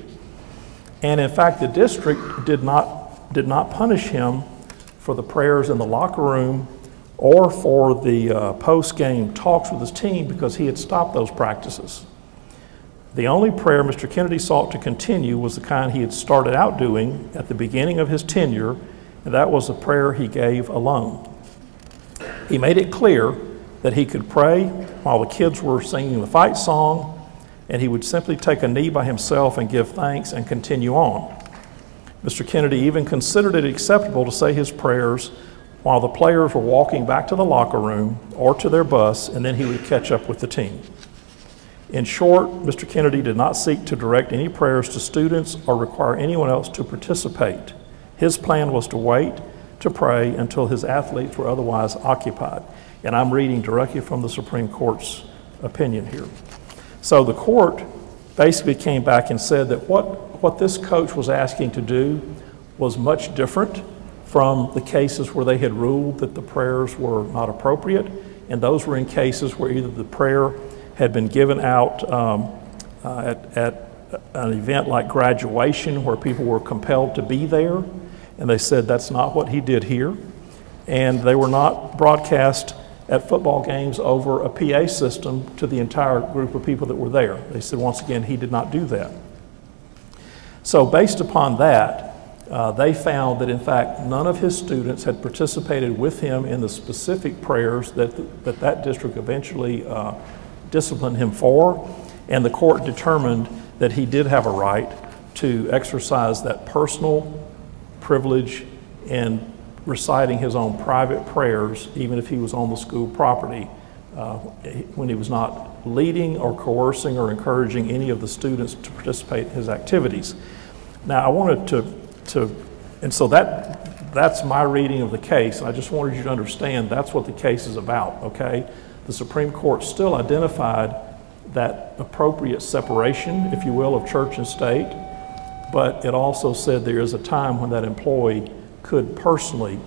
and in fact the district did not punish him for the prayers in the locker room or for the post-game talks with his team because he had stopped those practices. The only prayer Mr. Kennedy sought to continue was the kind he had started out doing at the beginning of his tenure, and that was a prayer he gave alone. He made it clear that he could pray while the kids were singing the fight song, and he would simply take a knee by himself and give thanks and continue on. Mr. Kennedy even considered it acceptable to say his prayers while the players were walking back to the locker room or to their bus, and then he would catch up with the team. In short, Mr. Kennedy did not seek to direct any prayers to students or require anyone else to participate. His plan was to wait to pray until his athletes were otherwise occupied. And I'm reading directly from the Supreme Court's opinion here. So the court basically came back and said that what this coach was asking to do was much different from the cases where they had ruled that the prayers were not appropriate, and those were in cases where either the prayer had been given out at an event like graduation where people were compelled to be there, and they said that's not what he did here, and they were not broadcast at football games over a PA system to the entire group of people that were there. They said, once again, he did not do that. So based upon that, they found that in fact none of his students had participated with him in the specific prayers that district eventually disciplined him for, and the court determined that he did have a right to exercise that personal privilege in reciting his own private prayers, even if he was on the school property, when he was not leading or coercing or encouraging any of the students to participate in his activities. Now, I wanted and so that's my reading of the case, and I just wanted you to understand that's what the case is about, okay? The Supreme Court still identified that appropriate separation, if you will, of church and state, but it also said there is a time when that employee could personally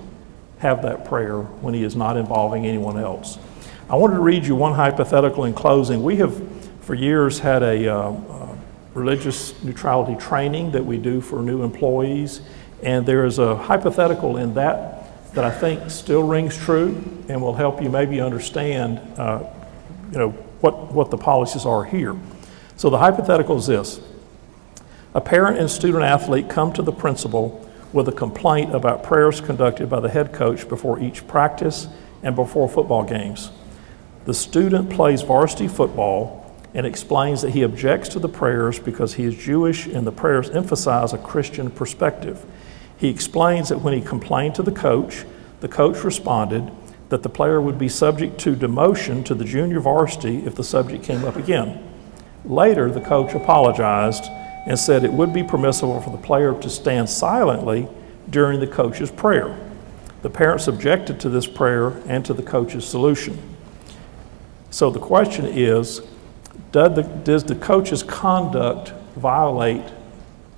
have that prayer when he is not involving anyone else. I wanted to read you one hypothetical in closing. We have for years had a religious neutrality training that we do for new employees, and there is a hypothetical in that I think still rings true and will help you maybe understand what the policies are here. So the hypothetical is this: a parent and student athlete come to the principal with a complaint about prayers conducted by the head coach before each practice and before football games. The student plays varsity football and explains that he objects to the prayers because he is Jewish and the prayers emphasize a Christian perspective. He explains that when he complained to the coach responded that the player would be subject to demotion to the junior varsity if the subject came up again. Later, the coach apologized and said it would be permissible for the player to stand silently during the coach's prayer. The parents objected to this prayer and to the coach's solution. So the question is, does the coach's conduct violate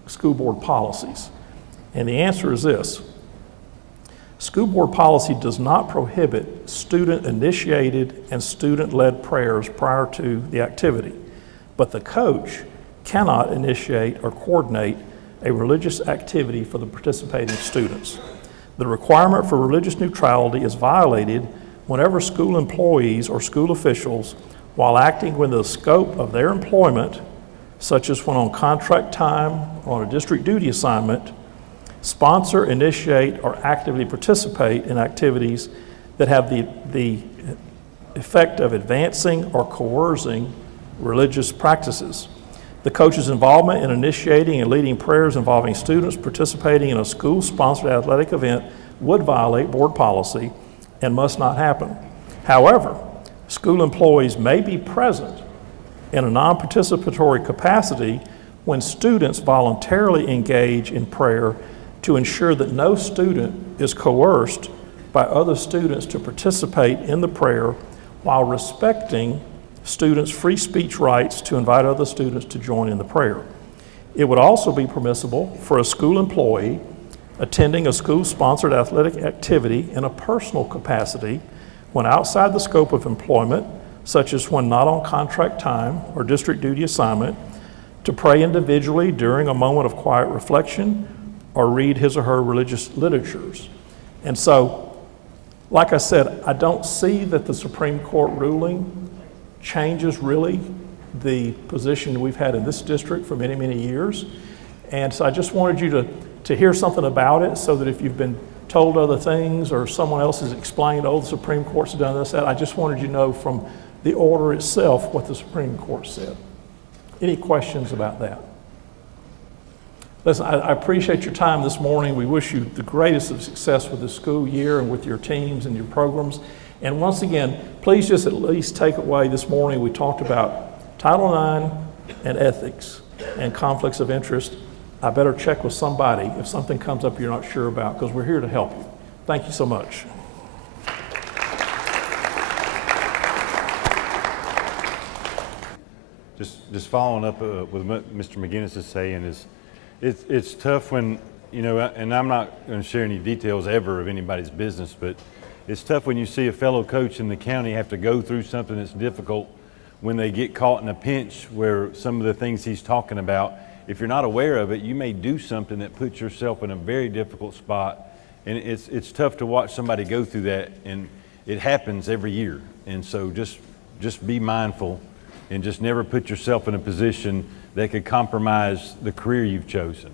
school board policies? And the answer is this: school board policy does not prohibit student-initiated and student-led prayers prior to the activity, but the coach cannot initiate or coordinate a religious activity for the participating students. The requirement for religious neutrality is violated whenever school employees or school officials, while acting within the scope of their employment, such as when on contract time or on a district duty assignment, sponsor, initiate, or actively participate in activities that have the effect of advancing or coercing religious practices. The coach's involvement in initiating and leading prayers involving students participating in a school-sponsored athletic event would violate board policy and must not happen. However, school employees may be present in a non-participatory capacity when students voluntarily engage in prayer to ensure that no student is coerced by other students to participate in the prayer while respecting students' free speech rights to invite other students to join in the prayer. It would also be permissible for a school employee attending a school-sponsored athletic activity in a personal capacity when outside the scope of employment, such as when not on contract time or district duty assignment, to pray individually during a moment of quiet reflection or read his or her religious literatures. And so, like I said, I don't see that the Supreme Court ruling changes really the position we've had in this district for many, many years. And so I just wanted you to hear something about it so that if you've been told other things or someone else has explained, oh, the Supreme Court's done this, that, I just wanted you to know from the order itself what the Supreme Court said. Any questions about that? Listen, I appreciate your time this morning. We wish you the greatest of success with the school year and with your teams and your programs. And once again, please just at least take away this morning, we talked about Title IX and ethics and conflicts of interest. I better check with somebody if something comes up you're not sure about, because we're here to help you. Thank you so much. Just following up with what Mr. McGinnis is saying is, it's tough when, you know, and I'm not going to share any details ever of anybody's business, but it's tough when you see a fellow coach in the county have to go through something that's difficult when they get caught in a pinch where some of the things he's talking about, if you're not aware of it, you may do something that puts yourself in a very difficult spot. And it's tough to watch somebody go through that, and it happens every year. And so just be mindful and just never put yourself in a position that could compromise the career you've chosen.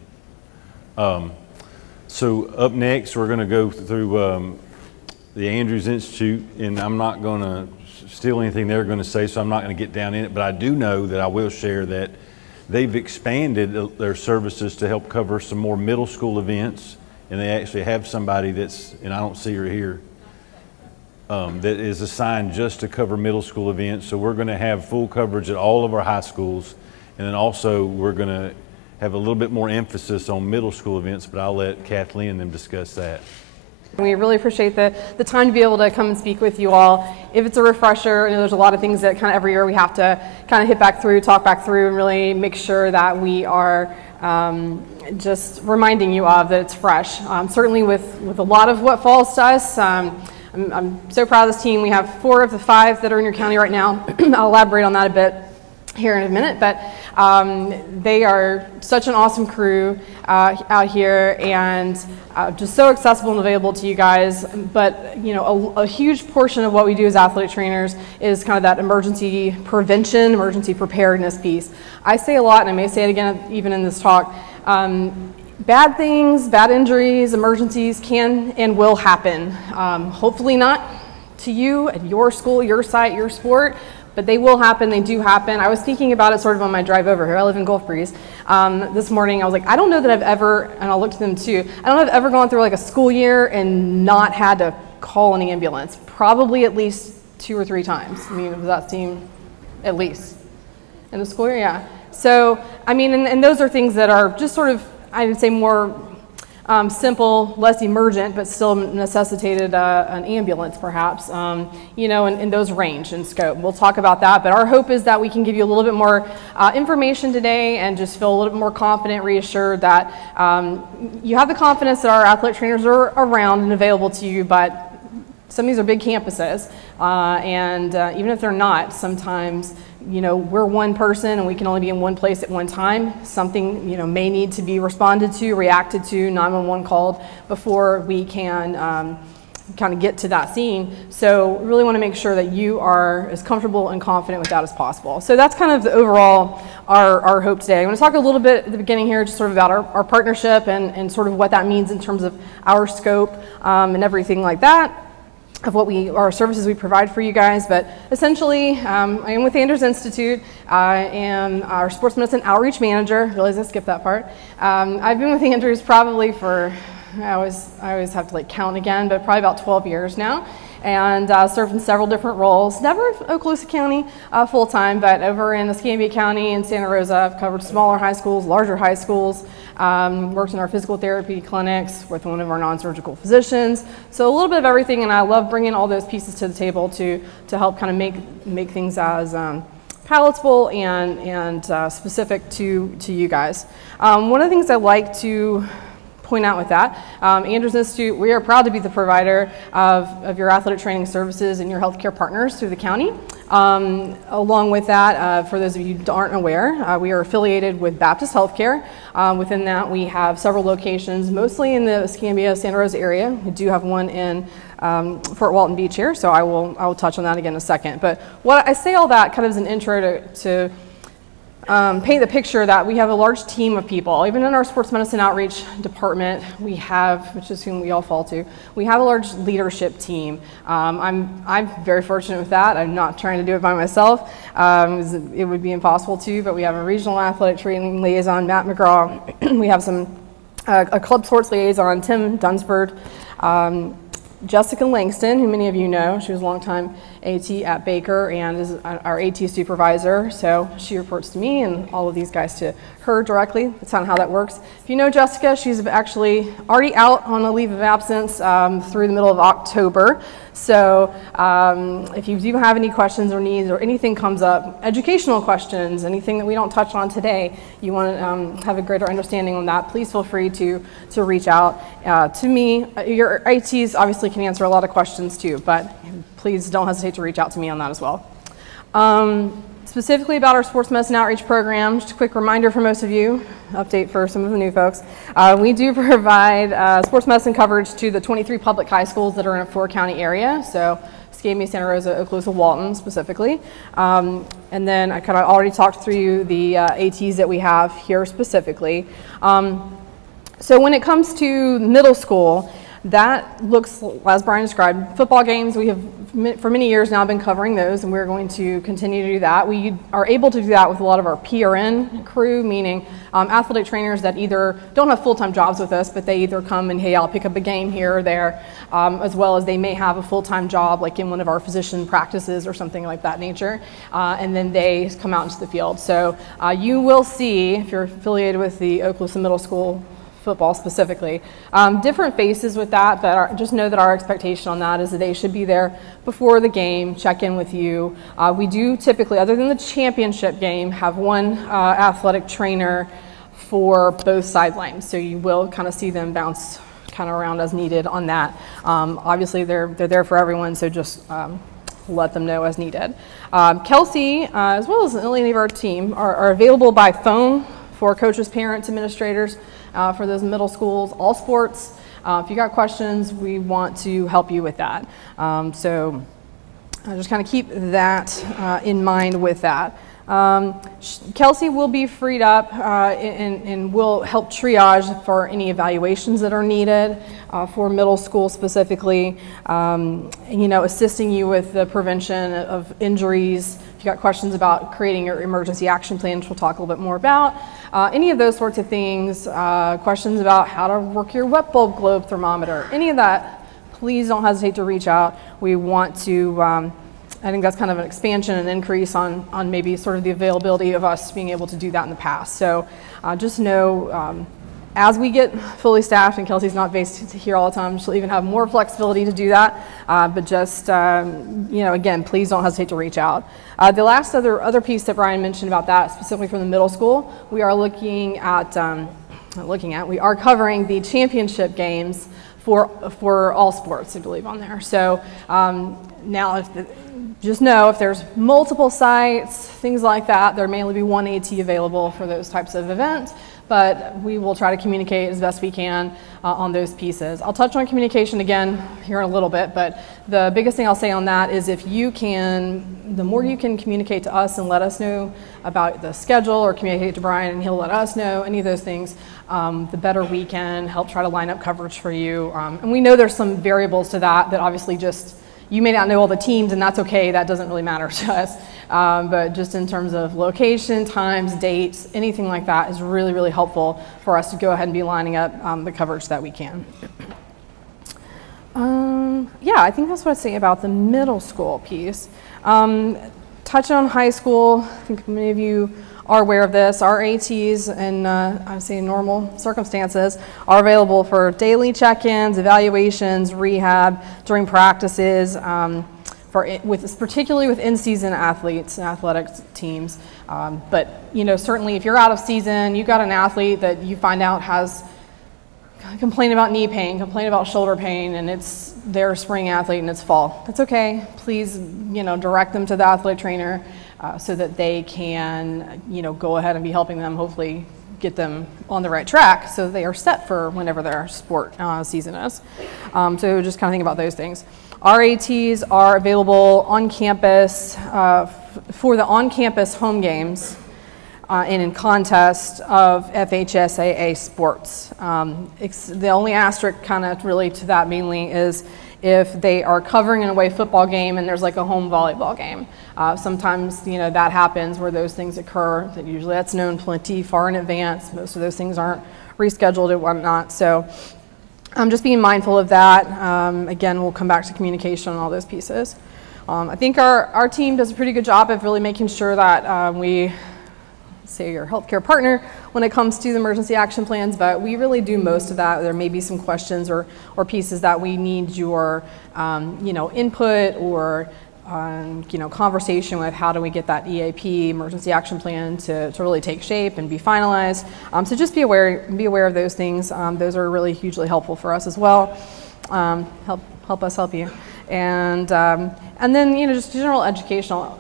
So up next, we're going to go through the Andrews Institute, and I'm not going to steal anything they're going to say, so I'm not going to get down in it, but I do know that I will share that they've expanded their services to help cover some more middle school events, and they actually have somebody that's, and I don't see her here, that is assigned just to cover middle school events. So we're going to have full coverage at all of our high schools, and then also we're going to have a little bit more emphasis on middle school events, but I'll let Kathleen and them discuss that. We really appreciate the time to be able to come and speak with you all. If it's a refresher, you know, there's a lot of things that kind of every year we have to kind of hit back through, talk back through, and really make sure that we are just reminding you of that it's fresh. Certainly with a lot of what falls to us, I'm so proud of this team. We have 4 of the 5 that are in your county right now. I'll elaborate on that a bit here in a minute, but they are such an awesome crew out here, and just so accessible and available to you guys. But you know, a huge portion of what we do as athletic trainers is kind of that emergency prevention, emergency preparedness piece. I say a lot, and I may say it again even in this talk, bad things, bad injuries, emergencies can and will happen. Hopefully not to you at your school, your site, your sport, but they will happen, they do happen. I was thinking about it sort of on my drive over here. I live in Gulf Breeze. This morning I was like, I don't know that I've ever, and I'll look to them too, I don't know if I've ever gone through like a school year and not had to call an ambulance. Probably at least 2 or 3 times. I mean, does that seem at least? In the school year, yeah. So, I mean, and those are things that are just sort of, I would say more simple, less emergent, but still necessitated an ambulance perhaps, you know, and those range and scope. We'll talk about that, but our hope is that we can give you a little bit more information today and just feel a little bit more confident, reassured that you have the confidence that our athletic trainers are around and available to you, but some of these are big campuses, and even if they're not, sometimes, you know, we're one person and we can only be in one place at one time. Something, you know, may need to be responded to, reacted to, 911 called before we can kind of get to that scene. So we really want to make sure that you are as comfortable and confident with that as possible. So that's kind of the overall our hope today. I want to talk a little bit at the beginning here just sort of about our partnership and sort of what that means in terms of our scope and everything like that, of what our services we provide for you guys. But essentially, I am with Andrews Institute. I am our sports medicine outreach manager. I realize I skipped that part. I've been with Andrews probably for, I always have to like count again, but probably about 12 years now. And served in several different roles, never in Okaloosa County full-time, but over in Escambia County and Santa Rosa. I've covered smaller high schools, larger high schools, worked in our physical therapy clinics with one of our non-surgical physicians. So a little bit of everything, and I love bringing all those pieces to the table to help kind of make things as palatable and specific to you guys. One of the things I like to point out with that, Andrews Institute, we are proud to be the provider of your athletic training services and your healthcare partners through the county. Along with that, for those of you who aren't aware, we are affiliated with Baptist Healthcare. Within that, we have several locations, mostly in the Escambia, Santa Rosa area. We do have one in Fort Walton Beach here, so I will touch on that again in a second. But what I say all that kind of as an intro to paint the picture that we have a large team of people. Even in our sports medicine outreach department, we have, which is whom we all fall to, we have a large leadership team. I'm very fortunate with that. I'm not trying to do it by myself. It would be impossible to, but we have a regional athletic training liaison, Matt McGraw. We have a club sports liaison, Tim Dunsford. Jessica Langston, who many of you know, she was a longtime AT at Baker and is our AT supervisor, so she reports to me and all of these guys to her directly. That's not how that works. If you know Jessica, she's actually already out on a leave of absence through the middle of October. So if you do have any questions or needs or anything comes up, educational questions, anything that we don't touch on today, you want to have a greater understanding on that, please feel free to reach out to me. Your ATs obviously can answer a lot of questions too, but please don't hesitate to reach out to me on that as well. Specifically about our sports medicine outreach program, just a quick reminder for most of you, update for some of the new folks. We do provide sports medicine coverage to the 23 public high schools that are in a 4-county area, so Skamey, Santa Rosa, Okaloosa, Walton specifically. And then I kind of already talked through the ATs that we have here specifically. So when it comes to middle school, that looks, as Brian described, football games. We have for many years now been covering those, and we're going to continue to do that. We are able to do that with a lot of our PRN crew, meaning athletic trainers that either don't have full-time jobs with us, but they either come and, hey, I'll pick up a game here or there, as well as they may have a full-time job like in one of our physician practices or something like that nature, and then they come out into the field. So you will see, if you're affiliated with the Okaloosa Middle School football specifically, different faces with that, but just know that our expectation on that is that they should be there before the game, check in with you. We do typically, other than the championship game, have one athletic trainer for both sidelines, so you will kind of see them bounce kind of around as needed on that. Obviously they're there for everyone, so just let them know as needed. Kelsey, as well as any of our team, are available by phone for coaches, parents, administrators, for those middle schools, all sports. If you got questions, we want to help you with that. So just kind of keep that in mind with that. Kelsey will be freed up and will help triage for any evaluations that are needed for middle school specifically, you know, assisting you with the prevention of injuries. If you got questions about creating your emergency action plan, which we'll talk a little bit more about, any of those sorts of things, questions about how to work your wet bulb globe thermometer, any of that, please don't hesitate to reach out. We want to I think that's kind of an expansion and increase on maybe sort of the availability of us being able to do that in the past. So just know as we get fully staffed, and Kelsey's not based here all the time, she'll even have more flexibility to do that. But just, you know, again, please don't hesitate to reach out. The last other piece that Brian mentioned about that, specifically from the middle school, we are looking at, we are covering the championship games for all sports, I believe, on there. So now, just know if there's multiple sites, things like that, there may only be one AT available for those types of events, but we will try to communicate as best we can on those pieces. I'll touch on communication again here in a little bit, but the biggest thing I'll say on that is if you can, the more you can communicate to us and let us know about the schedule, or communicate to Brian and he'll let us know, any of those things, the better we can help try to line up coverage for you. And we know there's some variables to that obviously just, you may not know all the teams, and that's okay, that doesn't really matter to us. But just in terms of location, times, dates, anything like that is really, really helpful for us to go ahead and be lining up the coverage that we can. Yeah, I think that's what I'd say about the middle school piece. Touching on high school, I think many of you are aware of this. Our ATs, in I would say normal circumstances, are available for daily check-ins, evaluations, rehab, during practices, particularly with in-season athletes and athletics teams. But you know, certainly if you're out of season, you've got an athlete that you find out has complain about knee pain, complain about shoulder pain, and it's their spring athlete and it's fall. That's okay. Please, you know, direct them to the athletic trainer so that they can, you know, go ahead and be helping them, hopefully get them on the right track so they are set for whenever their sport season is. So just kind of think about those things. Our ATs are available on campus for the on-campus home games. and in contest of FHSAA sports. The only asterisk kind of really to that mainly is if they are covering an away football game and there's like a home volleyball game. Sometimes, you know, that happens where those things occur. Usually that's known plenty far in advance. Most of those things aren't rescheduled and whatnot. So I'm just being mindful of that. Again, we'll come back to communication on all those pieces. I think our team does a pretty good job of really making sure that we say your healthcare partner when it comes to the emergency action plans, but we really do most of that. There may be some questions or pieces that we need your you know, input or you know, conversation with. How do we get that EAP, emergency action plan, to really take shape and be finalized. So just be aware of those things. Those are really hugely helpful for us as well. Help us help you. And then, you know, just general educational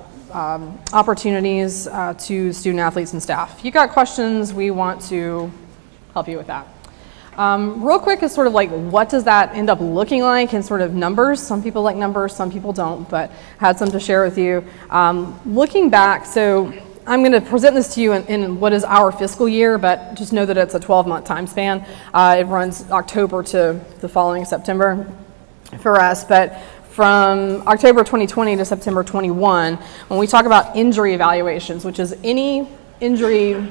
opportunities to student athletes and staff. If you got questions, we want to help you with that. Real quick is sort of like, what does that end up looking like in sort of numbers? Some people like numbers, some people don't, but had some to share with you. Looking back, so I'm going to present this to you in what is our fiscal year, but just know that it's a 12-month time span. It runs October to the following September for us, but from October 2020 to September 21, when we talk about injury evaluations, which is any injury,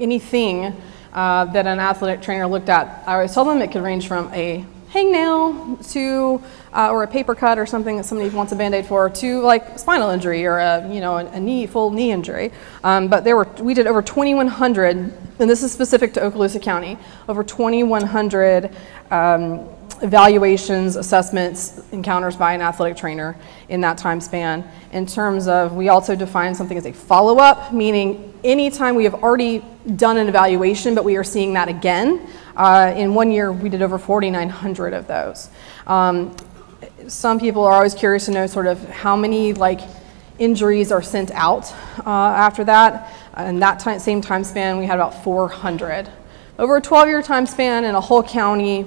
anything that an athletic trainer looked at, I always tell them it could range from a hangnail to, or a paper cut or something that somebody wants a Band-Aid for, to like spinal injury or a full knee injury. But we did over 2,100, and this is specific to Okaloosa County, over 2,100 evaluations, assessments, encounters by an athletic trainer in that time span. In terms of, we also define something as a follow-up, meaning anytime we have already done an evaluation but we are seeing that again. In 1 year we did over 4,900 of those. Some people are always curious to know sort of how many injuries are sent out after that. In that same time span we had about 400. Over a 12-year time span in a whole county,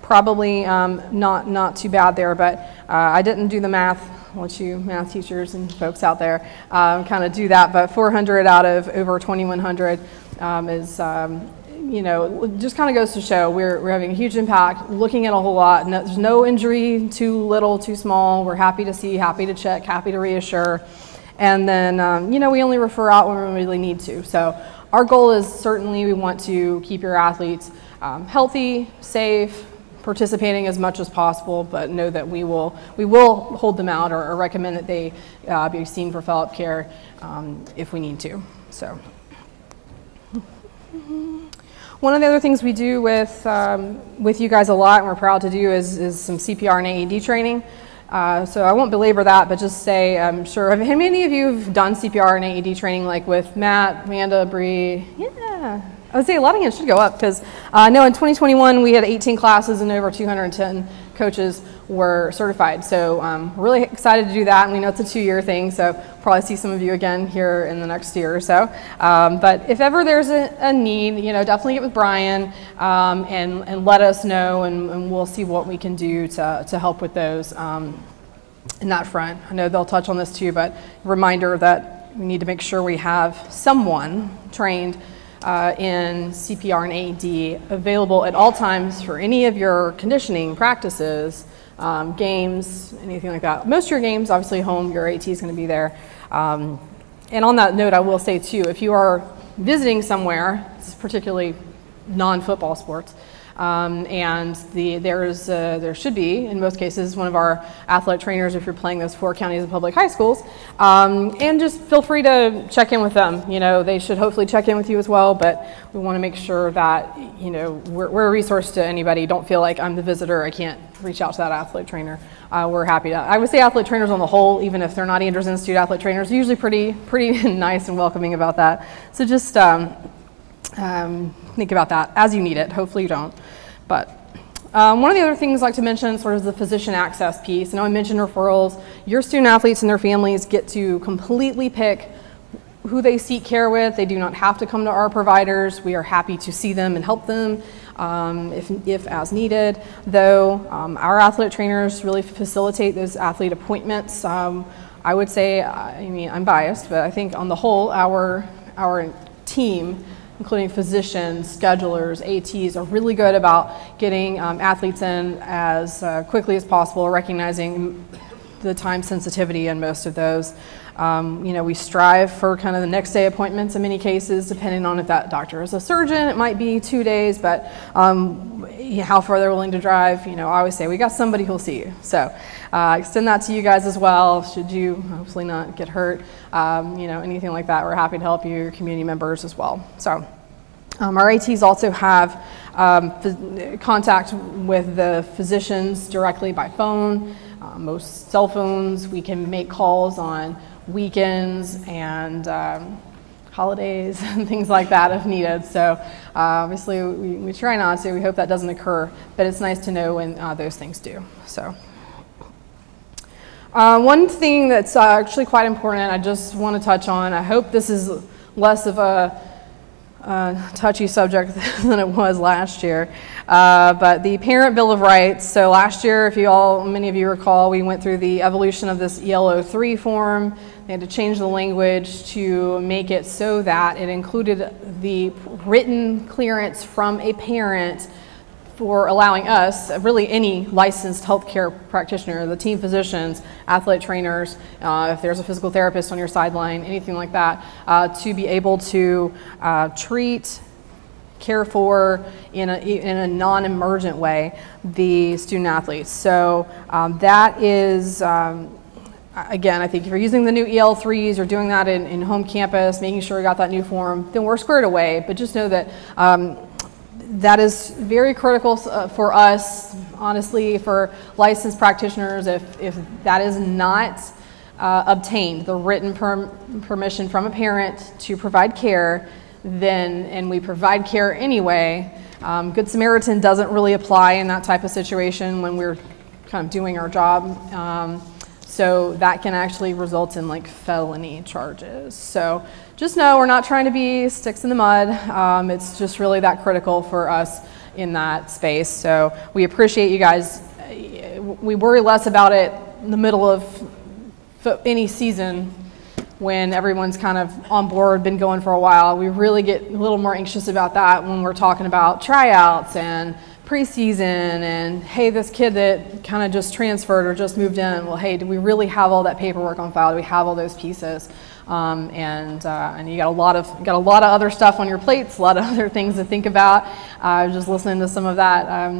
probably not too bad there, but I didn't do the math. I'll let you math teachers and folks out there kind of do that, but 400 out of over 2,100 is, you know, just kind of goes to show we're having a huge impact, looking at a whole lot. No, there's no injury too little, too small. We're happy to see, happy to check, happy to reassure. And then, you know, we only refer out when we really need to. So our goal is certainly we want to keep your athletes healthy, safe, participating as much as possible, but know that we will hold them out or recommend that they be seen for follow-up care if we need to. So, one of the other things we do with you guys a lot, and we're proud to do, is some CPR and AED training. So I won't belabor that, but just say, I'm sure, how many of you have done CPR and AED training, like with Matt, Amanda, Bree? Yeah. I would say a lot of hands should go up, because I know in 2021 we had 18 classes and over 210 coaches were certified. So we're really excited to do that, and we know it's a 2-year thing, so probably see some of you again here in the next year or so. But if ever there's a need, you know, definitely get with Brian and let us know, and we'll see what we can do to help with those in that front. I know they'll touch on this too, but reminder that we need to make sure we have someone trained in CPR and AED available at all times for any of your conditioning practices, games, anything like that. Most of your games, obviously home, your AT is going to be there. And on that note, I will say too, if you are visiting somewhere, this is particularly non-football sports, and there should be, in most cases, one of our athletic trainers if you're playing those 4 counties of public high schools, and just feel free to check in with them. You know, they should hopefully check in with you as well, but we want to make sure that, you know, we're a resource to anybody. Don't feel like I'm the visitor, I can't reach out to that athletic trainer. We're happy to. I would say athletic trainers on the whole, even if they're not Andrews Institute athletic trainers, are usually pretty nice and welcoming about that. So just think about that as you need it. Hopefully you don't. But one of the other things I'd like to mention sort of is the physician access piece. I know I mentioned referrals. Your student athletes and their families get to completely pick who they seek care with. They do not have to come to our providers. We are happy to see them and help them if as needed. Though our athletic trainers really facilitate those athlete appointments. I would say, I mean, I'm biased, but I think on the whole, our team, including physicians, schedulers, ATs, are really good about getting athletes in as quickly as possible, recognizing the time sensitivity in most of those. You know, we strive for kind of the next day appointments in many cases, depending on if that doctor is a surgeon. It might be 2 days, but how far they're willing to drive. You know, I always say we got somebody who'll see you. So extend that to you guys as well. Should you hopefully not get hurt, you know, anything like that, we're happy to help you, your community members as well. So our ATs also have contact with the physicians directly by phone. Most cell phones, we can make calls on weekends and holidays and things like that if needed. So obviously we try not to. We hope that doesn't occur, but it's nice to know when those things do. So one thing that's actually quite important I just want to touch on, I hope this is less of a touchy subject than it was last year, but the Parent Bill of Rights. So last year, if you all, many of you recall, we went through the evolution of this EL03 form. They had to change the language to make it so that it included the written clearance from a parent for allowing us, really any licensed healthcare practitioner, the team physicians, athletic trainers, if there's a physical therapist on your sideline, anything like that, to be able to treat, care for in a non-emergent way the student athletes. So that is, again, I think if you're using the new EL3s or doing that in home campus, making sure you got that new form, then we're squared away. But just know that that is very critical for us, honestly, for licensed practitioners. If that is not obtained, the written permission from a parent to provide care, then, and we provide care anyway, Good Samaritan doesn't really apply in that type of situation when we're kind of doing our job. So that can actually result in like felony charges. So just know we're not trying to be sticks in the mud. It's just really that critical for us in that space. So we appreciate you guys. We worry less about it in the middle of any season when everyone's kind of on board, been going for a while. We really get a little more anxious about that when we're talking about tryouts and preseason and, hey, this kid that kind of just transferred or just moved in, well, hey, do we really have all that paperwork on file? Do we have all those pieces? And you got a lot of other stuff on your plates, a lot of other things to think about. I was just listening to some of that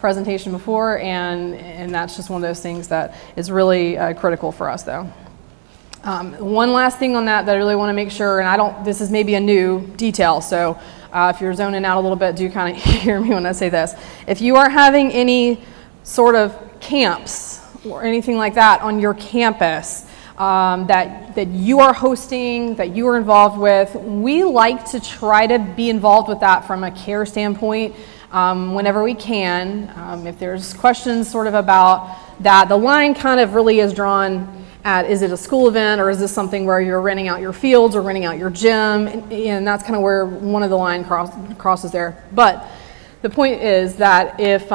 presentation before, and that's just one of those things that is really critical for us, though. One last thing on that I really want to make sure, and this is maybe a new detail, so if you're zoning out a little bit, do kind of hear me when I say this. If you are having any sort of camps or anything like that on your campus that you are hosting, that you are involved with, we like to try to be involved with that from a care standpoint whenever we can. If there's questions sort of about that, the line kind of really is drawn at, is it a school event or is this something where you're renting out your fields or renting out your gym? And that's kind of where one of the line crosses there. But the point is that if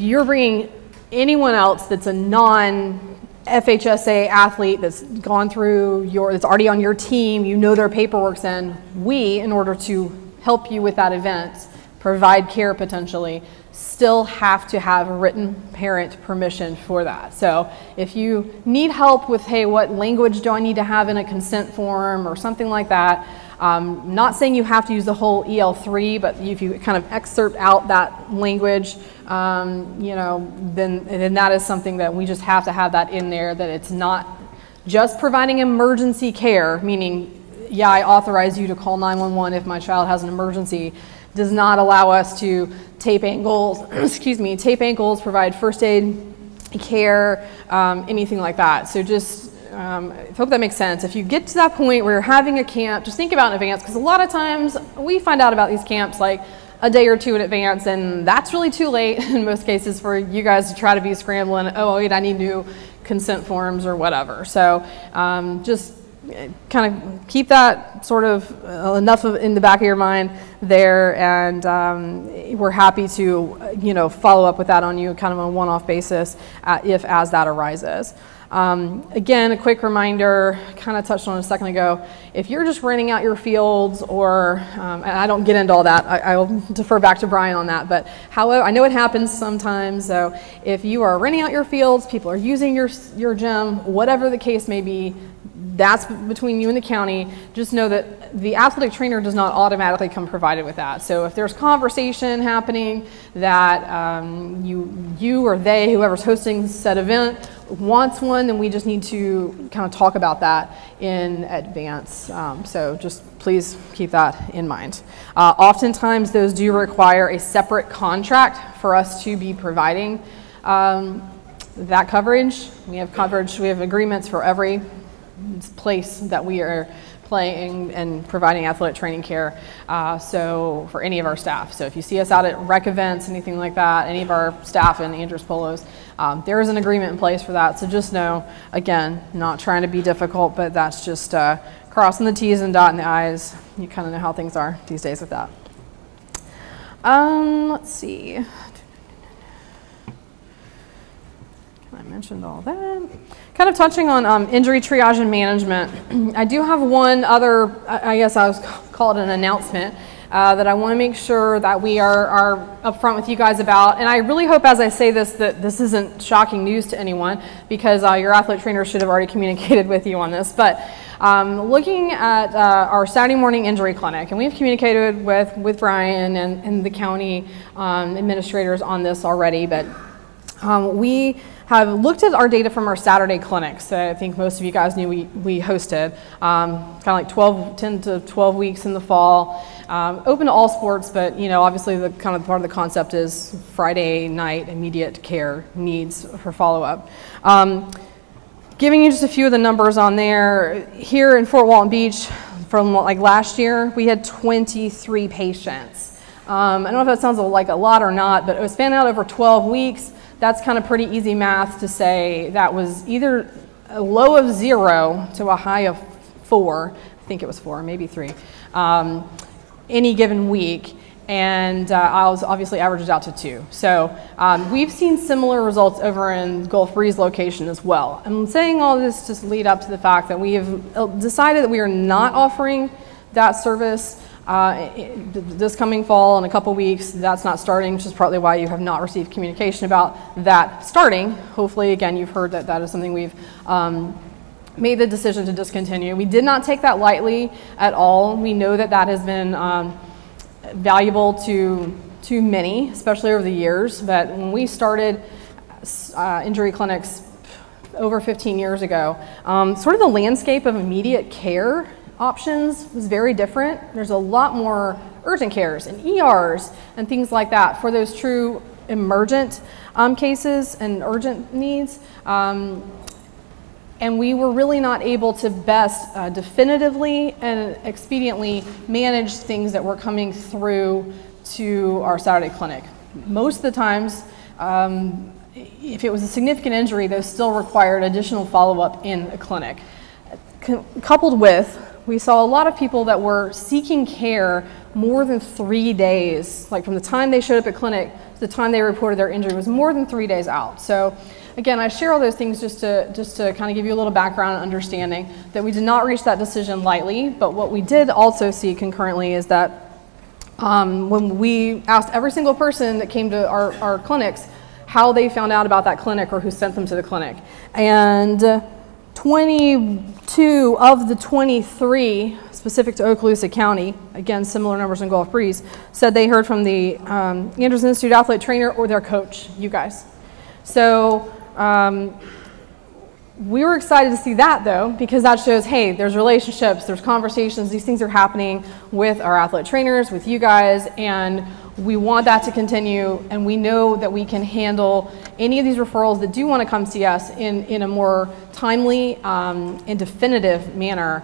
you're bringing anyone else that's a non-FHSA athlete that's gone through that's already on your team, you know their paperwork's in, we, in order to help you with that event, provide care potentially, still have to have written parent permission for that. So if you need help with, hey, what language do I need to have in a consent form or something like that, not saying you have to use the whole EL3, but if you kind of excerpt out that language, you know, then that is something that we just have to have that in there, that it's not just providing emergency care, meaning, yeah, I authorize you to call 911 if my child has an emergency, does not allow us to tape ankles, tape ankles, provide first aid care, anything like that. So just, I hope that makes sense. If you get to that point where you're having a camp, just think about it in advance, because a lot of times we find out about these camps like a day or two in advance, and that's really too late in most cases for you guys to try to be scrambling, oh wait, I need new consent forms or whatever. So just kind of keep that sort of enough in the back of your mind there, and we're happy to follow up with that on you kind of on a one-off basis as that arises. Again, a quick reminder, kind of touched on it a second ago, if you're just renting out your fields or, and I don't get into all that, I'll defer back to Brian on that, but however, I know it happens sometimes, so if you are renting out your fields, people are using your gym, whatever the case may be, that's between you and the county. Just know that the athletic trainer does not automatically come provided with that. So if there's conversation happening that you or they, whoever's hosting said event, wants one, then we just need to kind of talk about that in advance. So just please keep that in mind. Oftentimes those do require a separate contract for us to be providing that coverage. We have coverage, we have agreements for every place that we are playing and providing athletic training care, so for any of our staff. So if you see us out at rec events, anything like that, any of our staff in Andrews Polos, there is an agreement in place for that. So just know, again, not trying to be difficult, but that's just crossing the T's and dotting the I's. You kind of know how things are these days with that. Let's see. I mentioned all that. Kind of touching on injury triage and management. I do have one other, I guess I was call it an announcement, that I want to make sure that we are upfront with you guys about. And I really hope as I say this that this isn't shocking news to anyone, because your athlete trainer should have already communicated with you on this. But looking at our Saturday morning injury clinic, and we've communicated with Brian and the county administrators on this already, but we have looked at our data from our Saturday clinics that I think most of you guys knew we hosted, kind of like 10 to 12 weeks in the fall, open to all sports, but you know, obviously the kind of part of the concept is Friday night immediate care needs for follow-up. Giving you just a few of the numbers on there, here in Fort Walton Beach, from like last year, we had 23 patients. I don't know if that sounds like a lot or not, but it was spanned out over 12 weeks. That's kind of pretty easy math to say that was either a low of 0 to a high of 4, I think it was 4, maybe 3, any given week, and I was obviously averages out to 2. So we've seen similar results over in Gulf Breeze location as well. I'm saying all this to lead up to the fact that we have decided that we are not offering that service this coming fall in a couple weeks. That's not starting, which is partly why you have not received communication about that starting. Hopefully, again, you've heard that that is something we've made the decision to discontinue. We did not take that lightly at all. We know that that has been valuable to many, especially over the years. But when we started injury clinics over 15 years ago, sort of the landscape of immediate care options was very different. There's a lot more urgent cares and ERs and things like that for those true emergent cases and urgent needs. And we were really not able to best definitively and expediently manage things that were coming through to our Saturday clinic. Most of the times, if it was a significant injury, those still required additional follow-up in a clinic. Coupled with, we saw a lot of people that were seeking care more than 3 days, like from the time they showed up at clinic to the time they reported their injury was more than 3 days out. So again, I share all those things just to kind of give you a little background and understanding that we did not reach that decision lightly, but what we did also see concurrently is that when we asked every single person that came to our clinics how they found out about that clinic or who sent them to the clinic, and 22 of the 23 specific to Okaloosa County, again similar numbers in Gulf Breeze, said they heard from the Andrews Institute athlete trainer or their coach, you guys. So we were excited to see that though, because that shows, hey, there's relationships, there's conversations, these things are happening with our athlete trainers, with you guys, and we want that to continue, and we know that we can handle any of these referrals that do want to come see us in a more timely and definitive manner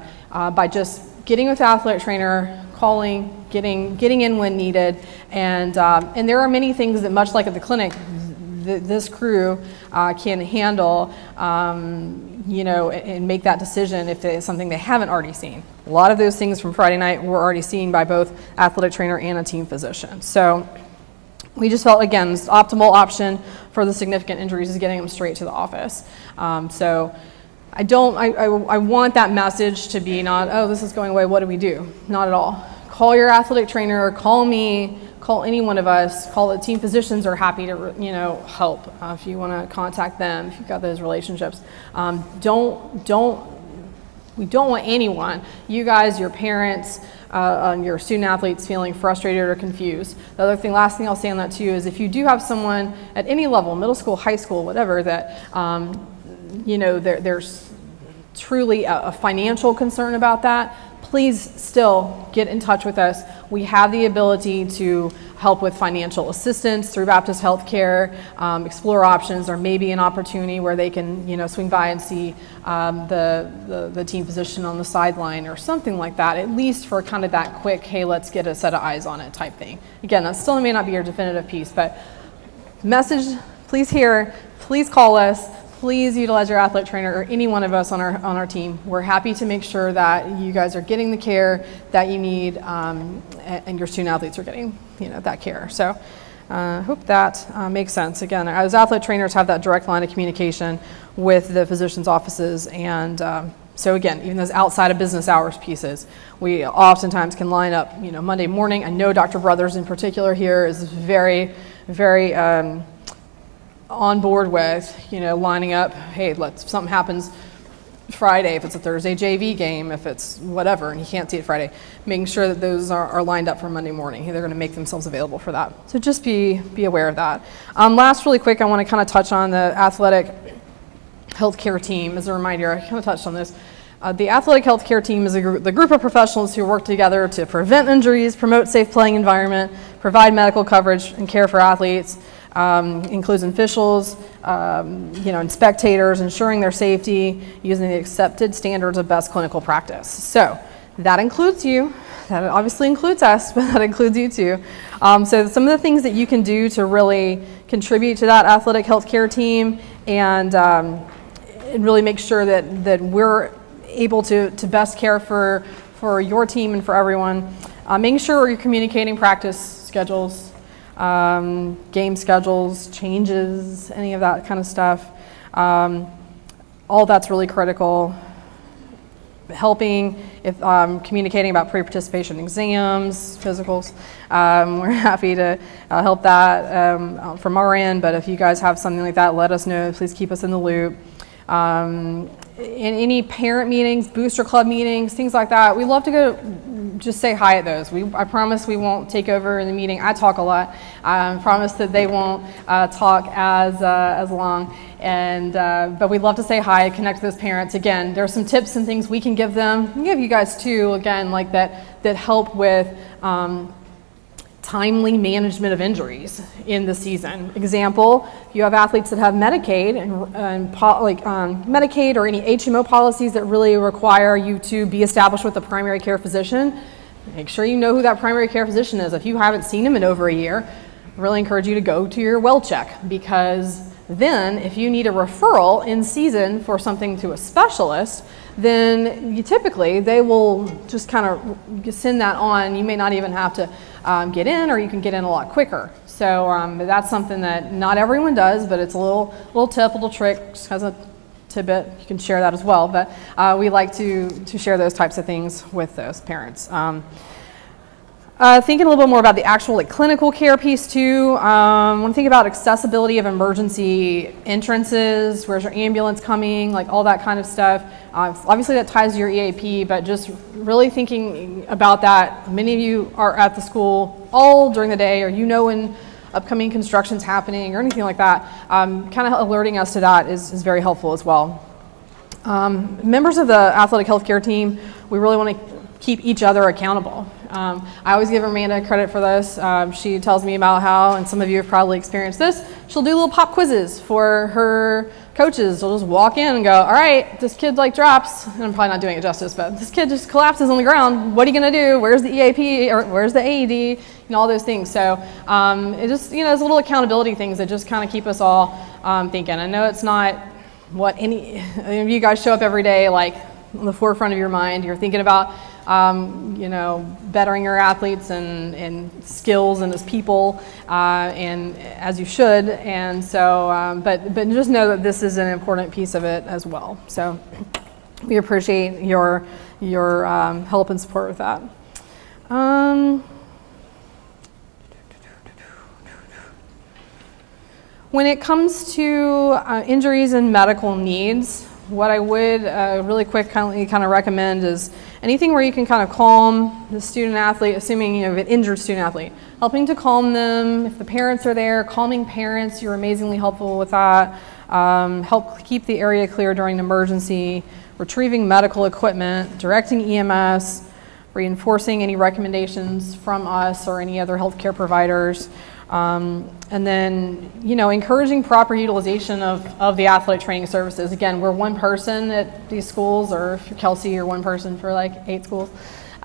by just getting with the athletic trainer, calling, getting in when needed, and there are many things that, much like at the clinic, this crew can handle, you know, and make that decision if it's something they haven't already seen. A lot of those things from Friday night were already seen by both athletic trainer and a team physician. So we just felt, again, the optimal option for the significant injuries is getting them straight to the office. So I want that message to be not, oh, this is going away, what do we do? Not at all. Call your athletic trainer, call me, call any one of us, call the team physicians are happy to, help if you want to contact them, if you've got those relationships. We don't want anyone, you guys, your parents, your student athletes feeling frustrated or confused. The other thing, last thing I'll say on that too, is if you do have someone at any level, middle school, high school, whatever, that there's truly a financial concern about that, please still get in touch with us. We have the ability to help with financial assistance through Baptist Healthcare, explore options. There may be an opportunity where they can, swing by and see the team physician on the sideline or something like that, at least for kind of that quick, hey, let's get a set of eyes on it type thing. Again, that still may not be your definitive piece, but message, please hear, please call us. Please utilize your athletic trainer or any one of us on our team. We're happy to make sure that you guys are getting the care that you need, and your student athletes are getting that care. So I hope that makes sense. Again, as athletic trainers have that direct line of communication with the physicians' offices, and so again, even those outside of business hours pieces, we oftentimes can line up Monday morning. I know Dr. Brothers in particular here is very, very on board with, lining up, hey, if something happens Friday, if it's a Thursday JV game, if it's whatever, and he can't see it Friday, making sure that those are lined up for Monday morning. They're going to make themselves available for that. So just be aware of that. Last, really quick, I want to kind of touch on the athletic healthcare team. As a reminder, I kind of touched on this. The athletic healthcare team is the group of professionals who work together to prevent injuries, promote safe playing environment, provide medical coverage and care for athletes. Includes officials, and spectators, ensuring their safety using the accepted standards of best clinical practice. So that includes you. That obviously includes us, but that includes you too. So some of the things that you can do to really contribute to that athletic healthcare team and really make sure that we're able to best care for your team and for everyone. Making sure you're communicating practice schedules, game schedules, changes, any of that kind of stuff. All that's really critical. Helping, if communicating about pre-participation exams, physicals. We're happy to help that from our end, but if you guys have something like that, let us know. Please keep us in the loop. In any parent meetings, booster club meetings, things like that, we love to go just say hi at those. I promise we won't take over in the meeting. I talk a lot. I promise that they won't talk as long. But we'd love to say hi, connect with those parents. Again, there are some tips and things we can give them. We can give you guys too, again, like that help with timely management of injuries in the season. Example, you have athletes that have Medicaid and Medicaid or any HMO policies that really require you to be established with a primary care physician. Make sure you know who that primary care physician is. If you haven't seen him in over a year, I really encourage you to go to your well check, because then if you need a referral in season for something to a specialist, then they will just kind of send that on. You may not even have to get in, or you can get in a lot quicker. So that's something that not everyone does, but it's a little tip, a little trick, just as a tidbit. You can share that as well. But we like to share those types of things with those parents. Thinking a little bit more about the actual clinical care piece too. When you think about accessibility of emergency entrances, where's your ambulance coming, like all that kind of stuff. Obviously that ties to your EAP, but just really thinking about that. Many of you are at the school all during the day, or when upcoming construction's happening or anything like that. Kind of alerting us to that is very helpful as well. Members of the athletic healthcare team, we really want to keep each other accountable. I always give Amanda credit for this. She tells me about how, and some of you have probably experienced this, she'll do little pop quizzes for her coaches. She'll just walk in and go, all right, this kid drops, and I'm probably not doing it justice, but this kid just collapses on the ground. What are you going to do? Where's the EAP, or where's the AED? All those things. So it just, there's little accountability things that just kind of keep us all thinking. I know it's not what any of you guys show up every day, on the forefront of your mind. You're thinking about you know, bettering your athletes and skills and as people, and as you should. And so, but just know that this is an important piece of it as well. So we appreciate your help and support with that. When it comes to injuries and medical needs, what I would really quick kind of recommend is anything where you can kind of calm the student athlete, assuming you have an injured student athlete, helping to calm them. If the parents are there, calming parents, you're amazingly helpful with that. Help keep the area clear during an emergency, retrieving medical equipment, directing EMS, reinforcing any recommendations from us or any other healthcare providers. And then, you know, encouraging proper utilization of the athletic training services. Again, we're one person at these schools, or if you're Kelsey, you're one person for like 8 schools.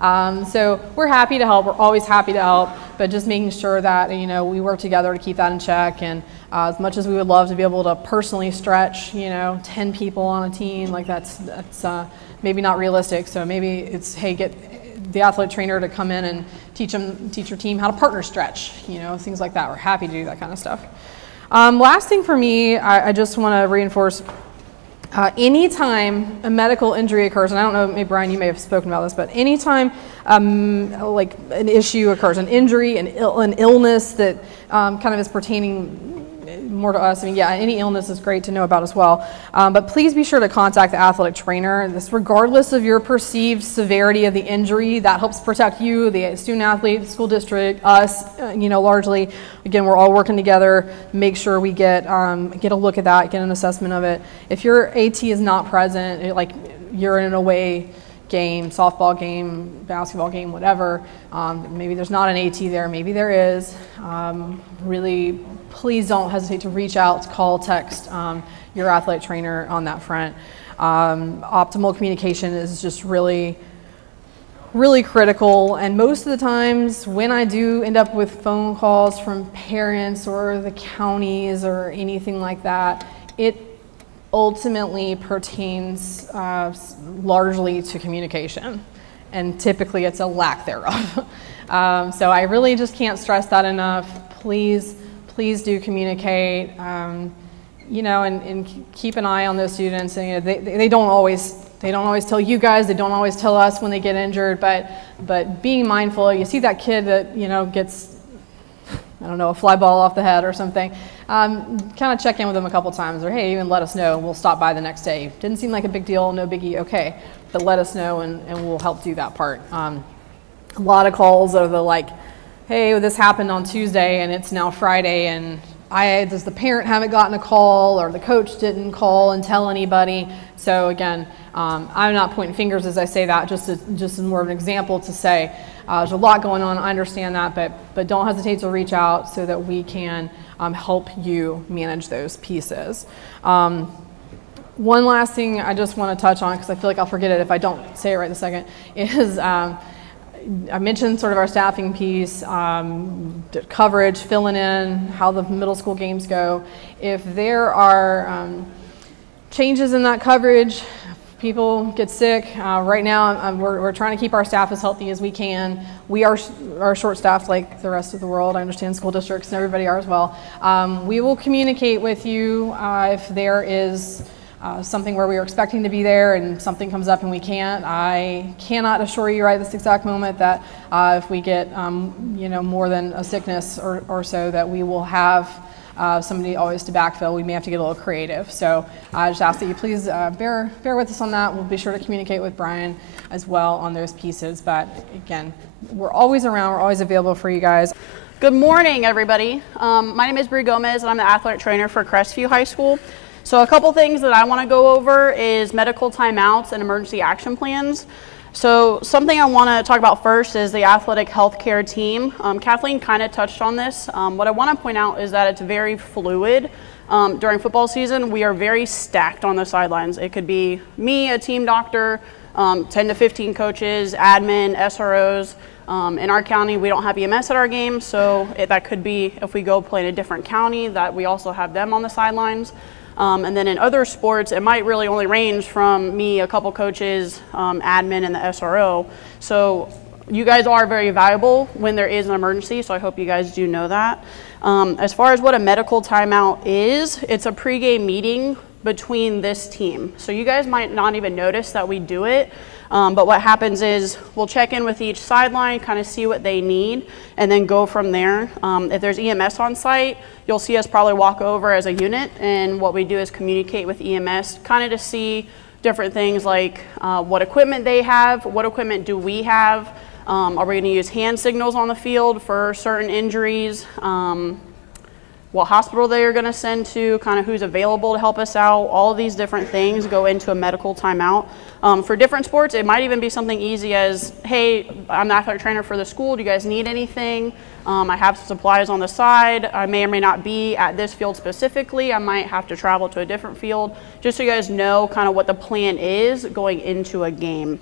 So we're happy to help. We're always happy to help, but just making sure that, you know, we work together to keep that in check. And as much as we would love to be able to personally stretch, you know, 10 people on a team, like that's maybe not realistic. So maybe it's, hey, get the athletic trainer to come in and teach your team how to partner stretch, you know, things like that. We're happy to do that kind of stuff. Last thing for me, I just want to reinforce, anytime a medical injury occurs, and I don't know, maybe Brian, you may have spoken about this, but anytime like an issue occurs, an injury, an illness that kind of is pertaining more to us. I mean, yeah, any illness is great to know about as well. But please be sure to contact the athletic trainer. This, regardless of your perceived severity of the injury, that helps protect you, the student athlete, the school district, us, you know, largely. Again, we're all working together. Make sure we get a look at that, get an assessment of it. If your AT is not present, like you're in an away game, softball game, basketball game, whatever, maybe there's not an AT there, maybe there is. Really, please don't hesitate to reach out, call, text your athletic trainer on that front. Optimal communication is just really critical, and most of the times when I do end up with phone calls from parents or the counties or anything like that, it ultimately pertains largely to communication, and typically it's a lack thereof. So I really just can't stress that enough. Please do communicate, you know, and keep an eye on those students. And, you know, they don't always tell you guys, they don't always tell us when they get injured, but being mindful, you see that kid that, you know, gets, I don't know, a fly ball off the head or something, kind of check in with them a couple times, or hey, even let us know, we'll stop by the next day. Didn't seem like a big deal, no biggie, okay, but let us know and we'll help do that part. A lot of calls are the like, hey, this happened on Tuesday and it's now Friday, and does the parent haven't gotten a call, or the coach didn't call and tell anybody. So again, I'm not pointing fingers as I say that, just as more of an example to say there's a lot going on. I understand that, but don't hesitate to reach out so that we can help you manage those pieces. One last thing I just want to touch on, because I feel like I'll forget it if I don't say it right this second, is I mentioned sort of our staffing piece, coverage, filling in, how the middle school games go. If there are changes in that coverage, people get sick. Right now, we're trying to keep our staff as healthy as we can. We are short-staffed like the rest of the world. I understand school districts and everybody are as well. We will communicate with you if there is something where we were expecting to be there and something comes up and we can't. I cannot assure you right this exact moment that if we get you know, more than a sickness or so, that we will have somebody always to backfill. We may have to get a little creative. So I just ask that you please bear with us on that. We'll be sure to communicate with Brian as well on those pieces. But again, we're always around. We're always available for you guys. Good morning, everybody. My name is Bree Gomez, and I'm the athletic trainer for Crestview High School. So a couple things that I want to go over is medical timeouts and emergency action plans. So something I want to talk about first is the athletic healthcare team. Kathleen kind of touched on this. What I want to point out is that it's very fluid. During football season, we are very stacked on the sidelines. It could be me, a team doctor, 10 to 15 coaches, admin, SROs. In our county, we don't have EMS at our games, so that could be if we go play in a different county that we also have them on the sidelines. And then in other sports, it might really only range from me, a couple coaches, admin, and the SRO. So you guys are very valuable when there is an emergency, so I hope you guys do know that. As far as what a medical timeout is, it's a pregame meeting between this team. So you guys might not even notice that we do it, but what happens is we'll check in with each sideline, kind of see what they need, and then go from there. If there's EMS on site, you'll see us probably walk over as a unit, and what we do is communicate with EMS, kind of to see different things like what equipment they have, what equipment do we have, are we going to use hand signals on the field for certain injuries, what hospital they are going to send to, kind of who's available to help us out. All of these different things go into a medical timeout. For different sports, it might even be something easy as, hey, I'm the athletic trainer for the school. Do you guys need anything? I have some supplies on the side. I may or may not be at this field specifically. I might have to travel to a different field, just so you guys know kind of what the plan is going into a game.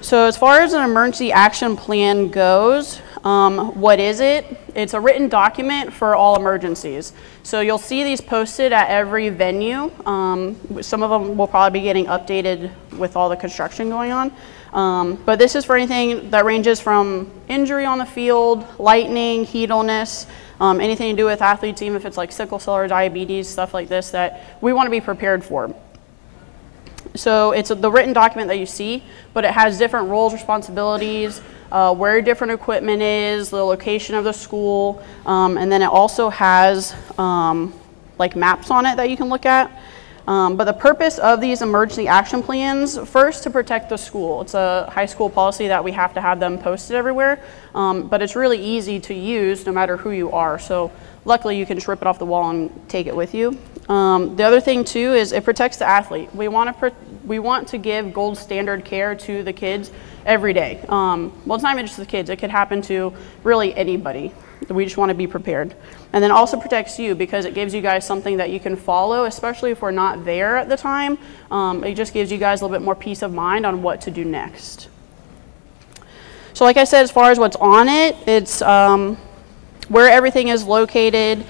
So as far as an emergency action plan goes, what is it? It's a written document for all emergencies. So you'll see these posted at every venue. Some of them will probably be getting updated with all the construction going on. But this is for anything that ranges from injury on the field, lightning, heat illness, anything to do with athletes, even if it's like sickle cell or diabetes, stuff like this that we want to be prepared for. So it's the written document that you see, but it has different roles, responsibilities, where different equipment is, the location of the school, and then it also has like maps on it that you can look at. But the purpose of these emergency action plans, first to protect the school. It's a high school policy that we have to have them posted everywhere, but it's really easy to use no matter who you are. So luckily you can just rip it off the wall and take it with you. The other thing too is it protects the athlete. We want to give gold standard care to the kids every day. Well, it's not even just the kids. It could happen to really anybody. We just want to be prepared. And then also protects you because it gives you guys something that you can follow, especially if we're not there at the time. It just gives you guys a little bit more peace of mind on what to do next. So like I said, as far as what's on it, it's where everything is located,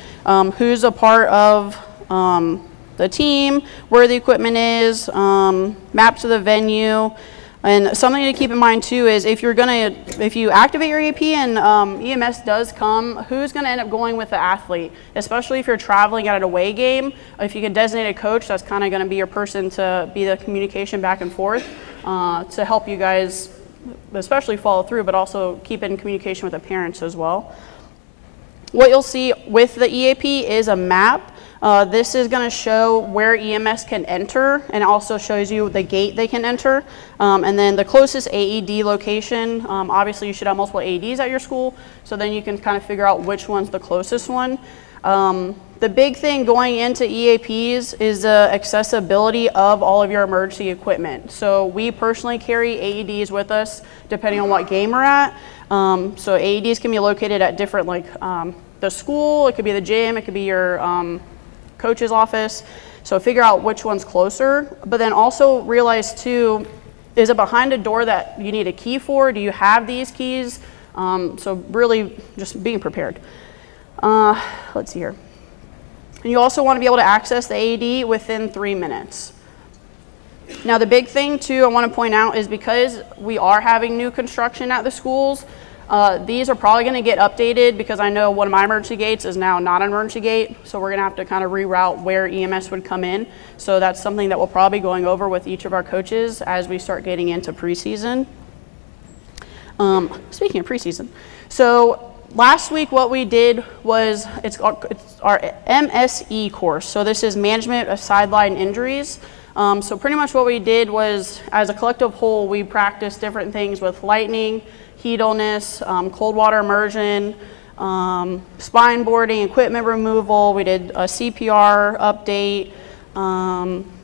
who's a part of the team, where the equipment is, maps of the venue. And something to keep in mind too is if you activate your EAP and EMS does come, who's going to end up going with the athlete? Especially if you're traveling at an away game, if you can designate a coach, that's kind of going to be your person to be the communication back and forth to help you guys, especially follow through, but also keep in communication with the parents as well. What you'll see with the EAP is a map. This is going to show where EMS can enter, and it also shows you the gate they can enter. And then the closest AED location, obviously you should have multiple AEDs at your school, so then you can kind of figure out which one's the closest one. The big thing going into EAPs is the accessibility of all of your emergency equipment. So we personally carry AEDs with us depending on what game we're at. So AEDs can be located at different, like the school, it could be the gym, it could be your coach's office. So figure out which one's closer, but then also realize too, is it behind a door that you need a key for? Do you have these keys? So really just being prepared. Let's see here. And you also want to be able to access the AED within 3 minutes. Now the big thing too I want to point out is because we are having new construction at the schools, these are probably going to get updated because I know one of my emergency gates is now not an emergency gate, so we're going to have to kind of reroute where EMS would come in. So that's something that we'll probably be going over with each of our coaches as we start getting into preseason. Speaking of preseason, so last week what we did was it's our MSE course. So this is Management of Sideline Injuries. So pretty much what we did was, as a collective whole, we practiced different things with lightning, heat illness, cold water immersion, spine boarding, equipment removal. We did a CPR update.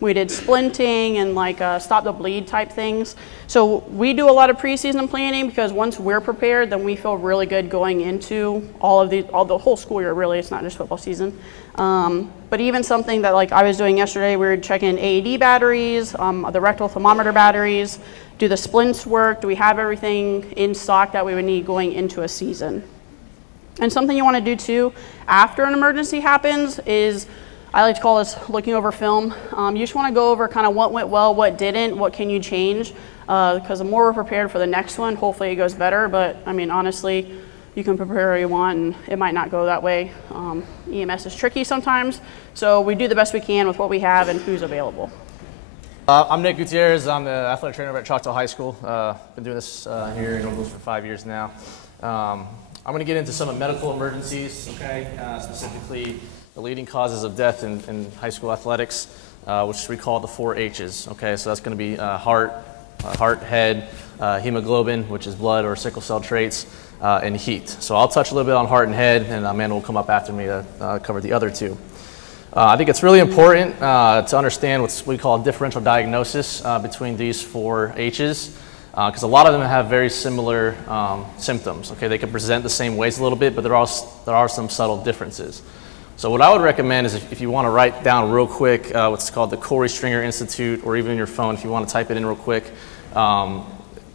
We did splinting and like stop the bleed type things. So we do a lot of preseason planning because once we're prepared, then we feel really good going into all the whole school year. Really, it's not just football season. But even something that like I was doing yesterday, we were checking AED batteries, the rectal thermometer batteries. Do the splints work? Do we have everything in stock that we would need going into a season? And something you want to do too after an emergency happens is I like to call this looking over film. You just want to go over kind of what went well, what didn't, what can you change, because the more we're prepared for the next one, hopefully it goes better. But I mean, honestly, you can prepare all you want and it might not go that way. EMS is tricky sometimes, so we do the best we can with what we have and who's available. I'm Nick Gutierrez. I'm the athletic trainer at Choctaw High School. Been doing this here in Oakland for 5 years now. I'm going to get into some of medical emergencies, okay, specifically the leading causes of death in high school athletics, which we call the 4 H's. Okay, so that's going to be heart, head, hemoglobin, which is blood or sickle cell traits, and heat. So I'll touch a little bit on heart and head, and Amanda will come up after me to cover the other 2. I think it's really important to understand what we call a differential diagnosis between these 4 H's, because a lot of them have very similar symptoms. Okay, they can present the same ways a little bit, but there are some subtle differences. So what I would recommend is if you want to write down real quick what's called the Corey Stringer Institute, or even in your phone, if you want to type it in real quick,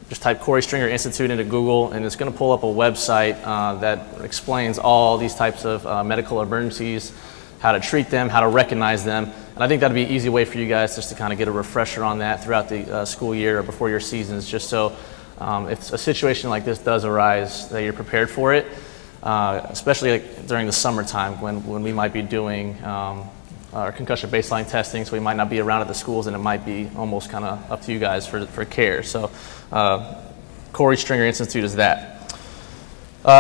just type Corey Stringer Institute into Google, and it's going to pull up a website that explains all these types of medical emergencies, how to treat them, how to recognize them. And I think that'd be an easy way for you guys just to kind of get a refresher on that throughout the school year or before your seasons, just so if a situation like this does arise, that you're prepared for it, especially like during the summertime when we might be doing our concussion baseline testing, so we might not be around at the schools, and it might be almost kind of up to you guys for care. So Corey Stringer Institute is that.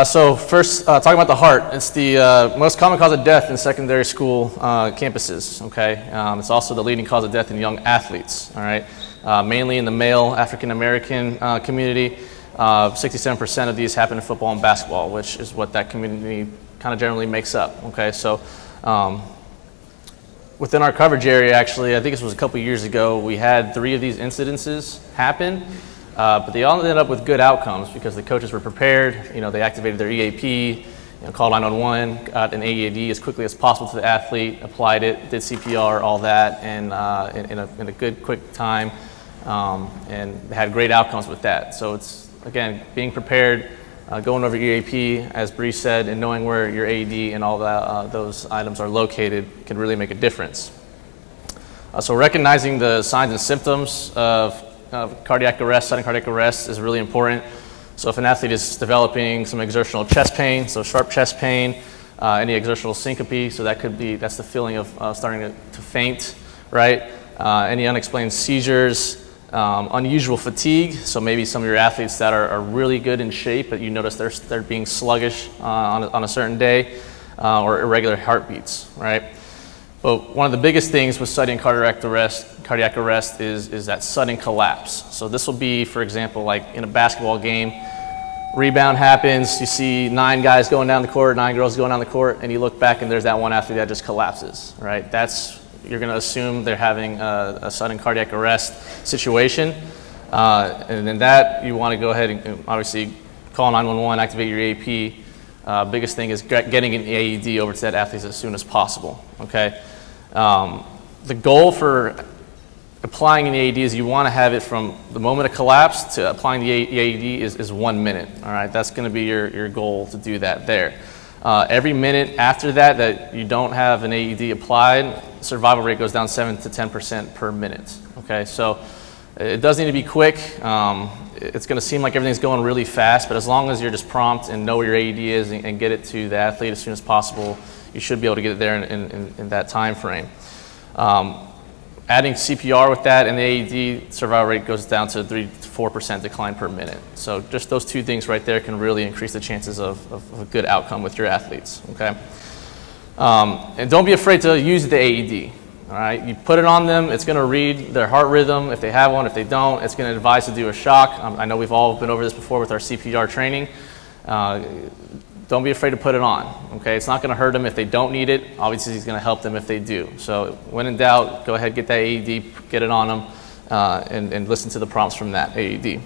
So first, talking about the heart, it's the most common cause of death in secondary school campuses, okay? It's also the leading cause of death in young athletes, all right? Mainly in the male African-American community. 67% of these happen in football and basketball, which is what that community kind of generally makes up, okay? So within our coverage area, actually, I think this was a couple years ago, we had 3 of these incidences happen. But they all ended up with good outcomes because the coaches were prepared. You know, they activated their EAP, called 911, got an AED as quickly as possible to the athlete, applied it, did CPR, all that, and in a good, quick time, and had great outcomes with that. So it's, again, being prepared, going over EAP, as Bree said, and knowing where your AED and all that, those items are located can really make a difference. So recognizing the signs and symptoms of cardiac arrest, sudden cardiac arrest is really important. So if an athlete is developing some exertional chest pain, so sharp chest pain, any exertional syncope, so that's the feeling of starting to faint, right? Any unexplained seizures, unusual fatigue, so maybe some of your athletes that are really good in shape, but you notice they're being sluggish on a certain day, or irregular heartbeats, right? But one of the biggest things with sudden cardiac arrest is that sudden collapse. So this will be, for example, like in a basketball game, rebound happens, you see 9 guys going down the court, 9 girls going down the court, and you look back and there's that one athlete that just collapses, right? You're gonna assume they're having a sudden cardiac arrest situation. And then that, you wanna go ahead and obviously call 911, activate your AP. Biggest thing is getting an AED over to that athlete as soon as possible, okay? The goal for applying an AED is you want to have it from the moment of collapse to applying the AED is 1 minute, all right? That's going to be your goal to do that there. Every minute after that you don't have an AED applied, survival rate goes down 7 to 10% per minute, okay? So it does need to be quick. It's going to seem like everything's going really fast, but as long as you're just prompt and know where your AED is and get it to the athlete as soon as possible, you should be able to get it there in that time frame. Adding CPR with that and the AED, survival rate goes down to 3 to 4% decline per minute. So just those 2 things right there can really increase the chances of a good outcome with your athletes, okay? And don't be afraid to use the AED. All right, you put it on them, it's going to read their heart rhythm if they have one. If they don't, it's going to advise to do a shock. I know we've all been over this before with our CPR training. Don't be afraid to put it on, okay? It's not going to hurt them if they don't need it. Obviously, it's going to help them if they do. So when in doubt, go ahead, get that AED, get it on them, and listen to the prompts from that AED.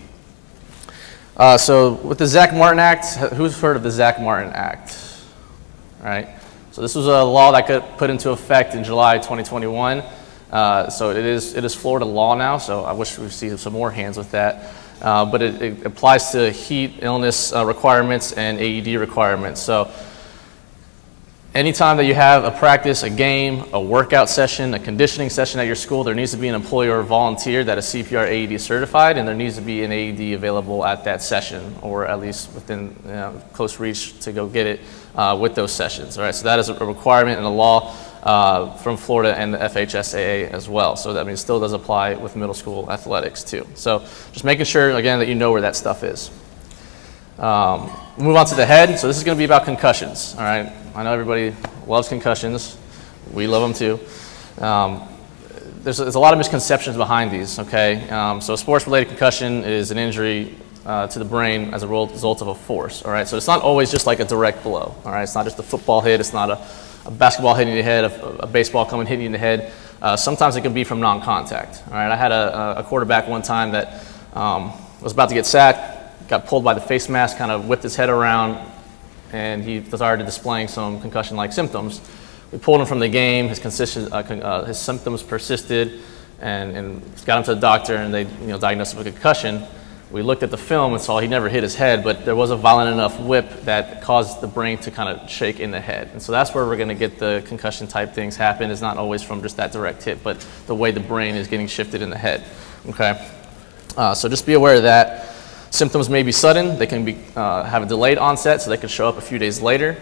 So with the Zach Martin Act, who's heard of the Zach Martin Act? All right. So this was a law that got put into effect in July 2021. So it is Florida law now, so I wish we would see some more hands with that. But it applies to heat, illness requirements and AED requirements. So Anytime that you have a practice, a game, a workout session, a conditioning session at your school, there needs to be an employee or a volunteer that is CPR AED certified, and there needs to be an AED available at that session, or at least within close reach to go get it with those sessions. All right, so that is a requirement in the law from Florida and the FHSAA as well. So that means it still does apply with middle school athletics too. So just making sure, again, that you know where that stuff is. Move on to the head. So this is going to be about concussions. All right. I know everybody loves concussions. We love them too. There's a lot of misconceptions behind these. Okay. So a sports-related concussion is an injury to the brain as a result of a force. All right. So it's not always just like a direct blow. All right. It's not just a football hit. It's not a basketball hitting your head, a baseball coming hitting you in the head. Sometimes it can be from non-contact. All right. I had a quarterback one time that was about to get sacked, got pulled by the face mask, kind of whipped his head around, and he started displaying some concussion-like symptoms. We pulled him from the game. His symptoms persisted, and got him to the doctor, and they diagnosed him with a concussion. We looked at the film and saw he never hit his head, but there was a violent enough whip that caused the brain to kind of shake in the head. And so that's where we're going to get the concussion-type things happen. It's not always from just that direct hit, but the way the brain is getting shifted in the head. Okay, so just be aware of that. Symptoms may be sudden. They can have a delayed onset, so they can show up a few days later.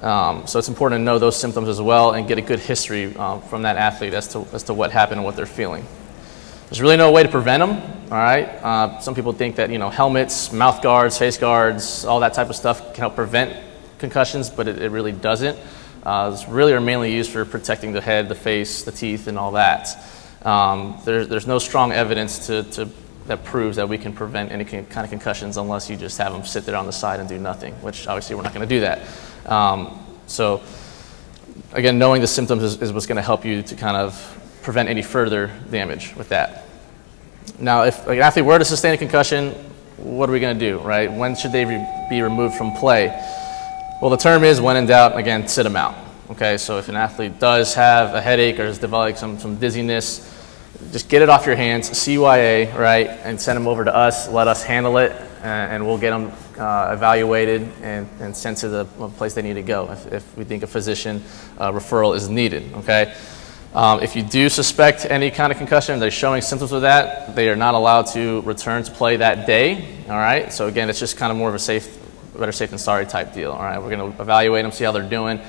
So it's important to know those symptoms as well and get a good history from that athlete as to what happened and what they're feeling. There's really no way to prevent them. All right. Some people think that helmets, mouth guards, face guards, all that type of stuff can help prevent concussions, but it really doesn't. It's really are mainly used for protecting the head, the face, the teeth, and all that. There's no strong evidence that proves that we can prevent any kind of concussions unless you just have them sit there on the side and do nothing, which obviously we're not going to do that. So again, knowing the symptoms is what's going to help you to kind of prevent any further damage with that. Now, if an athlete were to sustain a concussion, what are we going to do, right? When should they be removed from play? Well, the term is when in doubt, again, sit them out. Okay, so if an athlete does have a headache or is developing some dizziness, just get it off your hands, CYA, right, and send them over to us, let us handle it, and we'll get them evaluated and sent to the place they need to go if we think a physician referral is needed, okay? If you do suspect any kind of concussion, they're showing symptoms of that, they are not allowed to return to play that day, all right? So again, it's just kind of more of a better safe than sorry type deal, all right? We're going to evaluate them, see how they're doing.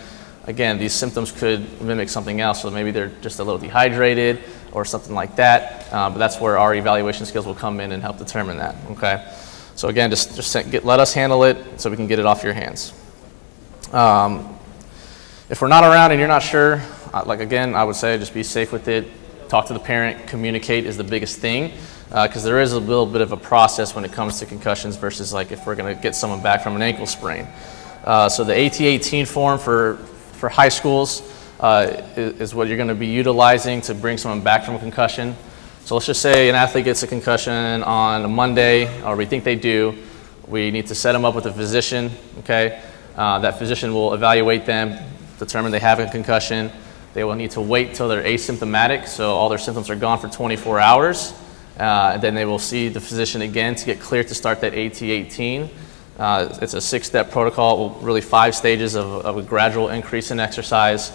Again, these symptoms could mimic something else, so maybe they're just a little dehydrated or something like that, but that's where our evaluation skills will come in and help determine that, okay? So again, just let us handle it so we can get it off your hands. If we're not around and you're not sure, again, I would say just be safe with it. Talk to the parent, communicate is the biggest thing, because there is a little bit of a process when it comes to concussions versus like if we're going to get someone back from an ankle sprain. So the AT-18 form for high schools is what you're going to be utilizing to bring someone back from a concussion. So let's just say an athlete gets a concussion on a Monday, or we think they do. We need to set them up with a physician, okay? That physician will evaluate them, determine they have a concussion. They will need to wait till they're asymptomatic, so all their symptoms are gone for 24 hours. And then they will see the physician again to get cleared to start that AT-18. It's a 6-step protocol, really 5 stages of a gradual increase in exercise.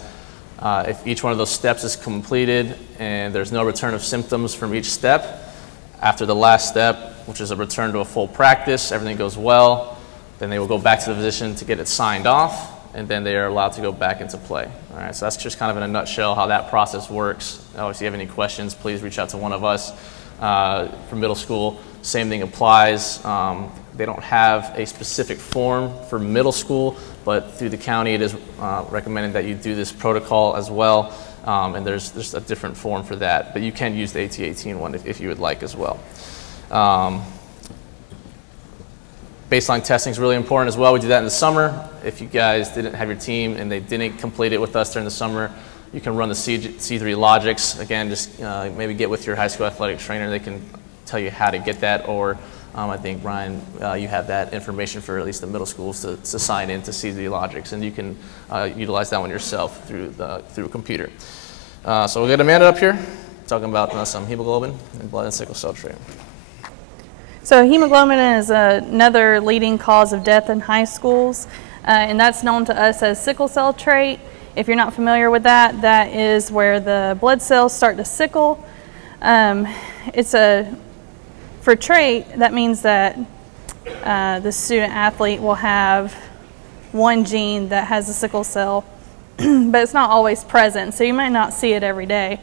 If each one of those steps is completed and there's no return of symptoms from each step, after the last step, which is a return to a full practice, everything goes well, then they will go back to the physician to get it signed off, and then they are allowed to go back into play. All right, so that's just kind of in a nutshell how that process works. If you have any questions, please reach out to one of us. For middle school, same thing applies. They don't have a specific form for middle school, but through the county it is recommended that you do this protocol as well, and there's a different form for that, but you can use the AT-18 one if you would like as well. Baseline testing is really important as well. We do that in the summer. If you guys didn't have your team and they didn't complete it with us during the summer, you can run the C3 Logics. Again, just maybe get with your high school athletic trainer. They can tell you how to get that, or I think, Brian, you have that information for at least the middle schools to sign in to C3 Logics, and you can utilize that one yourself through a computer. So we'll get Amanda up here, talking about some hemoglobin and blood and sickle cell trait. So hemoglobin is another leading cause of death in high schools, and that's known to us as sickle cell trait. If you're not familiar with that, that is where the blood cells start to sickle. For trait, that means that the student athlete will have one gene that has a sickle cell, but it's not always present, so you might not see it every day.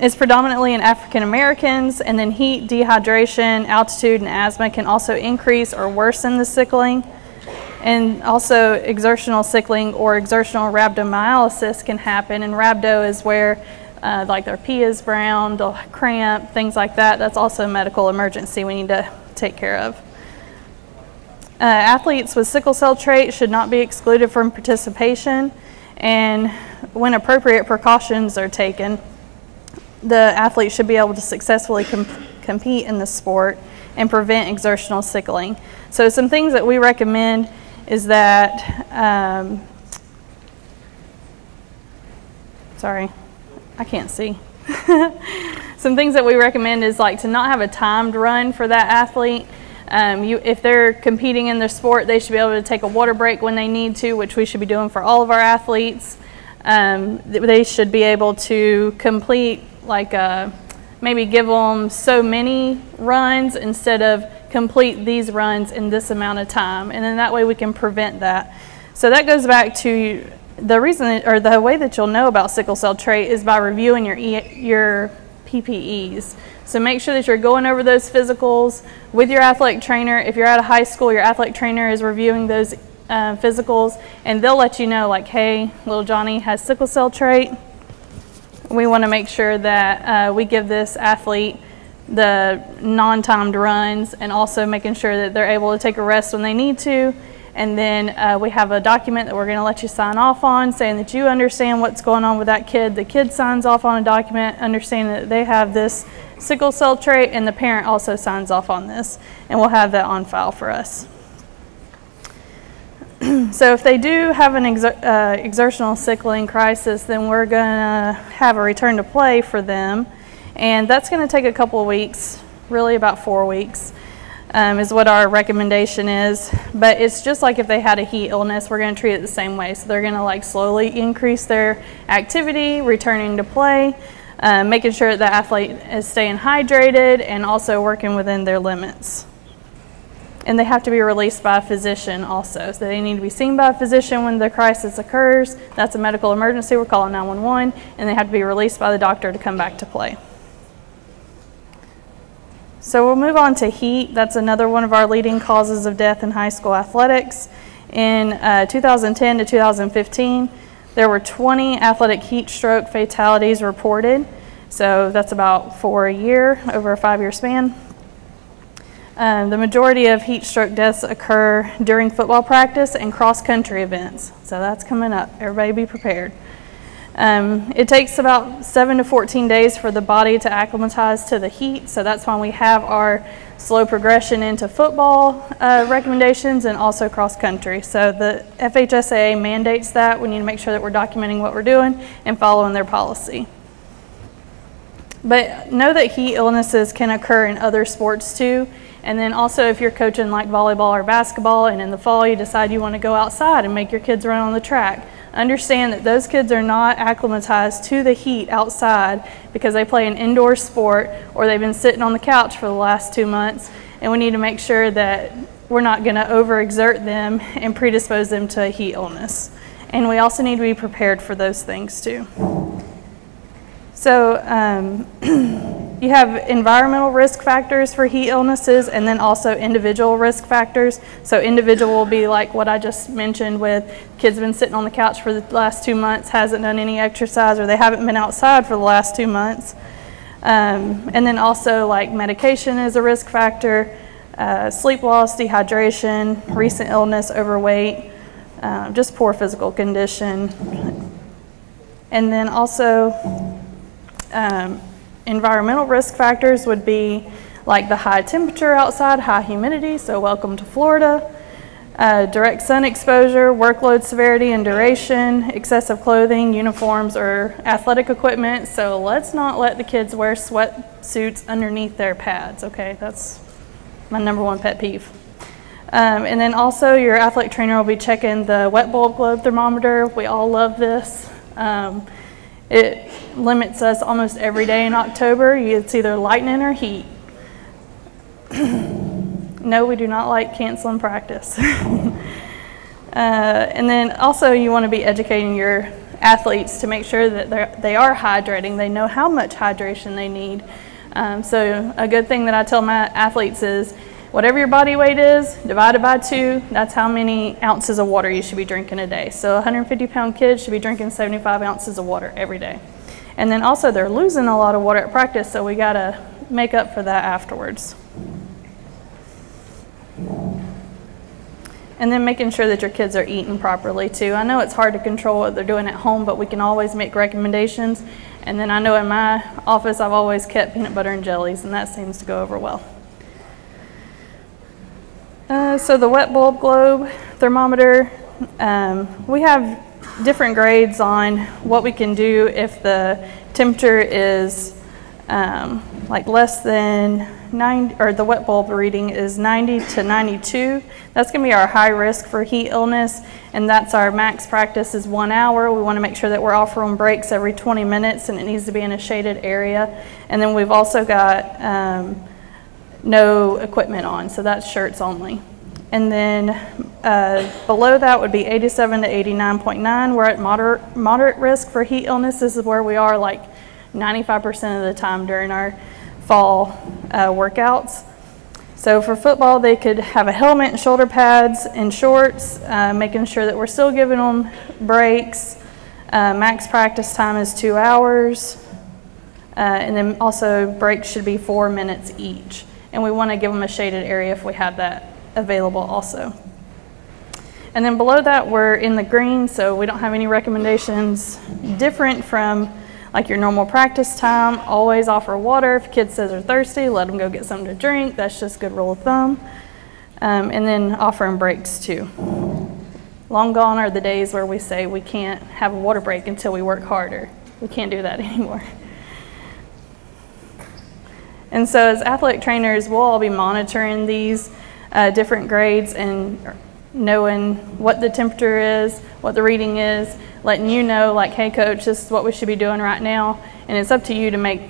It's predominantly in African Americans, and then heat, dehydration, altitude, and asthma can also increase or worsen the sickling. And also exertional sickling or exertional rhabdomyolysis can happen, and rhabdo is where like their pee is brown, they'll cramp, things like that. That's also a medical emergency we need to take care of. Athletes with sickle cell trait should not be excluded from participation, and when appropriate precautions are taken, the athlete should be able to successfully compete in the sport and prevent exertional sickling. So some things that we recommend is that, sorry, I can't see. Some things that we recommend is like to not have a timed run for that athlete. If they're competing in their sport, they should be able to take a water break when they need to, which we should be doing for all of our athletes. They should be able to complete maybe give them so many runs instead of complete these runs in this amount of time, and then that way we can prevent that. So that goes back to the reason, or the way that you'll know about sickle cell trait is by reviewing your PPEs. So make sure that you're going over those physicals with your athletic trainer. If you're at a high school, your athletic trainer is reviewing those physicals, and they'll let you know, like, hey, little Johnny has sickle cell trait. We want to make sure that we give this athlete the non-timed runs, and also making sure that they're able to take a rest when they need to. And then we have a document that we're going to let you sign off on, saying that you understand what's going on with that kid. The kid signs off on a document understanding that they have this sickle cell trait, and the parent also signs off on this, and we'll have that on file for us. So if they do have an exertional sickling crisis, then we're going to have a return to play for them, and that's going to take a couple of weeks, really about 4 weeks. Is what our recommendation is. But it's just like if they had a heat illness, we're going to treat it the same way. So they're going to like slowly increase their activity, returning to play, making sure that the athlete is staying hydrated, and also working within their limits. And they have to be released by a physician also. So they need to be seen by a physician when the crisis occurs. That's a medical emergency. We're calling 911, and they have to be released by the doctor to come back to play. So we'll move on to heat. That's another one of our leading causes of death in high school athletics. In 2010 to 2015, there were 20 athletic heat stroke fatalities reported. So that's about 4 a year over a 5-year span. The majority of heat stroke deaths occur during football practice and cross-country events. So that's coming up. Everybody be prepared. It takes about 7 to 14 days for the body to acclimatize to the heat, so that's why we have our slow progression into football recommendations and also cross country. So the FHSAA mandates that. We need to make sure that we're documenting what we're doing and following their policy. But know that heat illnesses can occur in other sports too. And then also if you're coaching like volleyball or basketball, and in the fall you decide you want to go outside and make your kids run on the track, understand that those kids are not acclimatized to the heat outside because they play an indoor sport or they've been sitting on the couch for the last 2 months, and we need to make sure that we're not going to overexert them and predispose them to a heat illness. And we also need to be prepared for those things too. So you have environmental risk factors for heat illnesses, and then also individual risk factors. So individual will be like what I just mentioned with kids been sitting on the couch for the last 2 months, hasn't done any exercise, or they haven't been outside for the last 2 months. And then also like medication is a risk factor, sleep loss, dehydration, recent illness, overweight, just poor physical condition. And then also environmental risk factors would be like the high temperature outside, high humidity, so welcome to Florida. Direct sun exposure, workload severity and duration, excessive clothing, uniforms, or athletic equipment. So let's not let the kids wear sweatsuits underneath their pads, okay? That's my #1 pet peeve. And then also your athletic trainer will be checking the wet bulb globe thermometer. We all love this. It limits us almost every day in October. It's either lightning or heat. No, we do not like canceling practice. And then also you want to be educating your athletes to make sure that they are hydrating. They know how much hydration they need. So a good thing that I tell my athletes is whatever your body weight is, divided by 2, that's how many ounces of water you should be drinking a day. So a 150-pound kid should be drinking 75 ounces of water every day. And then also they're losing a lot of water at practice, so we gotta make up for that afterwards. And then making sure that your kids are eating properly too. I know it's hard to control what they're doing at home, but we can always make recommendations. And then I know in my office I've always kept peanut butter and jellies, and that seems to go over well. So the wet bulb globe thermometer, we have different grades on what we can do if the temperature is like less than 90, or the wet bulb reading is 90 to 92. That's going to be our high risk for heat illness, and that's our max practice is 1 hour. We want to make sure that we're offering breaks every 20 minutes, and it needs to be in a shaded area. And then we've also got no equipment on, so that's shirts only. And then below that would be 87 to 89.9. We're at moderate risk for heat illness. This is where we are like 95% of the time during our fall workouts. So for football, they could have a helmet and shoulder pads and shorts, making sure that we're still giving them breaks. Max practice time is 2 hours. And then also breaks should be 4 minutes each. And we want to give them a shaded area if we have that available also. And then below that, we're in the green, so we don't have any recommendations different from like your normal practice time. Always offer water. If a kid says they're thirsty, let them go get something to drink. That's just a good rule of thumb. And then offering breaks too. Long gone are the days where we say we can't have a water break until we work harder. We can't do that anymore. And so as athletic trainers, we'll all be monitoring these different grades and knowing what the temperature is, what the reading is, letting you know like, hey coach, this is what we should be doing right now. And it's up to you to make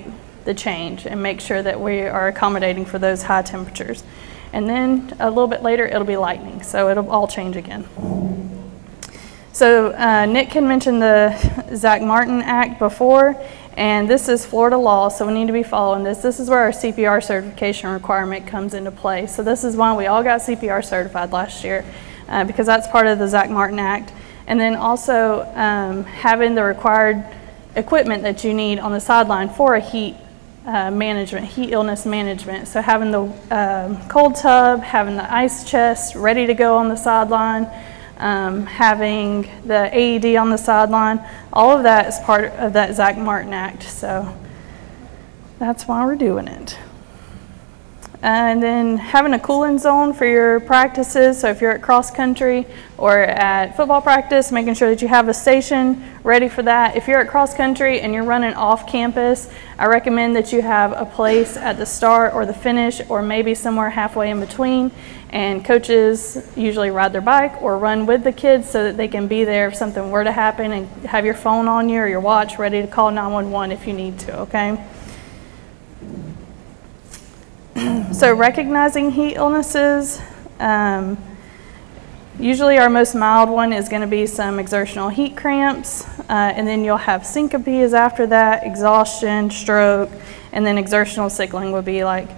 the change and make sure that we are accommodating for those high temperatures. And then a little bit later, it'll be lightning, so it'll all change again. So Nick had mentioned the Zach Martin Act before, and this is Florida law, so we need to be following this. This is where our CPR certification requirement comes into play. So this is why we all got CPR certified last year, because that's part of the Zach Martin Act. And then also having the required equipment that you need on the sideline for a heat management, heat illness management. So having the cold tub, having the ice chest ready to go on the sideline, having the AED on the sideline, all of that is part of that Zach Martin Act. So that's why we're doing it. And then having a cooling zone for your practices. So if you're at cross country or at football practice, making sure that you have a station ready for that. If you're at cross country and you're running off campus, I recommend that you have a place at the start or the finish or maybe somewhere halfway in between. And coaches usually ride their bike or run with the kids so that they can be there if something were to happen, and have your phone on you or your watch ready to call 911 if you need to, okay? So recognizing heat illnesses, usually our most mild one is going to be some exertional heat cramps, and then you'll have syncopes after that, exhaustion, stroke, and then exertional sickling would be like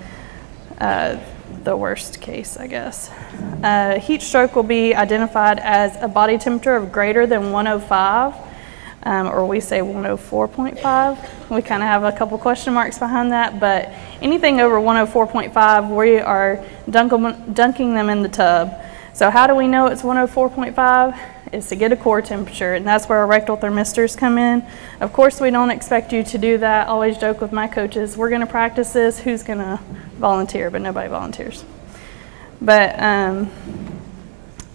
the worst case, I guess. Heat stroke will be identified as a body temperature of greater than 105, or we say 104.5. We kind of have a couple question marks behind that, but anything over 104.5, we are dunking them in the tub. So how do we know it's 104.5? Is to get a core temperature, and that's where our rectal thermistors come in. Of course, we don't expect you to do that. I always joke with my coaches, we're going to practice this, who's going to volunteer? But nobody volunteers. But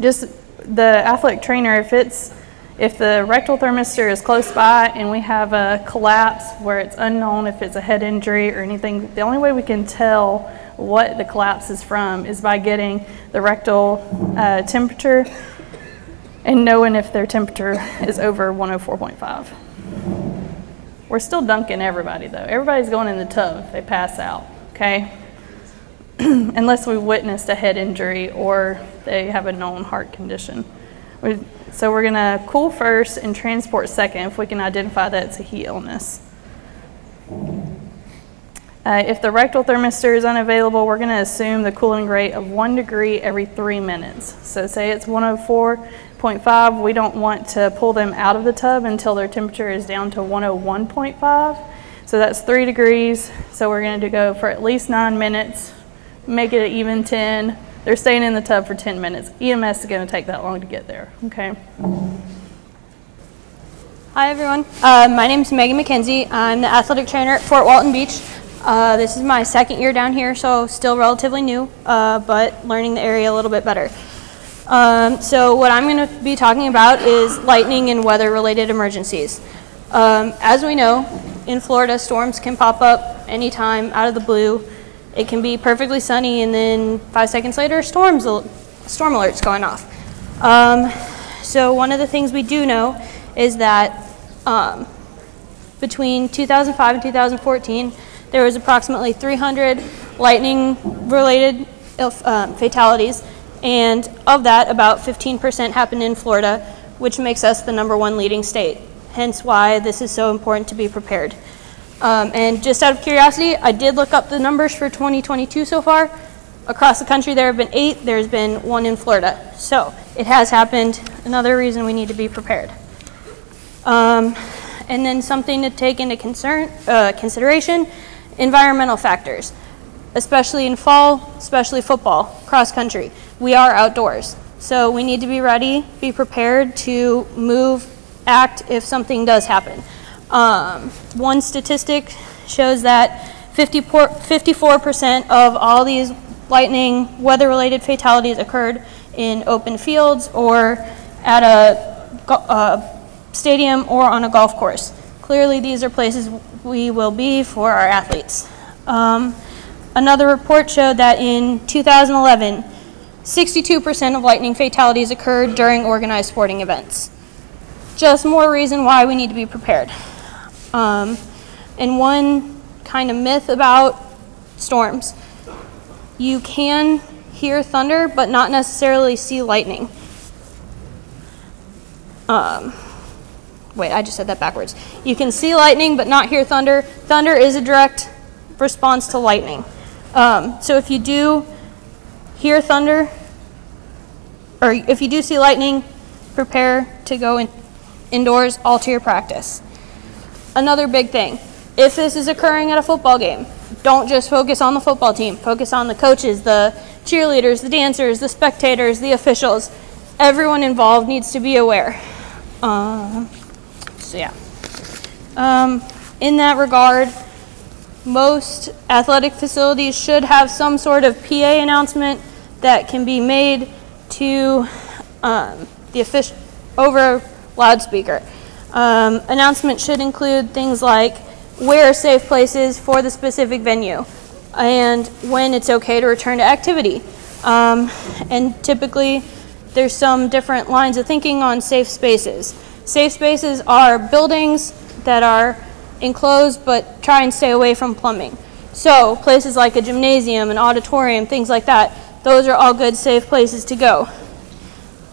just the athletic trainer, if the rectal thermistor is close by and we have a collapse where it's unknown if it's a head injury or anything, the only way we can tell what the collapse is from is by getting the rectal temperature and knowing if their temperature is over 104.5. We're still dunking everybody though. Everybody's going in the tub if they pass out, okay? Unless we witnessed a head injury or they have a known heart condition. So we're gonna cool first and transport second if we can identify that it's a heat illness. If the rectal thermistor is unavailable, we're gonna assume the cooling rate of 1 degree every 3 minutes. So say it's 104.5, we don't want to pull them out of the tub until their temperature is down to 101.5. So that's 3 degrees. So we're gonna go for at least 9 minutes, make it an even 10. They're staying in the tub for 10 minutes. EMS is gonna take that long to get there, okay? Hi everyone, my name is Megan McKenzie. I'm the athletic trainer at Fort Walton Beach. This is my second year down here, so still relatively new, but learning the area a little bit better. So what I'm going to be talking about is lightning and weather-related emergencies. As we know, in Florida, storms can pop up anytime out of the blue. It can be perfectly sunny, and then 5 seconds later, storm alert's going off. So one of the things we do know is that between 2005 and 2014, there was approximately 300 lightning-related fatalities, and of that, about 15% happened in Florida, which makes us the #1 leading state, hence why this is so important to be prepared. And just out of curiosity, I did look up the numbers for 2022 so far. Across the country, there have been 8. There's been 1 in Florida. So it has happened. Another reason we need to be prepared. And then something to take into consideration, environmental factors, especially in fall, especially football, cross country. We are outdoors. So we need to be ready, be prepared to move, act if something does happen. One statistic shows that 54% of all these lightning weather-related fatalities occurred in open fields or at a stadium or on a golf course. Clearly, these are places we will be for our athletes. Another report showed that in 2011, 62% of lightning fatalities occurred during organized sporting events. Just more reason why we need to be prepared. And one kind of myth about storms. You can hear thunder, but not necessarily see lightning. Wait, I just said that backwards. You can see lightning, but not hear thunder. Thunder is a direct response to lightning. So if you do hear thunder, or if you do see lightning, prepare to go indoors, alter your practice. Another big thing, if this is occurring at a football game, don't just focus on the football team. Focus on the coaches, the cheerleaders, the dancers, the spectators, the officials. Everyone involved needs to be aware. So yeah. In that regard, most athletic facilities should have some sort of PA announcement that can be made to the official over loudspeaker. Announcement should include things like where are safe places for the specific venue and when it's okay to return to activity. And typically there's some different lines of thinking on safe spaces. Safe spaces are buildings that are enclosed but try and stay away from plumbing. So places like a gymnasium, an auditorium, things like that, those are all good safe places to go.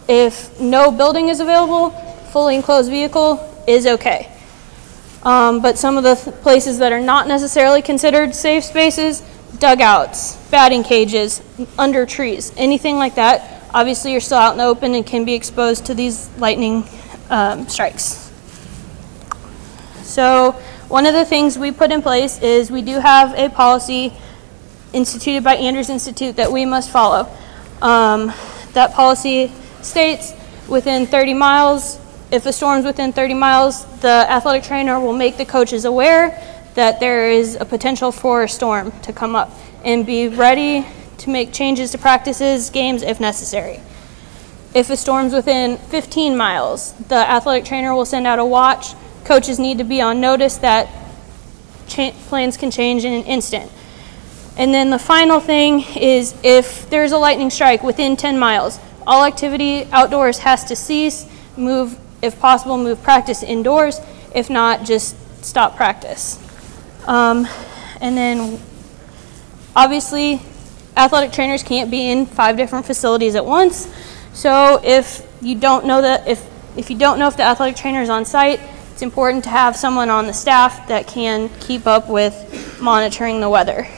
If no building is available, fully enclosed vehicle is okay. But some of the places that are not necessarily considered safe spaces, dugouts, batting cages, under trees, anything like that, obviously you're still out in the open and can be exposed to these lightning strikes. So one of the things we put in place is we do have a policy instituted by Andrews Institute that we must follow. That policy states within 30 miles, if a storm's within 30 miles, the athletic trainer will make the coaches aware that there is a potential for a storm to come up and be ready to make changes to practices, games if necessary. If a storm's within 15 miles, the athletic trainer will send out a watch. Coaches need to be on notice that plans can change in an instant. And then the final thing is if there's a lightning strike within 10 miles, all activity outdoors has to cease, move, if possible, move practice indoors. If not, just stop practice. And then obviously athletic trainers can't be in 5 different facilities at once. So if you don't know that, if you don't know if the athletic trainer is on site, it's important to have someone on the staff that can keep up with monitoring the weather.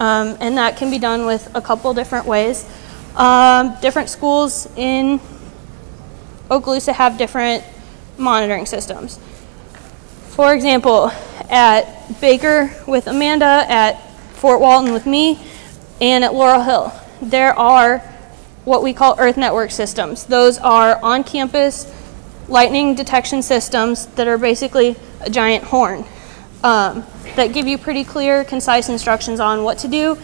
And that can be done with a couple different ways. Different schools in Okaloosa have different monitoring systems. For example, at Baker with Amanda, at Fort Walton with me, and at Laurel Hill, there are what we call Earth Network systems. Those are on-campus lightning detection systems that are basically a giant horn that give you pretty clear, concise instructions on what to do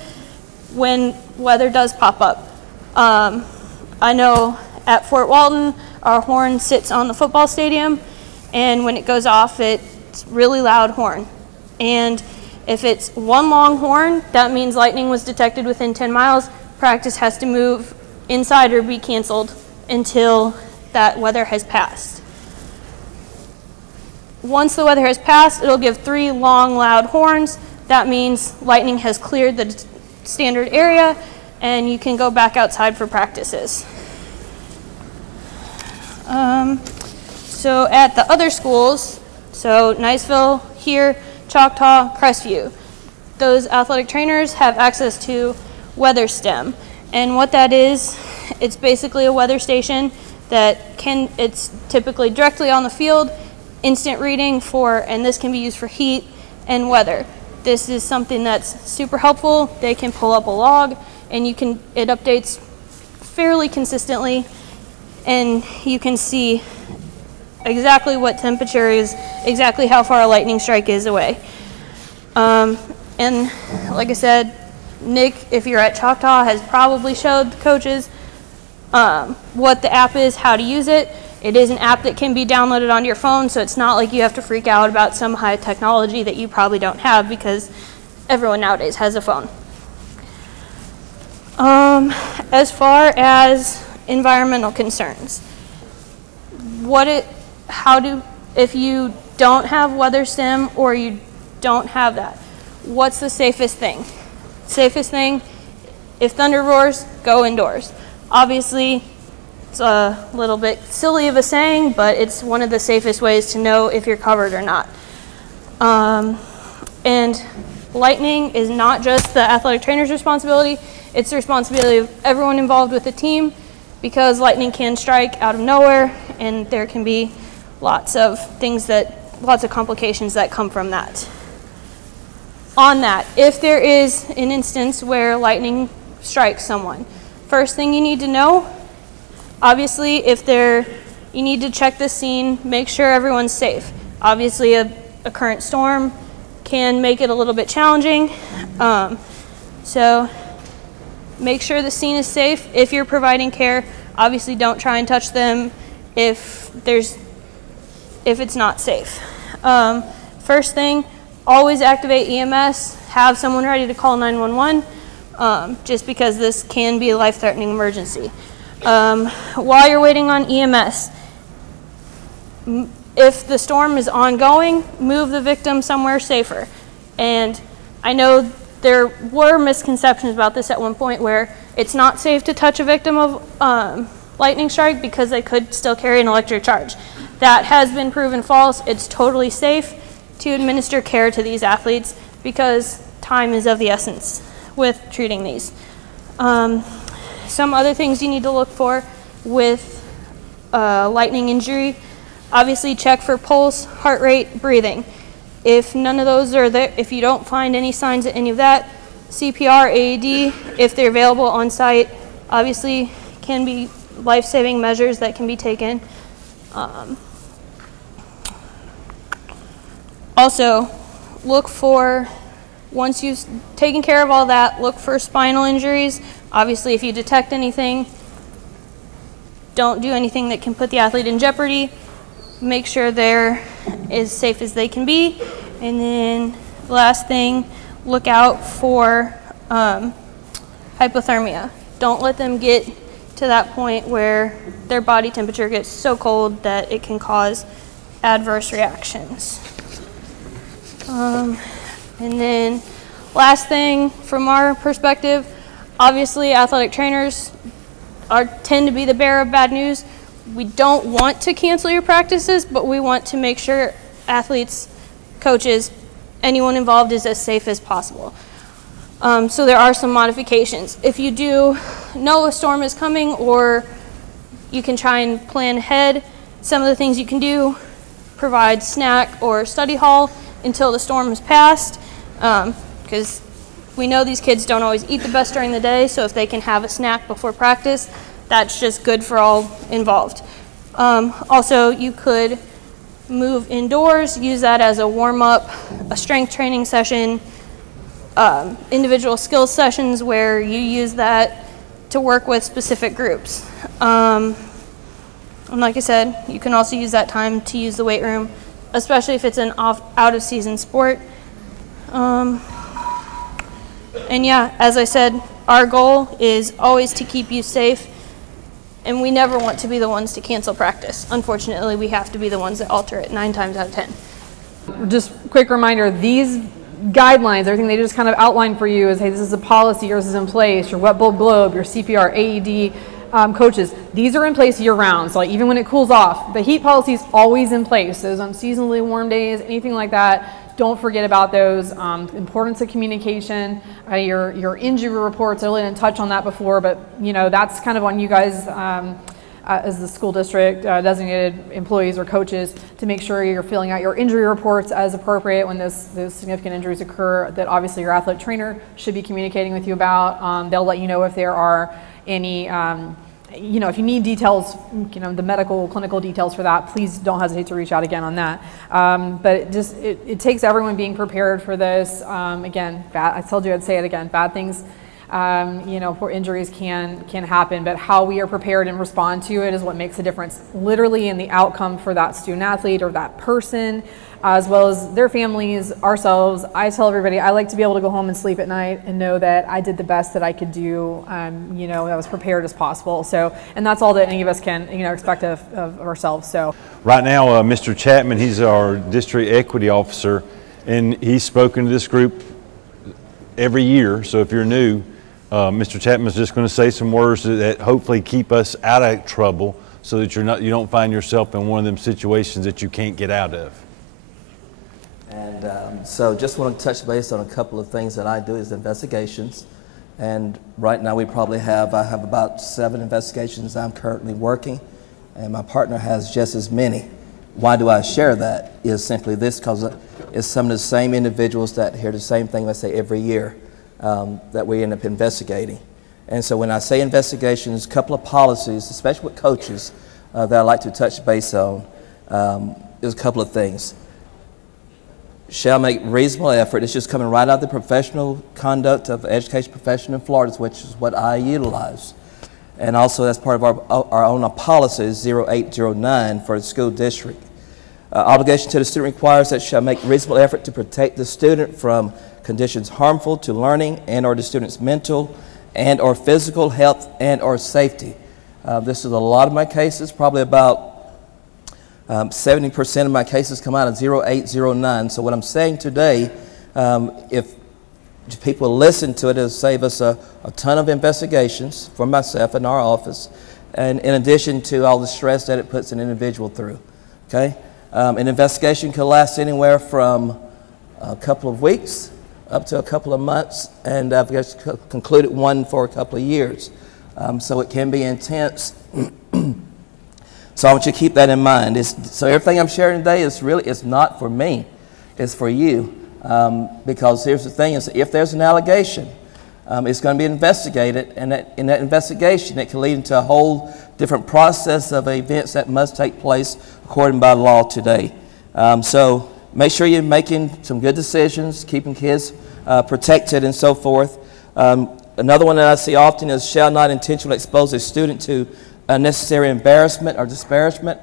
when weather does pop up. I know at Fort Walton, our horn sits on the football stadium, and when it goes off, it's really loud horn. And if it's one long horn, that means lightning was detected within 10 miles. Practice has to move inside or be canceled until that weather has passed. Once the weather has passed, it'll give 3 long, loud horns. That means lightning has cleared the standard area and you can go back outside for practices. So at the other schools, so Niceville here, Choctaw, Crestview, those athletic trainers have access to Weather STEM. And what that is, it's basically a weather station that it's typically directly on the field, instant reading and this can be used for heat and weather. This is something that's super helpful. They can pull up a log and it updates fairly consistently and you can see exactly what temperature is, exactly how far a lightning strike is away. And like I said, Nick, if you're at Choctaw, has probably showed the coaches what the app is, how to use it. It is an app that can be downloaded on your phone, so it's not like you have to freak out about some high technology that you probably don't have because everyone nowadays has a phone. As far as environmental concerns, if you don't have Weather STEM or you don't have that, what's the safest thing? Safest thing, if thunder roars, go indoors. Obviously, it's a little bit silly of a saying, but it's one of the safest ways to know if you're covered or not. And lightning is not just the athletic trainer's responsibility, it's the responsibility of everyone involved with the team because lightning can strike out of nowhere and there can be lots of complications that come from that. On that, if there is an instance where lightning strikes someone, first thing you need to know, obviously, you need to check the scene, make sure everyone's safe. Obviously, a current storm can make it a little bit challenging. So make sure the scene is safe. If you're providing care, obviously don't try and touch them if it's not safe. First thing, always activate EMS, have someone ready to call 911, just because this can be a life-threatening emergency. While you're waiting on EMS, if the storm is ongoing, move the victim somewhere safer. And I know there were misconceptions about this at one point where it's not safe to touch a victim of lightning strike because they could still carry an electric charge. That has been proven false. It's totally safe to administer care to these athletes because time is of the essence with treating these. Some other things you need to look for with lightning injury, obviously check for pulse, heart rate, breathing. If none of those are there, if you don't find any signs of any of that, CPR, AED, if they're available on site, obviously can be life-saving measures that can be taken. Also, look for, once you've taken care of all that, look for spinal injuries. Obviously, if you detect anything, Don't do anything that can put the athlete in jeopardy. Make sure they're as safe as they can be. And then last thing, look out for hypothermia. Don't let them get to that point where their body temperature gets so cold that it can cause adverse reactions. And then last thing from our perspective, obviously athletic trainers tend to be the bearer of bad news. We don't want to cancel your practices, but we want to make sure athletes, coaches, anyone involved is as safe as possible. So there are some modifications. If you do know a storm is coming, or you can try and plan ahead, some of the things you can do, provide snack or study hall until the storm has passed, because we know these kids don't always eat the best during the day, so if they can have a snack before practice, that's just good for all involved. Also, you could move indoors, use that as a warm-up, a strength training session, individual skills sessions where you use that to work with specific groups. And like I said, you can also use that time to use the weight room, especially if it's an out-of-season sport. And yeah, as I said, our goal is always to keep you safe, and we never want to be the ones to cancel practice. Unfortunately, we have to be the ones that alter it 9 times out of 10. Just quick reminder, these guidelines, everything they just kind of outlined for you is, hey, this is a policy, yours is in place, your wet bulb globe, your CPR, AED, coaches, these are in place year round. So like, even when it cools off, the heat policy is always in place. Those unseasonably warm days, anything like that, don't forget about those. Importance of communication, your injury reports, I really didn't touch on that before, but you know, that's kind of on you guys as the school district designated employees or coaches to make sure you're filling out your injury reports as appropriate when those significant injuries occur, that obviously your athletic trainer should be communicating with you about. They'll let you know if there are any, you know, if you need details, you know, the medical, clinical details for that, please don't hesitate to reach out again on that. But it takes everyone being prepared for this. Again, I told you I'd say it again, bad things, you know, poor injuries can happen, but how we are prepared and respond to it is what makes a difference literally in the outcome for that student athlete or that person, as well as their families, ourselves. I tell everybody I like to be able to go home and sleep at night and know that I did the best that I could do, you know, I was prepared as possible. So, and that's all that any of us can, you know, expect of ourselves. So right now, Mr. Chapman, he's our district equity officer, and he's spoken to this group every year. So if you're new, Mr. Chapman's just going to say some words that hopefully keep us out of trouble, so that you don't find yourself in one of them situations that you can't get out of. And so just want to touch base on a couple of things that I do is investigations. And right now I have about 7 investigations I'm currently working, and my partner has just as many. Why do I share that? Is simply this, because it's some of the same individuals that hear the same thing, let's say every year, that we end up investigating. And so when I say investigations, a couple of policies, especially with coaches, that I like to touch base on, is a couple of things. Shall make reasonable effort. It's just coming right out of the professional conduct of education profession in Florida, which is what I utilize. And also that's part of our own policies, 0809 for the school district. Obligation to the student requires that shall make reasonable effort to protect the student from conditions harmful to learning and or the student's mental and or physical health and or safety. This is a lot of my cases, probably about 70% of my cases come out of 0809. So what I'm saying today, if people listen to it, it'll save us a ton of investigations for myself and our office, and in addition to all the stress that it puts an individual through. Okay, an investigation can last anywhere from a couple of weeks up to a couple of months, and I've just concluded one for a couple of years. So it can be intense. So I want you to keep that in mind. So everything I'm sharing today is really, it's not for me, it's for you. Because here's the thing, is if there's an allegation, it's going to be investigated, and in that investigation it can lead into a whole different process of events that must take place according by law today. So make sure you're making some good decisions, keeping kids protected and so forth. Another one that I see often is shall not intentionally expose a student to unnecessary embarrassment or disparagement.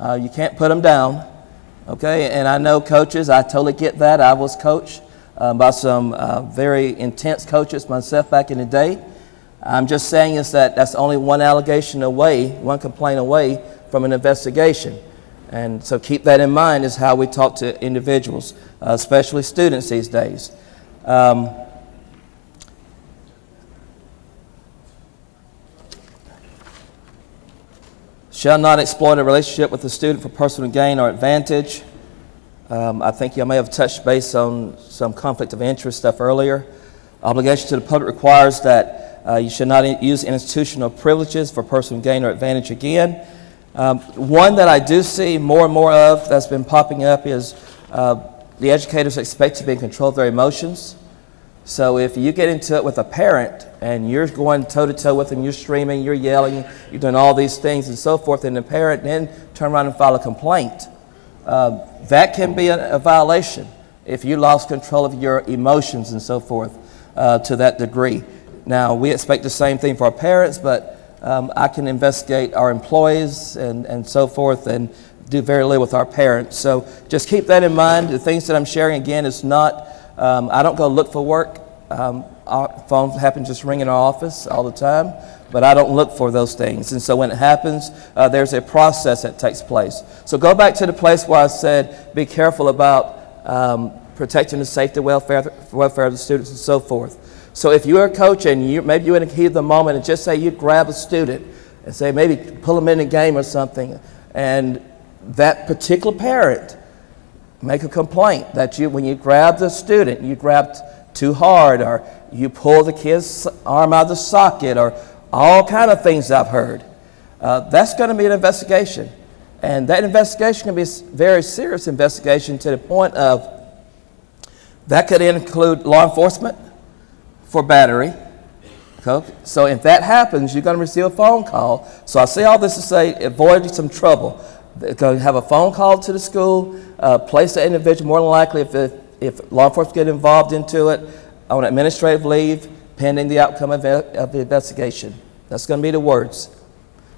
You can't put them down, okay? And I know coaches, I totally get that. I was coached by some very intense coaches myself back in the day. I'm just saying is that that's only one allegation away, one complaint away from an investigation. And so keep that in mind is how we talk to individuals, especially students these days. Shall not exploit a relationship with a student for personal gain or advantage. I think you may have touched base on some conflict of interest stuff earlier. Obligation to the public requires that you should not use institutional privileges for personal gain or advantage again. One that I do see more and more of that's been popping up is the educators expect to be in control of their emotions. So if you get into it with a parent and you're going toe-to-toe with them, you're screaming, you're yelling, you're doing all these things and so forth, and the parent then turn around and file a complaint, that can be a violation if you lost control of your emotions and so forth to that degree. Now, we expect the same thing for our parents, but I can investigate our employees and so forth and do very little with our parents. So just keep that in mind. The things that I'm sharing, again, is not, I don't go look for work. Our phones happen just ring in our office all the time, but I don't look for those things. And so when it happens, there's a process that takes place. So go back to the place where I said be careful about protecting the safety, welfare of the students and so forth. So if you're a coach and maybe you're in the heat of the moment and just say you grab a student and say maybe pull them in a game or something, and that particular parent make a complaint that when you grab the student, you grabbed too hard, or you pull the kid's arm out of the socket, or all kind of things I've heard. That's going to be an investigation. And that investigation can be a very serious investigation to the point of that could include law enforcement for battery. Okay? So if that happens, you're going to receive a phone call. So I say all this to say avoid some trouble. They're going to have a phone call to the school, place the individual, more than likely if law enforcement get involved into it, on administrative leave, pending the outcome of the investigation. That's going to be the words.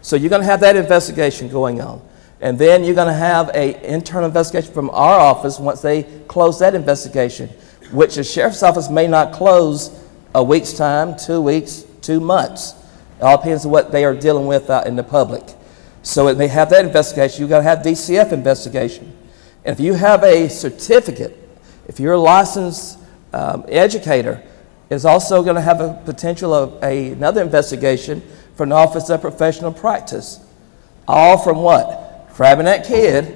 So you're going to have that investigation going on. And then you're going to have an internal investigation from our office once they close that investigation, which the sheriff's office may not close a week's time, 2 weeks, 2 months. It all depends on what they are dealing with out in the public. So they have that investigation. You've got to have DCF investigation. And if you have a certificate, if you're a licensed educator, it's also going to have a potential of another investigation from the Office of Professional Practice. All from what? Grabbing that kid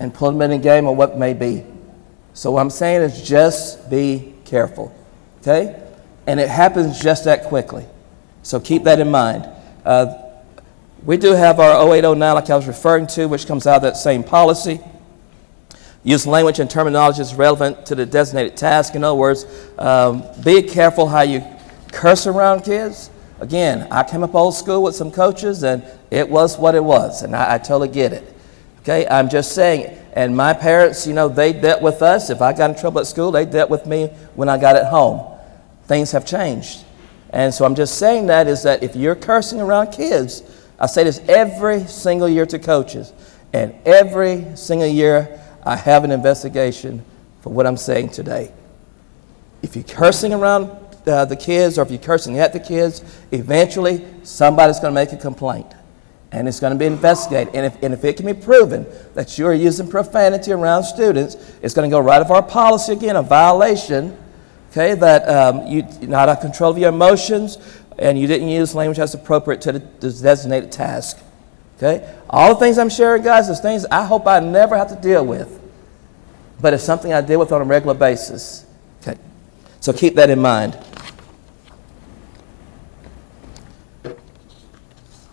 and pulling them in a game or what may be. So what I'm saying is just be careful, okay? And it happens just that quickly. So keep that in mind. We do have our 0809, like I was referring to, which comes out of that same policy. Use language and terminology that's relevant to the designated task. In other words, be careful how you curse around kids. Again, I came up old school with some coaches, and it was what it was, and I totally get it. Okay, I'm just saying, and my parents, you know, they dealt with us. If I got in trouble at school, they dealt with me when I got at home. Things have changed. And so I'm just saying that is that if you're cursing around kids, I say this every single year to coaches, and every single year I have an investigation for what I'm saying today. If you're cursing around the kids, or if you're cursing at the kids, eventually somebody's going to make a complaint, and it's going to be investigated. And if it can be proven that you're using profanity around students, it's going to go right off our policy again, a violation, okay, that you're not out of control of your emotions, and you didn't use language that's appropriate to the designated task. Okay? All the things I'm sharing, guys, is things I hope I never have to deal with. But it's something I deal with on a regular basis. Okay? So keep that in mind.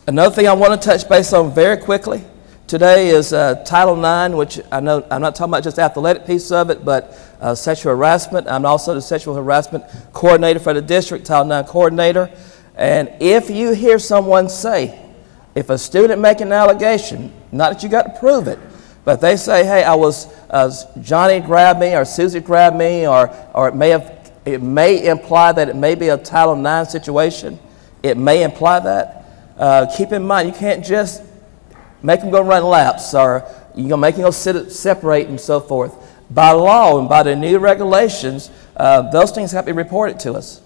Another thing I want to touch base on very quickly today is Title IX, which I know I'm not talking about just the athletic piece of it, but sexual harassment. I'm also the sexual harassment coordinator for the district, Title IX coordinator. And if you hear someone say, if a student make an allegation, not that you got to prove it, but they say, hey, Johnny grabbed me or Susie grabbed me, or it may imply that it may be a Title IX situation. It may imply that. keep in mind, you can't just make them go run laps, or you're going to make them go separate and so forth. By law and by the new regulations, those things have to be reported to us.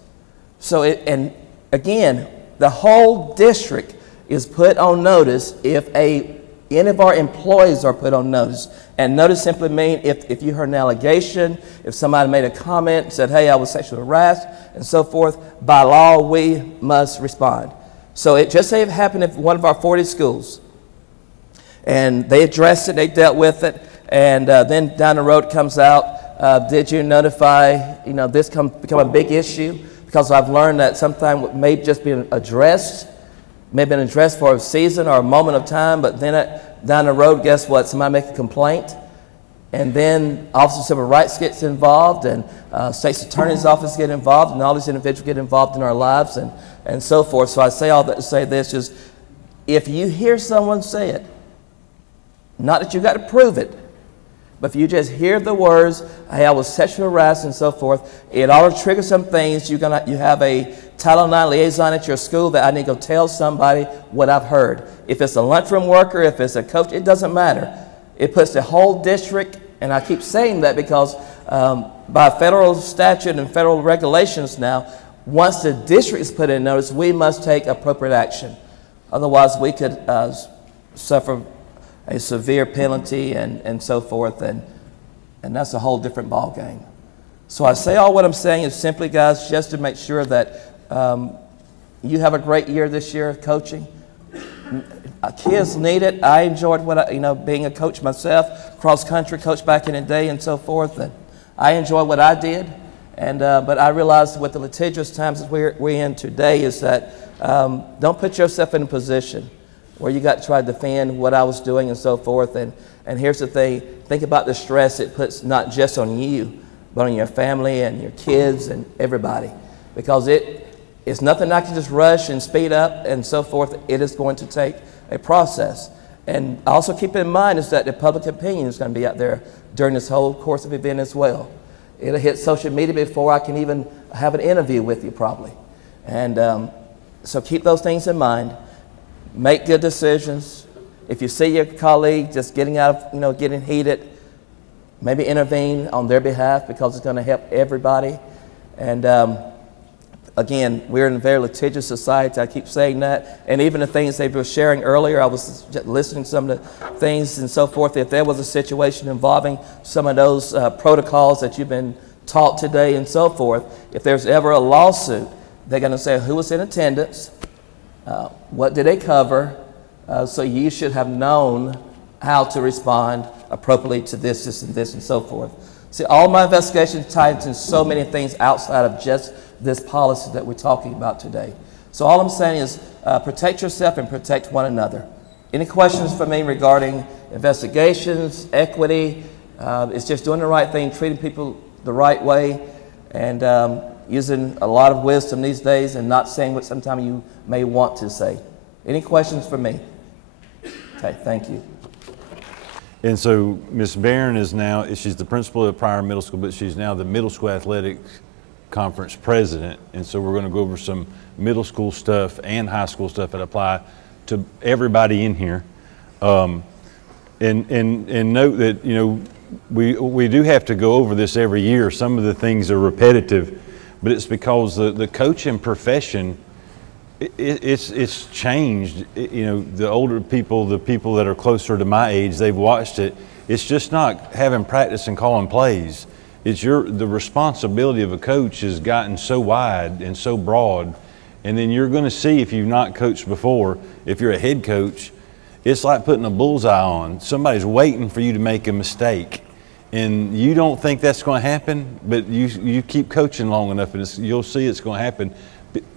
So, and again, the whole district is put on notice if any of our employees are put on notice. And notice simply means if you heard an allegation, if somebody made a comment and said, hey, I was sexually harassed and so forth, by law, we must respond. So it just say it happened at one of our 40 schools. And they addressed it, they dealt with it, and then down the road comes out, did you notify, this become a big issue? Because I've learned that sometimes it may just be addressed, may have been addressed for a season or a moment of time, but then down the road, guess what? Somebody make a complaint, and then Office of Civil Rights gets involved, and State's Attorney's Office get involved, and all these individuals get involved in our lives, and so forth. So I say all that to say this is, if you hear someone say it, not that you've got to prove it, but if you just hear the words, hey, I was sexually harassed and so forth, it ought to trigger some things. You have a Title IX liaison at your school that I need to go tell somebody what I've heard. If it's a lunchroom worker, if it's a coach, it doesn't matter. It puts the whole district, and I keep saying that because by federal statute and federal regulations now, once the district is put in notice, we must take appropriate action. Otherwise, we could suffer a severe penalty and so forth, and that's a whole different ball game. So I say all what I'm saying is simply, guys, just to make sure that you have a great year this year of coaching. Kids need it. I enjoyed being a coach myself, cross country coach back in the day and so forth, and I enjoyed what I did. And but I realized with the litigious times that we're in today is that don't put yourself in a position where you got to try to defend what I was doing and so forth. And here's the thing, think about the stress it puts not just on you, but on your family and your kids and everybody. Because it's nothing I can just rush and speed up and so forth. It is going to take a process. And also keep in mind is that the public opinion is going to be out there during this whole course of the event as well. It'll hit social media before I can even have an interview with you probably. And so keep those things in mind. Make good decisions. If you see your colleague just getting out of, getting heated, maybe intervene on their behalf because it's going to help everybody. And again, we're in a very litigious society. I keep saying that. And even the things they were sharing earlier, I was listening to some of the things and so forth. If there was a situation involving some of those protocols that you've been taught today and so forth, if there's ever a lawsuit, they're going to say who was in attendance, what did they cover, so you should have known how to respond appropriately to this, and so forth. See, all my investigations tied into so many things outside of just this policy that we're talking about today. So all I'm saying is protect yourself and protect one another. Any questions for me regarding investigations, equity? It's just doing the right thing, treating people the right way, and using a lot of wisdom these days and not saying what sometimes you may want to say. Any questions for me? Okay, thank you. And so Ms. Barron is now, she's the principal of Pryor Middle School, but she's now the Middle School Athletics Conference president. And so we're going to go over some middle school stuff and high school stuff that apply to everybody in here. And note that, we do have to go over this every year. Some of the things are repetitive, but it's because the coaching profession, it's changed. The older people, the people that are closer to my age, they've watched it. It's just not having practice and calling plays. It's the responsibility of a coach has gotten so wide and so broad. And then you're going to see, if you've not coached before, if you're a head coach, it's like putting a bullseye on. Somebody's waiting for you to make a mistake. And you don't think that's going to happen, but you keep coaching long enough and you'll see it's going to happen.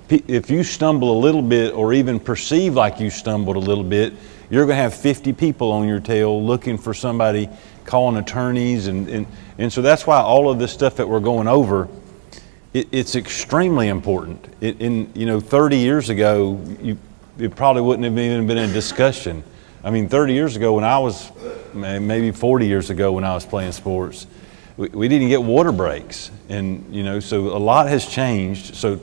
If you stumble a little bit or even perceive like you stumbled a little bit, you're going to have 50 people on your tail looking for somebody, calling attorneys. And so that's why all of this stuff that we're going over, it's extremely important. 30 years ago, it probably wouldn't have even been a discussion. I mean, 30 years ago when I was, maybe 40 years ago when I was playing sports, we didn't get water breaks. And, so a lot has changed. So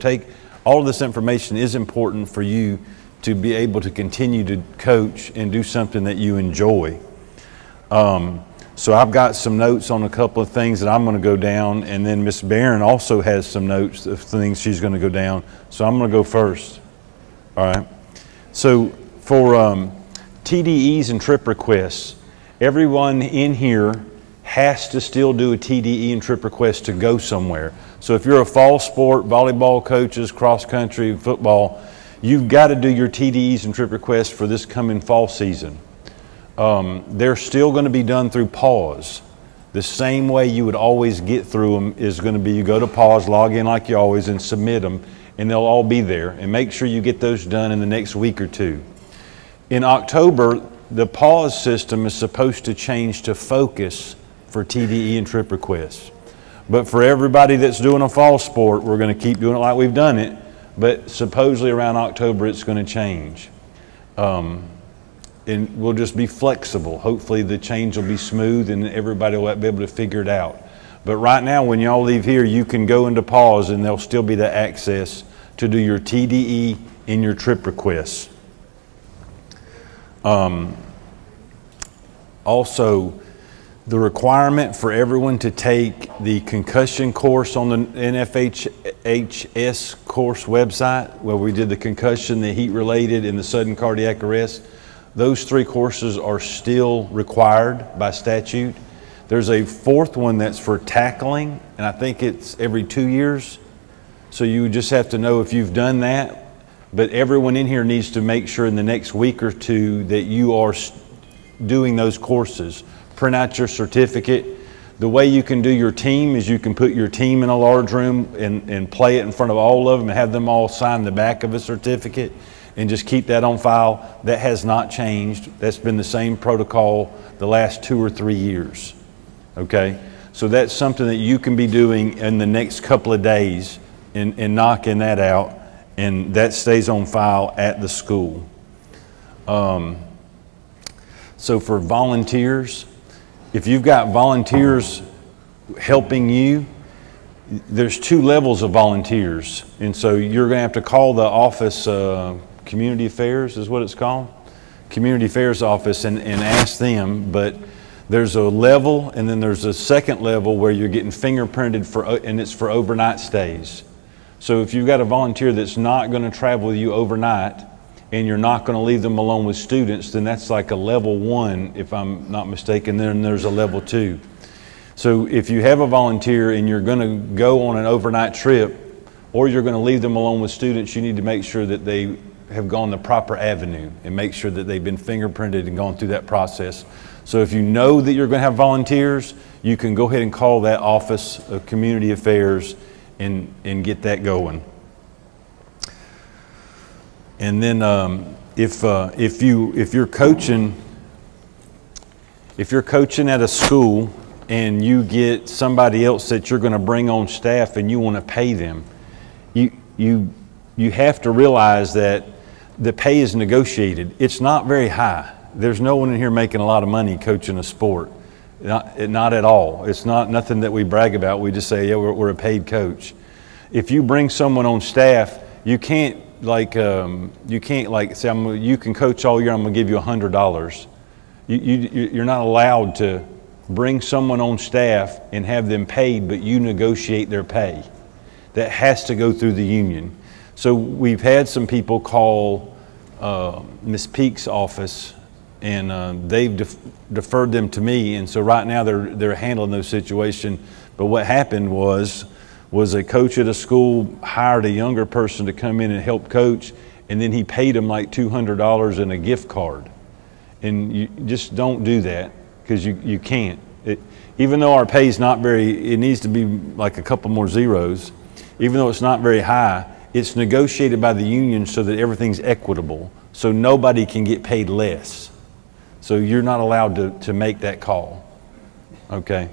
all of this information is important for you to be able to continue to coach and do something that you enjoy. So I've got some notes on a couple of things that I'm going to go down, and then Miss Barron also has some notes of things she's going to go down. So I'm going to go first. All right. So for TDEs and trip requests, everyone in here has to still do a TDE and trip request to go somewhere. So if you're a fall sport, volleyball coaches, cross country, football, you've got to do your TDEs and trip requests for this coming fall season. They're still going to be done through pause. The same way you would always get through them is going to be you go to pause, log in like you always, and submit them, and they'll all be there. And make sure you get those done in the next week or two. In October, the pause system is supposed to change to focus for TDE and trip requests. But for everybody that's doing a fall sport, we're going to keep doing it like we've done it, but supposedly around October it's going to change. And we'll just be flexible. Hopefully the change will be smooth and everybody will be able to figure it out. But right now, when y'all leave here, you can go into pause and there'll still be the access to do your TDE and your trip requests. Also, the requirement for everyone to take the concussion course on the NFHS course website, where we did the concussion, the heat related, and the sudden cardiac arrest. Those 3 courses are still required by statute. There's a 4th one that's for tackling, and I think it's every 2 years. So you just have to know if you've done that. But everyone in here needs to make sure in the next week or 2 that you are doing those courses. Print out your certificate. The way you can do your team is you can put your team in a large room and play it in front of all of them and have them all sign the back of a certificate. And just keep that on file. That has not changed. That's been the same protocol the last 2 or 3 years. Okay? So that's something that you can be doing in the next couple of days and knocking that out. And that stays on file at the school. So for volunteers, if you've got volunteers helping you, there's 2 levels of volunteers. And so you're going to have to call the office, Community Affairs is what it's called, Community Affairs office, and ask them. But there's a level, and then there's a second level where you're getting fingerprinted and it's for overnight stays. So if you've got a volunteer that's not going to travel with you overnight and you're not going to leave them alone with students, then that's like a level 1, if I'm not mistaken. Then there's a level 2. So if you have a volunteer and you're going to go on an overnight trip, or you're going to leave them alone with students, you need to make sure that they have gone the proper avenue and make sure that they've been fingerprinted and gone through that process. So if you know that you're going to have volunteers, you can go ahead and call that Office of Community Affairs and get that going. And then if you're coaching at a school and you get somebody else that you're going to bring on staff and you want to pay them, you have to realize that the pay is negotiated. It's not very high. There's no one in here making a lot of money coaching a sport. Not at all. It's nothing that we brag about. We just say, yeah, we're a paid coach. If you bring someone on staff, you can't say, you can coach all year, I'm going to give you $100. You're not allowed to bring someone on staff and have them paid, but you negotiate their pay. That has to go through the union. So we've had some people call Ms. Peak's office, and they've deferred them to me, and so right now they're handling those situations. But what happened was a coach at a school hired a younger person to come in and help coach, and then he paid him like $200 in a gift card. And you just don't do that, because you can't. Even though our pay is not it needs to be like a couple more zeros, even though it's not very high, it's negotiated by the union so that everything's equitable, so nobody can get paid less. So you're not allowed to make that call. Okay.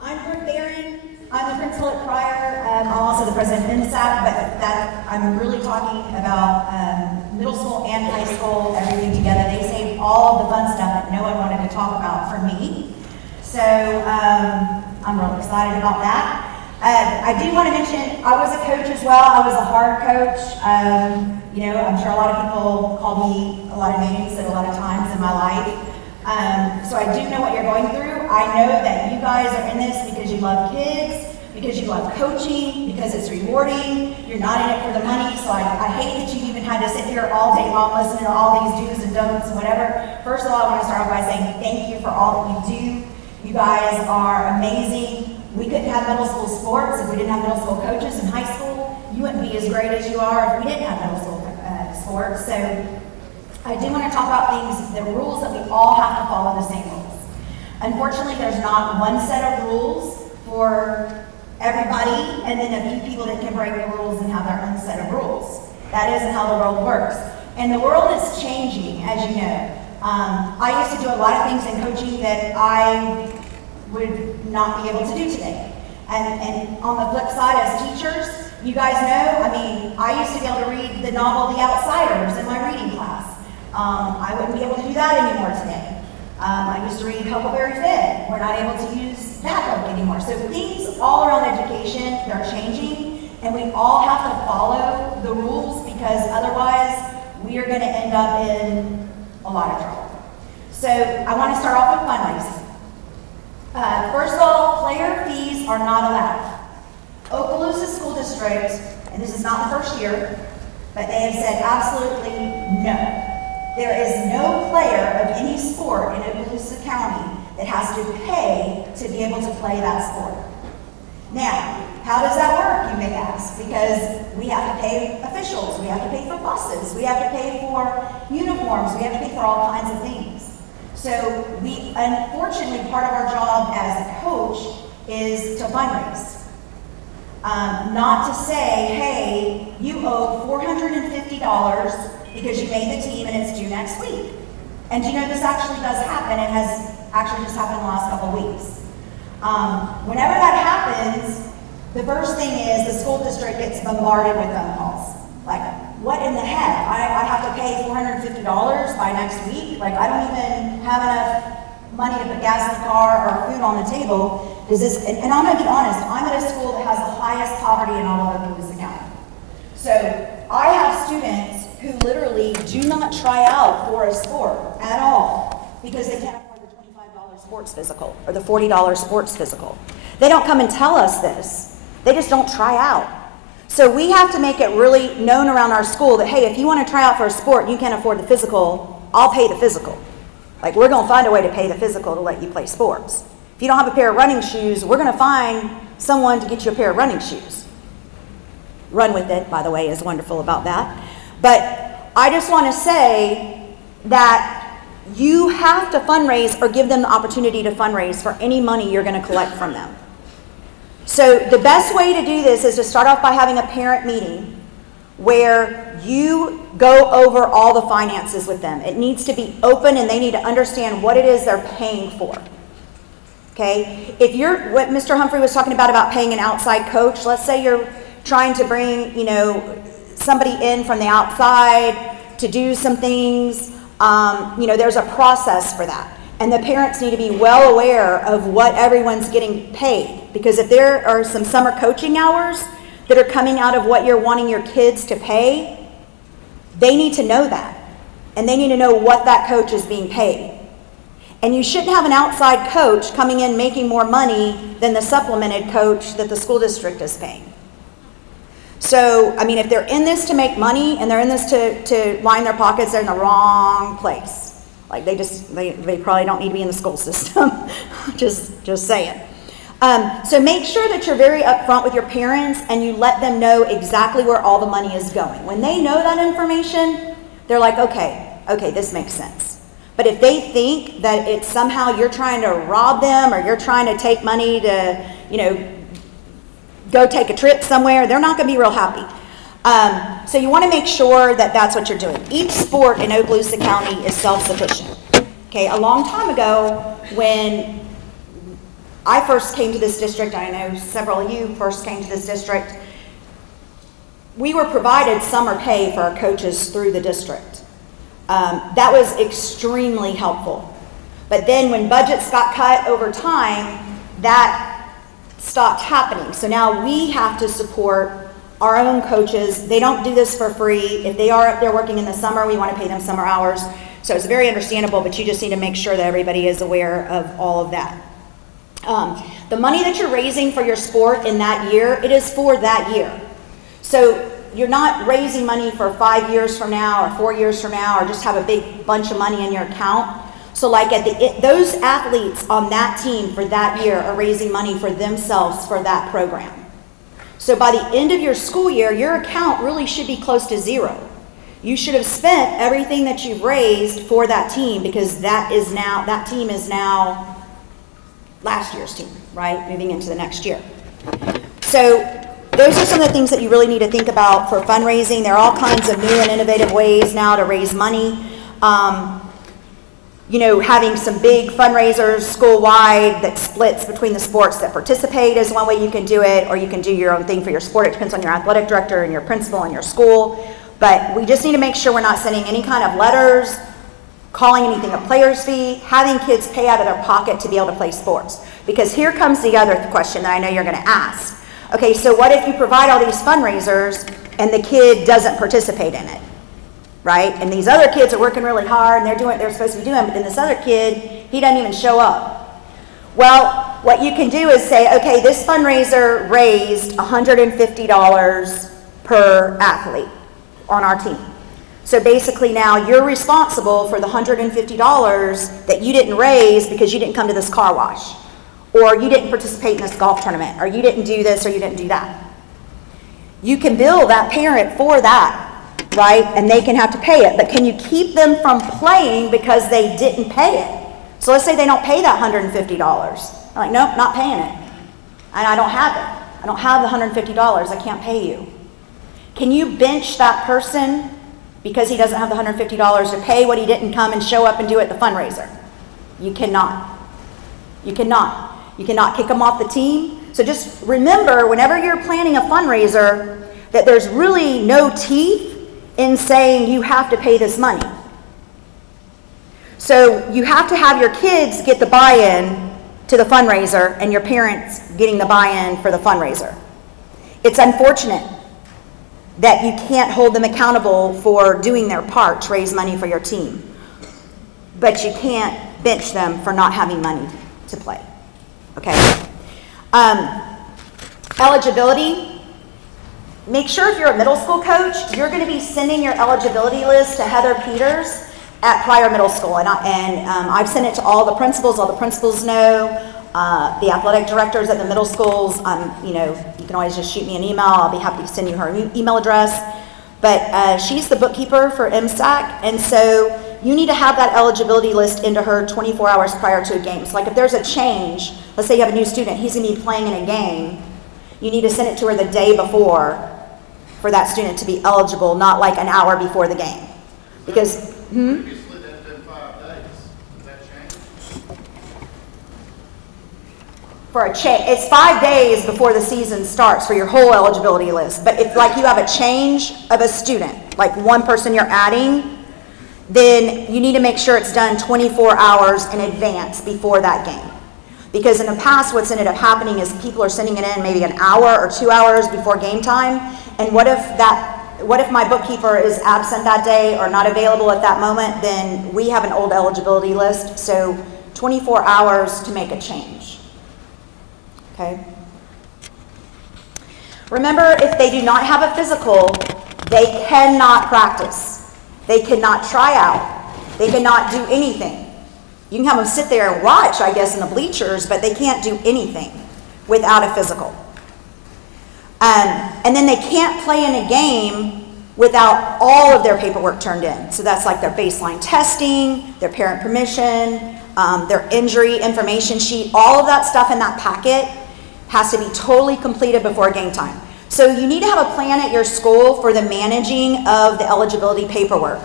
I'm Brooke Barron. I'm the principal at Pryor. I'm also the president of INSAP, but I'm really talking about middle school and high school, everything together. They saved all of the fun stuff that no one wanted to talk about for me. So I'm really excited about that. I do want to mention, I was a coach as well. I was a hard coach. You know, I'm sure a lot of people called me a lot of names at a lot of times in my life. So I do know what you're going through. I know that you guys are in this because you love kids, because you love coaching, because it's rewarding. You're not in it for the money, so I hate that you even had to sit here all day long listening to all these do's and don'ts and whatever. First of all, I want to start off by saying thank you for all that you do. You guys are amazing. We couldn't have middle school sports if we didn't have middle school coaches in high school. You wouldn't be as great as you are if we didn't have middle school sports. So I do want to talk about things, the rules that we all have to follow the same rules. Unfortunately, there's not one set of rules for everybody, and then a few people that can break the rules and have their own set of rules. That isn't how the world works. And the world is changing, as you know. I used to do a lot of things in coaching that I would not be able to do today. And on the flip side, as teachers, you guys know, I mean, I used to be able to read the novel The Outsiders in my reading class. I wouldn't be able to do that anymore today. I used to read Huckleberry Finn. We're not able to use that book anymore. So things all around education, they're changing, and we all have to follow the rules because otherwise we are going to end up in a lot of trouble. So I want to start off with fundraising. First of all, player fees are not allowed. Okaloosa School District, and this is not the first year, but they have said absolutely no. There is no player of any sport in Okaloosa County that has to pay to be able to play that sport. Now, how does that work, you may ask? Because we have to pay officials, we have to pay for buses, we have to pay for uniforms, we have to pay for all kinds of things. So we, unfortunately, part of our job as a coach is to fundraise. Not to say, hey, you owe $450 because you made the team and it's due next week. And you know this actually does happen. It has actually just happened in the last couple of weeks. Whenever that happens, the first thing is the school district gets bombarded with phone calls. Like, what in the heck? I have to pay $450 by next week? Like, I don't even have enough money to put gas in the car or food on the table. Does this, and I'm going to be honest, I'm at a school that has the highest poverty in all of Okaloosa County. So I have students who literally do not try out for a sport at all because they can't afford the $25 sports physical or the $40 sports physical. They don't come and tell us this. They just don't try out. So we have to make it really known around our school that, hey, if you want to try out for a sport and you can't afford the physical, I'll pay the physical. Like, we're going to find a way to pay the physical to let you play sports. If you don't have a pair of running shoes, we're going to find someone to get you a pair of running shoes. Run with it, by the way, is wonderful about that. But I just want to say that you have to fundraise or give them the opportunity to fundraise for any money you're going to collect from them. So the best way to do this is to start off by having a parent meeting where you go over all the finances with them. It needs to be open and they need to understand what it is they're paying for. Okay? If you're, what Mr. Humphrey was talking about paying an outside coach, let's say you're trying to bring, you know, somebody in from the outside to do some things, you know, there's a process for that. And the parents need to be well aware of what everyone's getting paid. Because if there are some summer coaching hours that are coming out of what you're wanting your kids to pay, they need to know that. And they need to know what that coach is being paid. And you shouldn't have an outside coach coming in making more money than the supplemented coach that the school district is paying. So, I mean, if they're in this to make money and they're in this to line their pockets, they're in the wrong place. Like, they probably don't need to be in the school system. just saying. So make sure that you're very upfront with your parents and you let them know exactly where all the money is going. When they know that information, they're like, okay, this makes sense. But if they think that it's somehow you're trying to rob them or you're trying to take money to, you know, go take a trip somewhere, they're not going to be real happy. So you want to make sure that that's what you're doing. Each sport in Okaloosa County is self-sufficient. Okay, a long time ago when I first came to this district, I know several of you first came to this district, we were provided summer pay for our coaches through the district. That was extremely helpful. But then when budgets got cut over time, that stopped happening. So now we have to support our own coaches. They don't do this for free. If they are up there working in the summer, we want to pay them summer hours. So it's very understandable, but you just need to make sure that everybody is aware of all of that. The money that you're raising for your sport in that year, it is for that year. So you're not raising money for 5 years from now or 4 years from now, or just have a big bunch of money in your account. So like those athletes on that team for that year are raising money for themselves for that program. So by the end of your school year, your account really should be close to zero. You should have spent everything that you've raised for that team, because that team is now last year's team, right? Moving into the next year. So those are some of the things that you really need to think about for fundraising. There are all kinds of new and innovative ways now to raise money. You know, having some big fundraisers school-wide that splits between the sports that participate is one way you can do it, or you can do your own thing for your sport. It depends on your athletic director and your principal and your school. But we just need to make sure we're not sending any kind of letters, calling anything a player's fee, having kids pay out of their pocket to be able to play sports. Because here comes the other question that I know you're going to ask. Okay, so what if you provide all these fundraisers and the kid doesn't participate in it? Right? And these other kids are working really hard and they're doing what they're supposed to be doing, but then this other kid, he doesn't even show up. Well, what you can do is say, okay, this fundraiser raised $150 per athlete on our team. So basically now you're responsible for the $150 that you didn't raise because you didn't come to this car wash, or you didn't participate in this golf tournament, or you didn't do this, or you didn't do that. You can bill that parent for that, right? And they can have to pay it, but can you keep them from playing because they didn't pay it? So let's say they don't pay that $150. I'm like, nope, not paying it. And I don't have it. I don't have the $150, I can't pay you. Can you bench that person because he doesn't have the $150 to pay what he didn't come and show up and do at the fundraiser? You cannot. You cannot. You cannot kick them off the team. So just remember, whenever you're planning a fundraiser, that there's really no teeth in saying you have to pay this money. So you have to have your kids get the buy-in to the fundraiser and your parents getting the buy-in for the fundraiser. It's unfortunate that you can't hold them accountable for doing their part to raise money for your team, but you can't bench them for not having money to play. Okay? Eligibility. Make sure if you're a middle school coach, you're going to be sending your eligibility list to Heather Peters at Pryor Middle School. And I've sent it to all the principals. All the principals know. The athletic directors at the middle schools, you know, you can always just shoot me an email. I'll be happy to send you her email address. But she's the bookkeeper for MSAC, and so you need to have that eligibility list into her 24 hours prior to a game. So like if there's a change, let's say you have a new student, he's going to be playing in a game, you need to send it to her the day before for that student to be eligible, not like an hour before the game. Because, for a change, it's 5 days before the season starts for your whole eligibility list. But if like you have a change of a student, like one person you're adding, then you need to make sure it's done 24 hours in advance before that game. Because in the past, what's ended up happening is people are sending it in maybe an hour or 2 hours before game time. And what if my bookkeeper is absent that day or not available at that moment, then we have an old eligibility list. So 24 hours to make a change. Okay? Remember, if they do not have a physical, they cannot practice. They cannot try out. They cannot do anything. You can have them sit there and watch, I guess, in the bleachers, but they can't do anything without a physical. And then they can't play in a game without all of their paperwork turned in. So that's like their baseline testing, their parent permission, their injury information sheet, all of that stuff in that packet has to be totally completed before game time. So you need to have a plan at your school for the managing of the eligibility paperwork.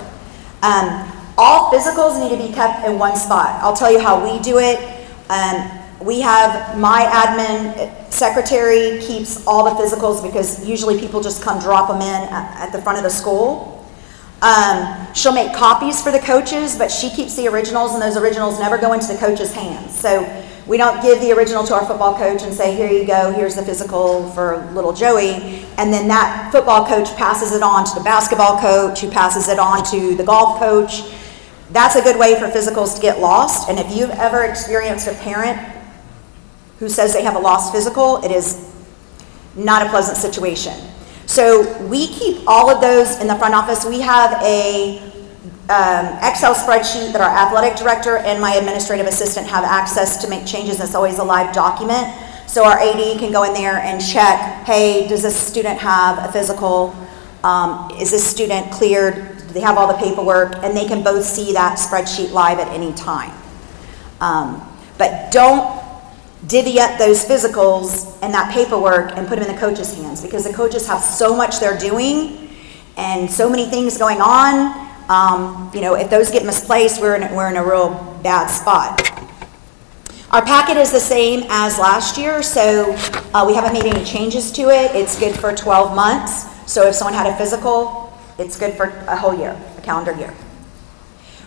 All physicals need to be kept in one spot. I'll tell you how we do it. We have my admin secretary keeps all the physicals because usually people just come drop them in at the front of the school. She'll make copies for the coaches, but she keeps the originals, and those originals never go into the coach's hands. So We don't give the original to our football coach and say, here you go, here's the physical for little Joey. And then that football coach passes it on to the basketball coach, who passes it on to the golf coach. That's a good way for physicals to get lost. And if you've ever experienced a parent who says they have a lost physical, it is not a pleasant situation. So we keep all of those in the front office. We have a Excel spreadsheet that our athletic director and my administrative assistant have access to make changes. It's always a live document. So our AD can go in there and check, hey, does this student have a physical? Is this student cleared? Do they have all the paperwork? And they can both see that spreadsheet live at any time. But don't divvy up those physicals and that paperwork and put them in the coach's hands, because the coaches have so much they're doing and so many things going on. You know, if those get misplaced, we're in a real bad spot. Our packet is the same as last year, so we haven't made any changes to it. It's good for 12 months. So if someone had a physical, it's good for a whole year, a calendar year.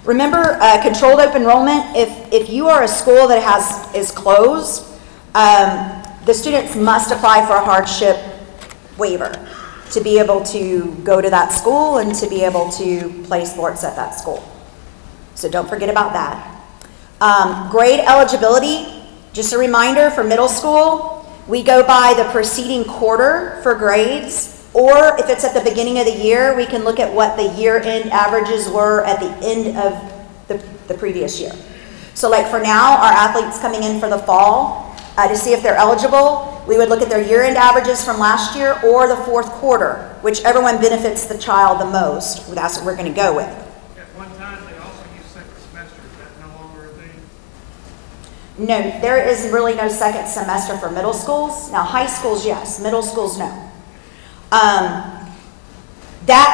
Remember, controlled open enrollment. If you are a school that is closed, the students must apply for a hardship waiver to be able to go to that school and to be able to play sports at that school. So don't forget about that. Grade eligibility, just a reminder for middle school, we go by the preceding quarter for grades, or if it's at the beginning of the year, we can look at what the year-end averages were at the end of the previous year. So like for now, our athletes coming in for the fall, to see if they're eligible, we would look at their year-end averages from last year or the fourth quarter, whichever one benefits the child the most. That's what we're going to go with. At one time, they also used second semester. Is that no longer a thing? No, there is really no second semester for middle schools. Now, high schools, yes. Middle schools, no.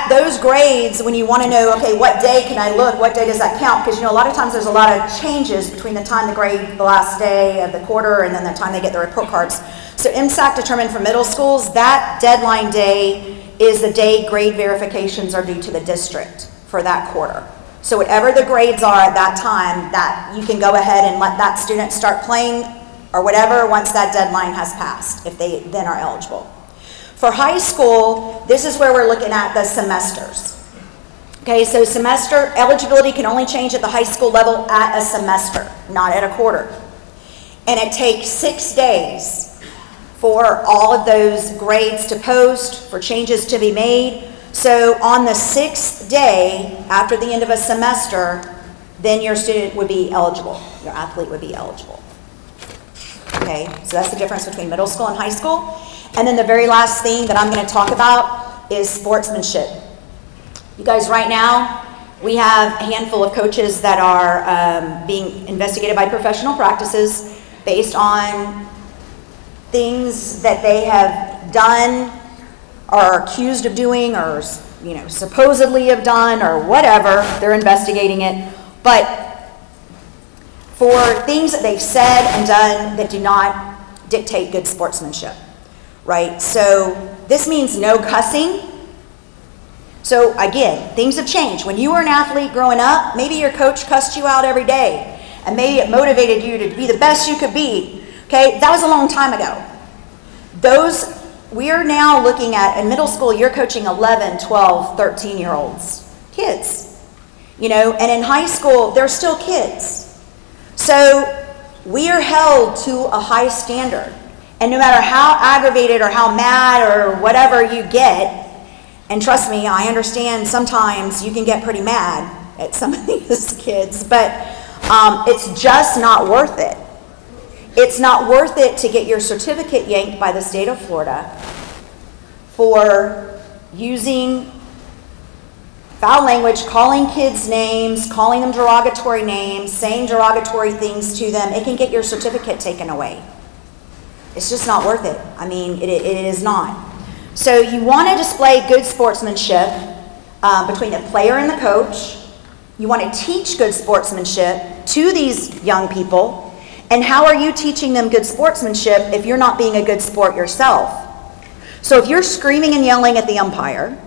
Those grades, when you want to know, okay, what day can I look? What day does that count? Because, you know, a lot of times there's a lot of changes between the time they grade the last day of the quarter and then the time they get the report cards. So MSAC determined for middle schools, that deadline day is the day grade verifications are due to the district for that quarter. So whatever the grades are at that time, that you can go ahead and let that student start playing or whatever once that deadline has passed, if they then are eligible. For high school, this is where we're looking at the semesters. Okay, so semester eligibility can only change at the high school level at a semester, not at a quarter. And it takes 6 days for all of those grades to post, for changes to be made. So on the 6th day, after the end of a semester, then your student would be eligible, your athlete would be eligible. Okay, so that's the difference between middle school and high school. And then the very last thing that I'm going to talk about is sportsmanship. You guys, right now, we have a handful of coaches that are being investigated by professional practices based on things that they have done or are accused of doing or, you know, supposedly have done or whatever. They're investigating it. But for things that they've said and done that do not dictate good sportsmanship. Right? So this means no cussing. So again, things have changed. When you were an athlete growing up, maybe your coach cussed you out every day, and maybe it motivated you to be the best you could be. Okay? That was a long time ago. We are now looking at, in middle school, you're coaching 11, 12, 13-year-olds, kids. You know, and in high school, they're still kids. So we are held to a high standard. And no matter how aggravated or how mad or whatever you get, and trust me, I understand sometimes you can get pretty mad at some of these kids, but it's just not worth it. It's not worth it to get your certificate yanked by the state of Florida for using foul language, calling kids names, calling them derogatory names, saying derogatory things to them. It can get your certificate taken away. It's just not worth it. I mean, it is not. So you want to display good sportsmanship between the player and the coach. You want to teach good sportsmanship to these young people. And how are you teaching them good sportsmanship if you're not being a good sport yourself? So if you're screaming and yelling at the umpire,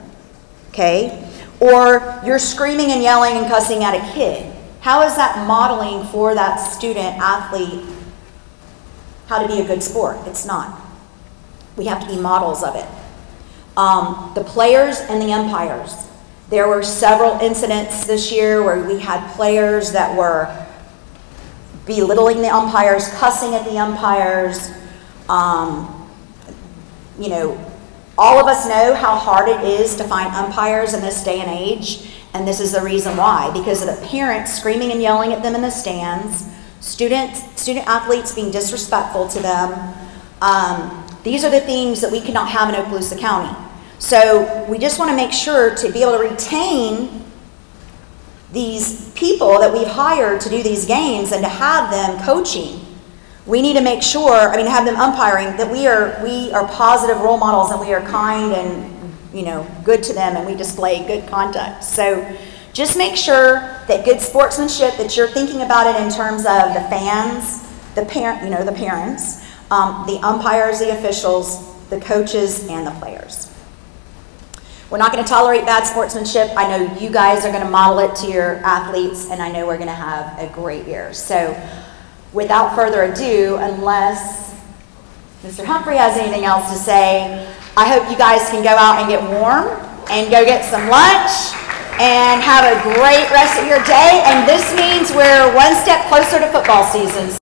okay, or you're screaming and yelling and cussing at a kid, how is that modeling for that student athlete how to be a good sport. It's not. We have to be models of it. The players and the umpires. There were several incidents this year where we had players that were belittling the umpires, cussing at the umpires. You know, all of us know how hard it is to find umpires in this day and age, and this is the reason why, because of the parents screaming and yelling at them in the stands, student athletes being disrespectful to them. These are the things that we cannot have in Okaloosa County. So we just want to make sure to be able to retain these people that we've hired to do these games and to have them coaching. We need to make sure, I mean, have them umpiring, that we are positive role models and we are kind and, you know, good to them, and we display good conduct. So just make sure that good sportsmanship, that you're thinking about it in terms of the fans, the parents, the umpires, the officials, the coaches, and the players. We're not going to tolerate bad sportsmanship. I know you guys are going to model it to your athletes, and I know we're going to have a great year. So without further ado, unless Mr. Humphrey has anything else to say, I hope you guys can go out and get warm and go get some lunch and have a great rest of your day. And this means we're one step closer to football season.